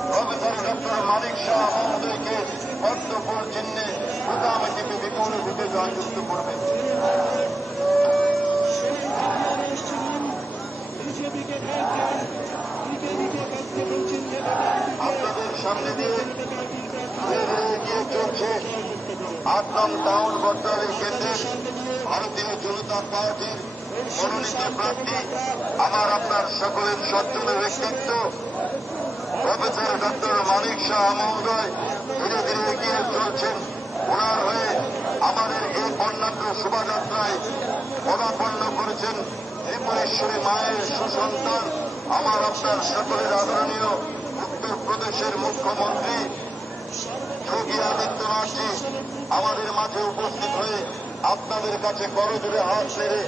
প্রফেসর ডক্টর মানিক শাহ মহোদয়কে পদ্মফুল চিহ্নে প্রধানমন্ত্রীকে বিপুল ভোটে জয়যুক্ত করবে। আপনাদের সামনে দিয়ে এগিয়ে চলছে 8 নং টাউন বটতলা কেন্দ্রের ভারতীয় জনতা পার্টির মনোনীত প্রার্থী, আমার আপনার সকলের সজ্জন ব্যক্তিত্ব প্রফেসর ডক্টর মানিক শাহ মহোদয় ধীরে ধীরে এগিয়ে চলছেন। ওনার হয়ে আমাদের এই বর্ণাঢ্য শোভাযাত্রায় পদার্পণ করেছেন ত্রিপুরেশ্বরী মায়ের সুসন্তান, আমার আপনার সকলের আদরণীয় উত্তরপ্রদেশের মুখ্যমন্ত্রী যোগী আদিত্যনাথজি আমাদের মাঝে উপস্থিত হয়ে আপনাদের কাছে করজোড়ে হাত ছেড়ে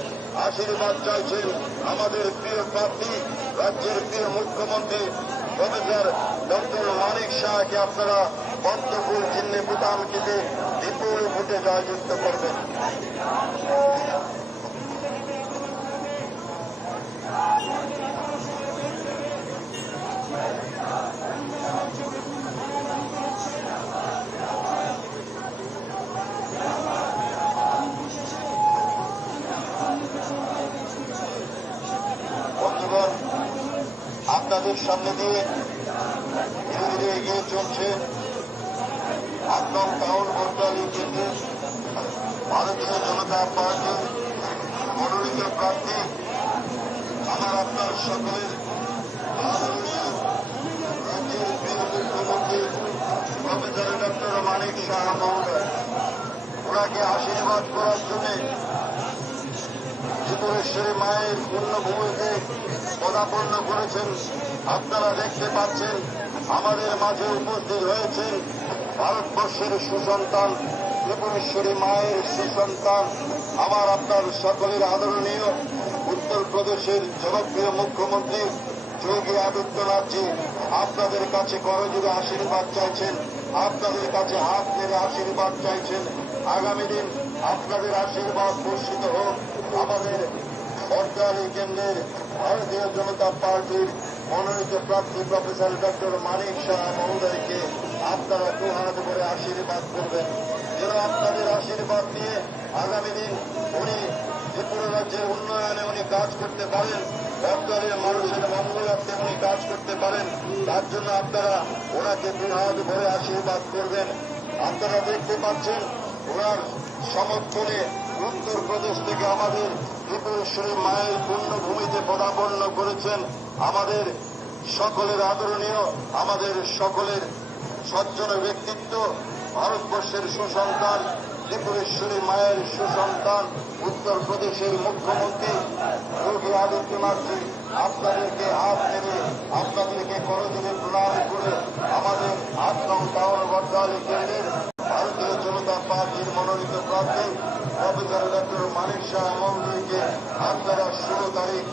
আশীর্বাদ চাইছেন আমাদের প্রিয় প্রার্থী, রাজ্যের প্রিয় মুখ্যমন্ত্রী প্রফেসর ডক্টর মানিক শাহকে আপনারা পদ্মফুল চিহ্নে বুতামটিতে বিপুল ভোটে জয়যুক্ত করবেন। বন্ধুগণ, আপনাদের সামনে দিয়ে ধীরে ধীরে এগিয়ে চলছে 8 নং টাউন বটতলা কেন্দ্রে ভারতীয় জনতা পার্টির মনোনীত প্রার্থী, আমার আপনার সকলের আদরণীয় রাজ্যের প্রিয় মুখ্যমন্ত্রী প্রফেসর ডক্টর মানিক শাহ মহোদয়। ওনাকে আশীর্বাদ করার জন্য ত্রিপুরেশ্বরী মায়ের পুণ্যভূমিতে পদার্পণ করেছেন। আপনারা দেখতে পাচ্ছেন আমাদের মাঝে উপস্থিত হয়েছেন ভারতবর্ষের সুসন্তান, ত্রিপুরেশ্বরী মায়ের সুসন্তান, আমার আপনার সকলের আদরণীয় উত্তরপ্রদেশের জনপ্রিয় মুখ্যমন্ত্রী যোগী আদিত্যনাথজি আপনাদের কাছে করজোড়ে আশীর্বাদ চাইছেন, আপনাদের কাছে হাত নেড়ে আশীর্বাদ চাইছেন। আগামী দিন আপনাদের আশীর্বাদ বর্ষিত হোক আমাদের বটতলা কেন্দ্রের ভারতীয় জনতা পার্টির মনোনীত প্রার্থী প্রফেসর ডক্টর মানিক শাহ মহোদয়কে আপনারা দুহাত করে আশীর্বাদ করবেন, যেন আপনাদের আশীর্বাদ নিয়ে আগামী দিন উনি ত্রিপুরা রাজ্যের উন্নয়নে উনি কাজ করতে পারেন, বটতলার মানুষের মঙ্গলার্থে উনি কাজ করতে পারেন। তার জন্য আপনারা ওনাকে দুহাত ভরে আশীর্বাদ করবেন। আপনারা দেখতে পাচ্ছেন ওনার সমর্থনে উত্তরপ্রদেশ থেকে আমাদের ত্রিপুরেশ্বরী মায়ের পুণ্যভূমিতে পদার্পণ করেছেন আমাদের সকলের আদরণীয়, আমাদের সকলের সজ্জন ব্যক্তিত্ব, ভারতবর্ষের সুসন্তান, ত্রিপুরেশ্বরী মায়ের সুসন্তান, উত্তরপ্রদেশের মুখ্যমন্ত্রী যোগী আদিত্যনাথজি আপনাদেরকে হাত নেড়ে আপনাদেরকে করজোড়ে প্রণাম করে আমাদের 8 নং টাউন বটতলা কেন্দ্রের ভারতীয় জনতা পার্টির মনোনীত প্রার্থী প্রফেসর ডক্টর মানিক শাহ মহোদয়কে আপনারা 16 তারিখ,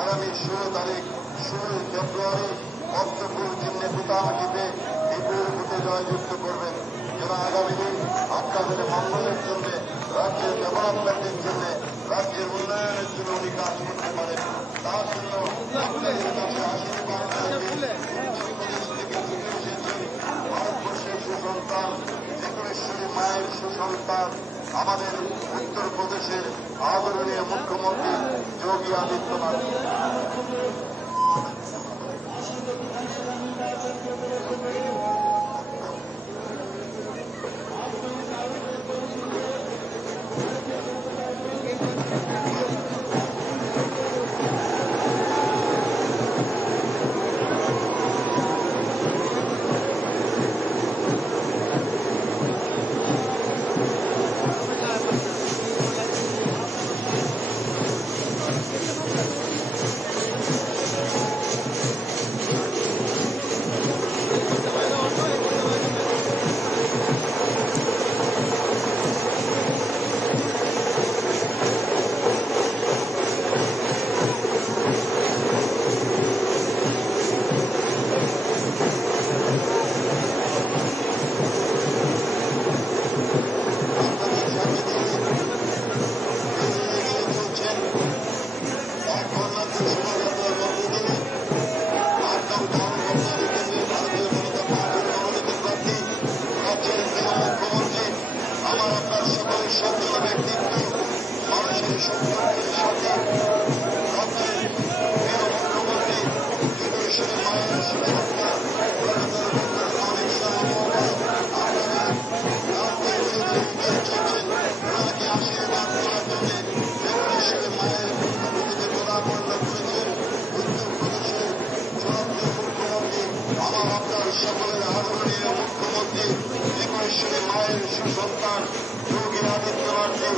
আগামী 16 তারিখ 16 ফেব্রুয়ারি পদ্মফুল চিহ্নে বুতামটিতে বিপুল ভোটে জয়যুক্ত করবেন, যেন আগামী দিন আপনাদের মঙ্গলের জন্য, রাজ্যের ডেভেলপমেন্টের জন্য, রাজ্যের উন্নয়নের জন্য উনি কাজ করতে পারেন। তার জন্য আপনাদের কাছে আশীর্বাদ উত্তরপ্রদেশ থেকে ছুটে এসেছেন ভারতবর্ষের সুসন্তান, ত্রিপুরেশ্বরী মায়ের সুসন্তান, আমাদের উত্তরপ্রদেশের আদরণীয় মুখ্যমন্ত্রী যোগী আদিত্যনাথ। আমার আপনার সকলের সক্রিয় ব্যক্তিত্ব মানুষের সম্পর্কের সাথে রাজ্যের প্রিয় মুখ্যমন্ত্রী বিদেশের মায়ের সুরক্ষা অনেক ওনাকে আশীর্বাদ করার জন্য বিদেশের মায়ের মুখ্যমন্ত্রীকে পদার্পণ করেছেন উত্তরপ্রদেশের জনপ্রিয় মুখ্যমন্ত্রী আমার আপনার সকলের আদরণীয় মুখ্যমন্ত্রী বিদেশের মায়ের সুসন্তান যোগী আদিত্যনাথজি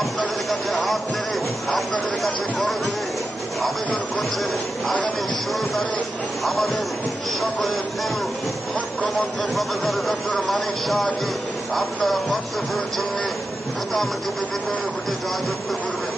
আপনাদের কাছে হাত নেড়ে আপনাদের কাছে করো দিয়ে আবেদন করছেন আগামী 16 তারিখ আমাদের সকলের প্রিয় মুখ্যমন্ত্রী প্রফেসর ডক্টর মানিক শাহকে আপনারা পদ্মফুল চিহ্নে বোতাম টিপে বিপুল ভোটে জয়যুক্ত করবেন।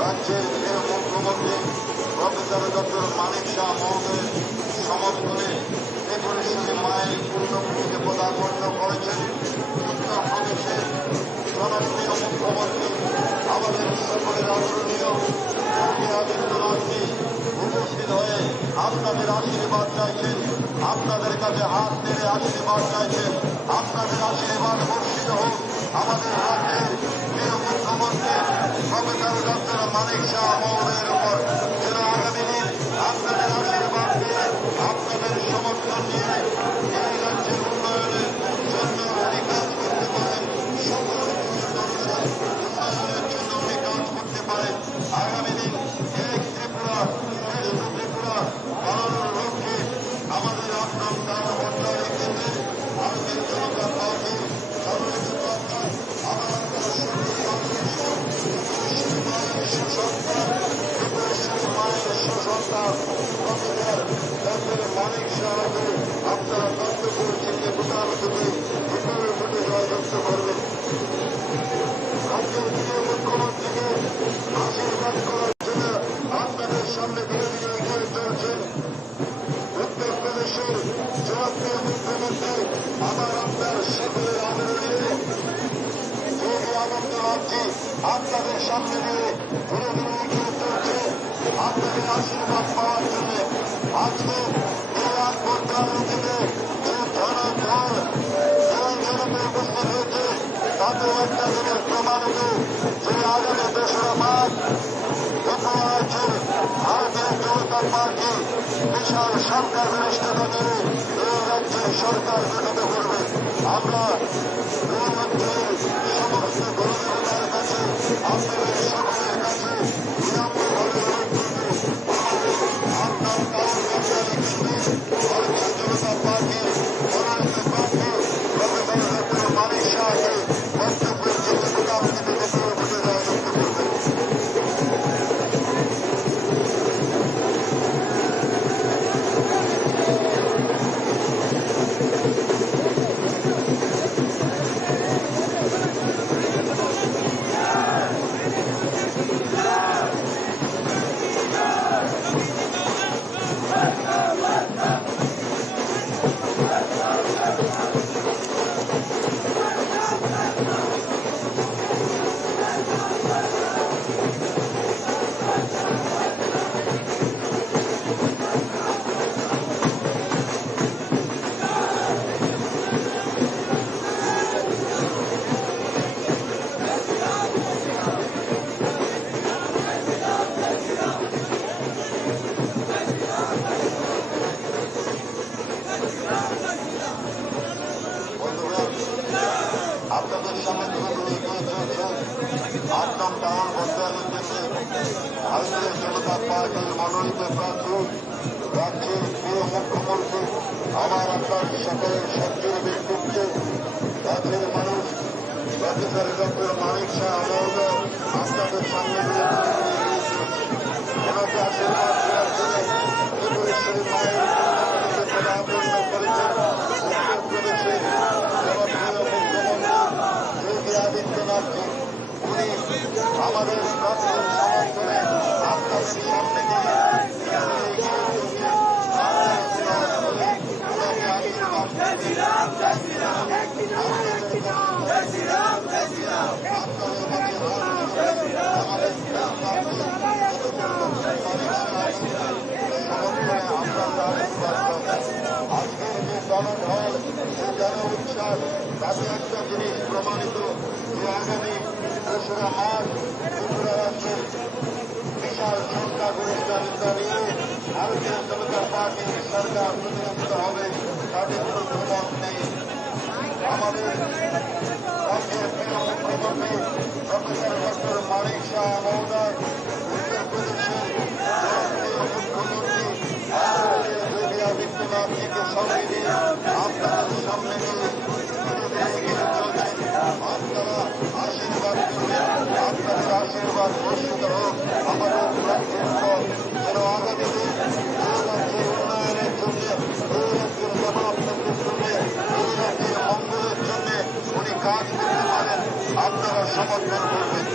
রাজ্যের প্রিয় মুখ্যমন্ত্রী প্রফেসর ডক্টর মানিক শাহ মহোদয়ের সমর্থনে ত্রিপুরেশ্বরী মায়ের পূর্ণভূমিকে পদার্পণ করেছেন উত্তরপ্রদেশের জনপ্রিয় মুখ্যমন্ত্রী আমাদের সকলের আদরণীয় যোগী আদিত্যনাথজি উপস্থিত হয়ে আপনাদের আশীর্বাদ চাইছেন, আপনাদের কাছে হাত নেড়ে আশীর্বাদ চাইছেন। আপনাদের আশীর্বাদ বর্ষিত হোক আমাদের রাজ্যের প্রিয় মুখ্যমন্ত্রী প্রফেসর ডক্টর মানিক শাহ মহোদয়ের উপর, যেন আগামী দিন আপনাদের আশীর্বাদ দিয়ে আপনাদের সমর্থন নিয়ে এই রাজ্যের উন্নয়নের জন্য উনি কাজ করতে পারেন, সকল উন্নয়নের জন্য উনি কাজ করতে পারেন। আগামী দিন এক ত্রিপুরা শ্রেষ্ঠ ত্রিপুরা বানানোর লক্ষ্যে আমাদের আপনার তারা বর্তমানে কেন্দ্রে ভারতীয় জনতা পার্টি মানিক শাহকে আপনারা তত্ত্বপুর চিহ্নে ভোটার থেকে ভোটারের ভোটে জয়যুক্ত করবেন। রাজ্যের প্রিয় মুখ্যমন্ত্রীকে আশীর্বাদ করার জন্য আপনাদের সামনে বিরোধী এগিয়ে চলছেন উত্তরপ্রদেশের জনপ্রিয় মুখ্যমন্ত্রী আমার আপনার সকলের আদরণীয় যোগী আদিত্যনাথজি আপনাদের সামনে দিয়ে ধীরে ধীরে এগিয়ে চলছে আপনাদের আশীর্বাদ পাওয়ার জন্য। আজকে বিরাট মন্ত্রণালয় থেকে যে জনগণ এই জনতা উপস্থিত হয়েছে তাতে একটা দিনের প্রমাণিত যে আগামী 2রা মার্চ রাজ্যের ভারতীয় জনতা পার্টি বিশাল সরকার ব্যবস্থা নিয়ে এই রাজ্যের সরকার গঠিত করবে। আমরা এই রাজ্যের সমস্ত গণজনতার কাছে আপনাদের সকলের কাছে বিনম্রভাবে অনুরোধ করব সম্মানিত প্রার্থী রাজ্যের প্রিয় মুখ্যমন্ত্রী আমার আপনার সকলের সজ্জন ব্যক্তিত্বে রাজ্যের মানুষ প্রফেসর ডক্টর মানিক শাহ মহোদয় আপনাদের সামনে ওনাকে আশীর্বাদ দেওয়ার জন্য ত্রিপুরেশ্বরী মায়ের পদার্পণ করেছেন উত্তরপ্রদেশের জনপ্রিয় মুখ্যমন্ত্রী যোগী আদিত্যনাথজি। উনি আমাদের প্রার্থীর সমর্থনে আপনাদের সামনে দিয়ে আজকের যে জনঢল যে জন উচ্ছ্বাস তাতে একটা জিনিস প্রমাণিত যে আগামী ২রা মার্চ ত্রিপুরা রাজ্যের বিশাল সংখ্যাগরিষ্ঠতা নিয়ে ভারতীয় জনতা পার্টির সরকার প্রতিষ্ঠিত হবে তাতে কোনো প্রমত নেই। আমাদের রাজ্যের প্রিয় মুখ্যমন্ত্রী প্রফেসর ডক্টর মানিক শাহ মহোদয় উত্তরপ্রদেশের জনপ্রিয় মুখ্যমন্ত্রী যোগী আদিত্যনাথজিকে সঙ্গে নিয়ে আপনাদের সামনে নিয়ে এগিয়ে চলছেন। আপনারা আশীর্বাদ করবেন, আপনাদের আশীর্বাদ বর্ষিত হোক আমাদের রাজ্যের পর, যেন আগামী দিন এই রাজ্যের উন্নয়নের জন্য, এই রাজ্যের ডেভেলপমেন্টের জন্য, এই রাজ্যের মঙ্গলের জন্য উনি কাজ করতে পারেন। আপনারা সমর্থন করবেন।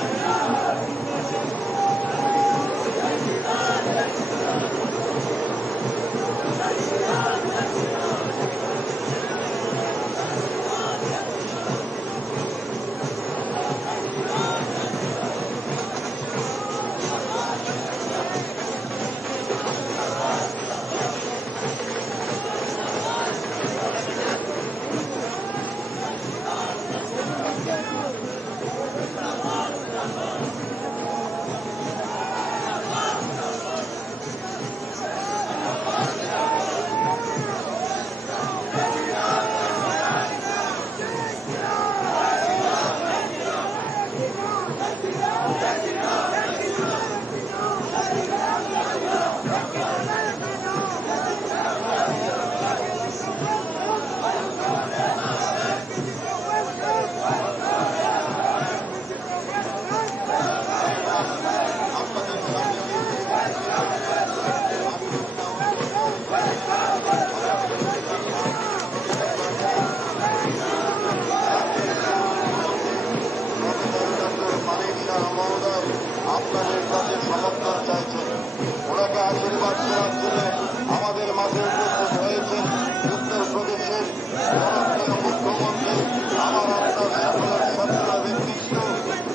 আপনাদের কাছে সমর্থন চাইছেন। ওনাকে আশীর্বাদ করার জন্য আমাদের মাঝে উপস্থিত হয়েছেন উত্তরপ্রদেশের জনপ্রিয় মুখ্যমন্ত্রী আমার আপনার সকলের সত্য ব্যক্তিত্ব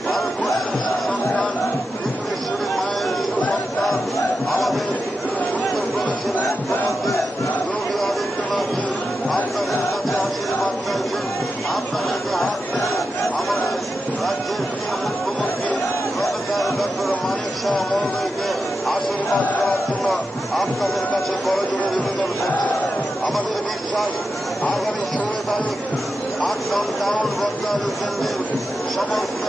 ভারতবর্ষের সুসন্তান ত্রিপুরেশ্বরী মায়ের সুসন্তান আমাদের উত্তরপ্রদেশের মুখ্যমন্ত্রী যোগী আদিত্যনাথজি আপনাদের কাছে আশীর্বাদ চাইছেন। আপনাদেরকে হাত থেকে আমাদের রাজ্যের প্রিয় মুখ্যমন্ত্রী প্রফেসর ডক্টর মানিক শাহ মহোদয়কে আশীর্বাদ করার জন্য আপনাদের কাছে করজোড়ে নিবেদন করছে। আমাদের বিশ্বাস আগামী 16 তারিখ ৮ টাউন বদলার কেন্দ্রের সমস্ত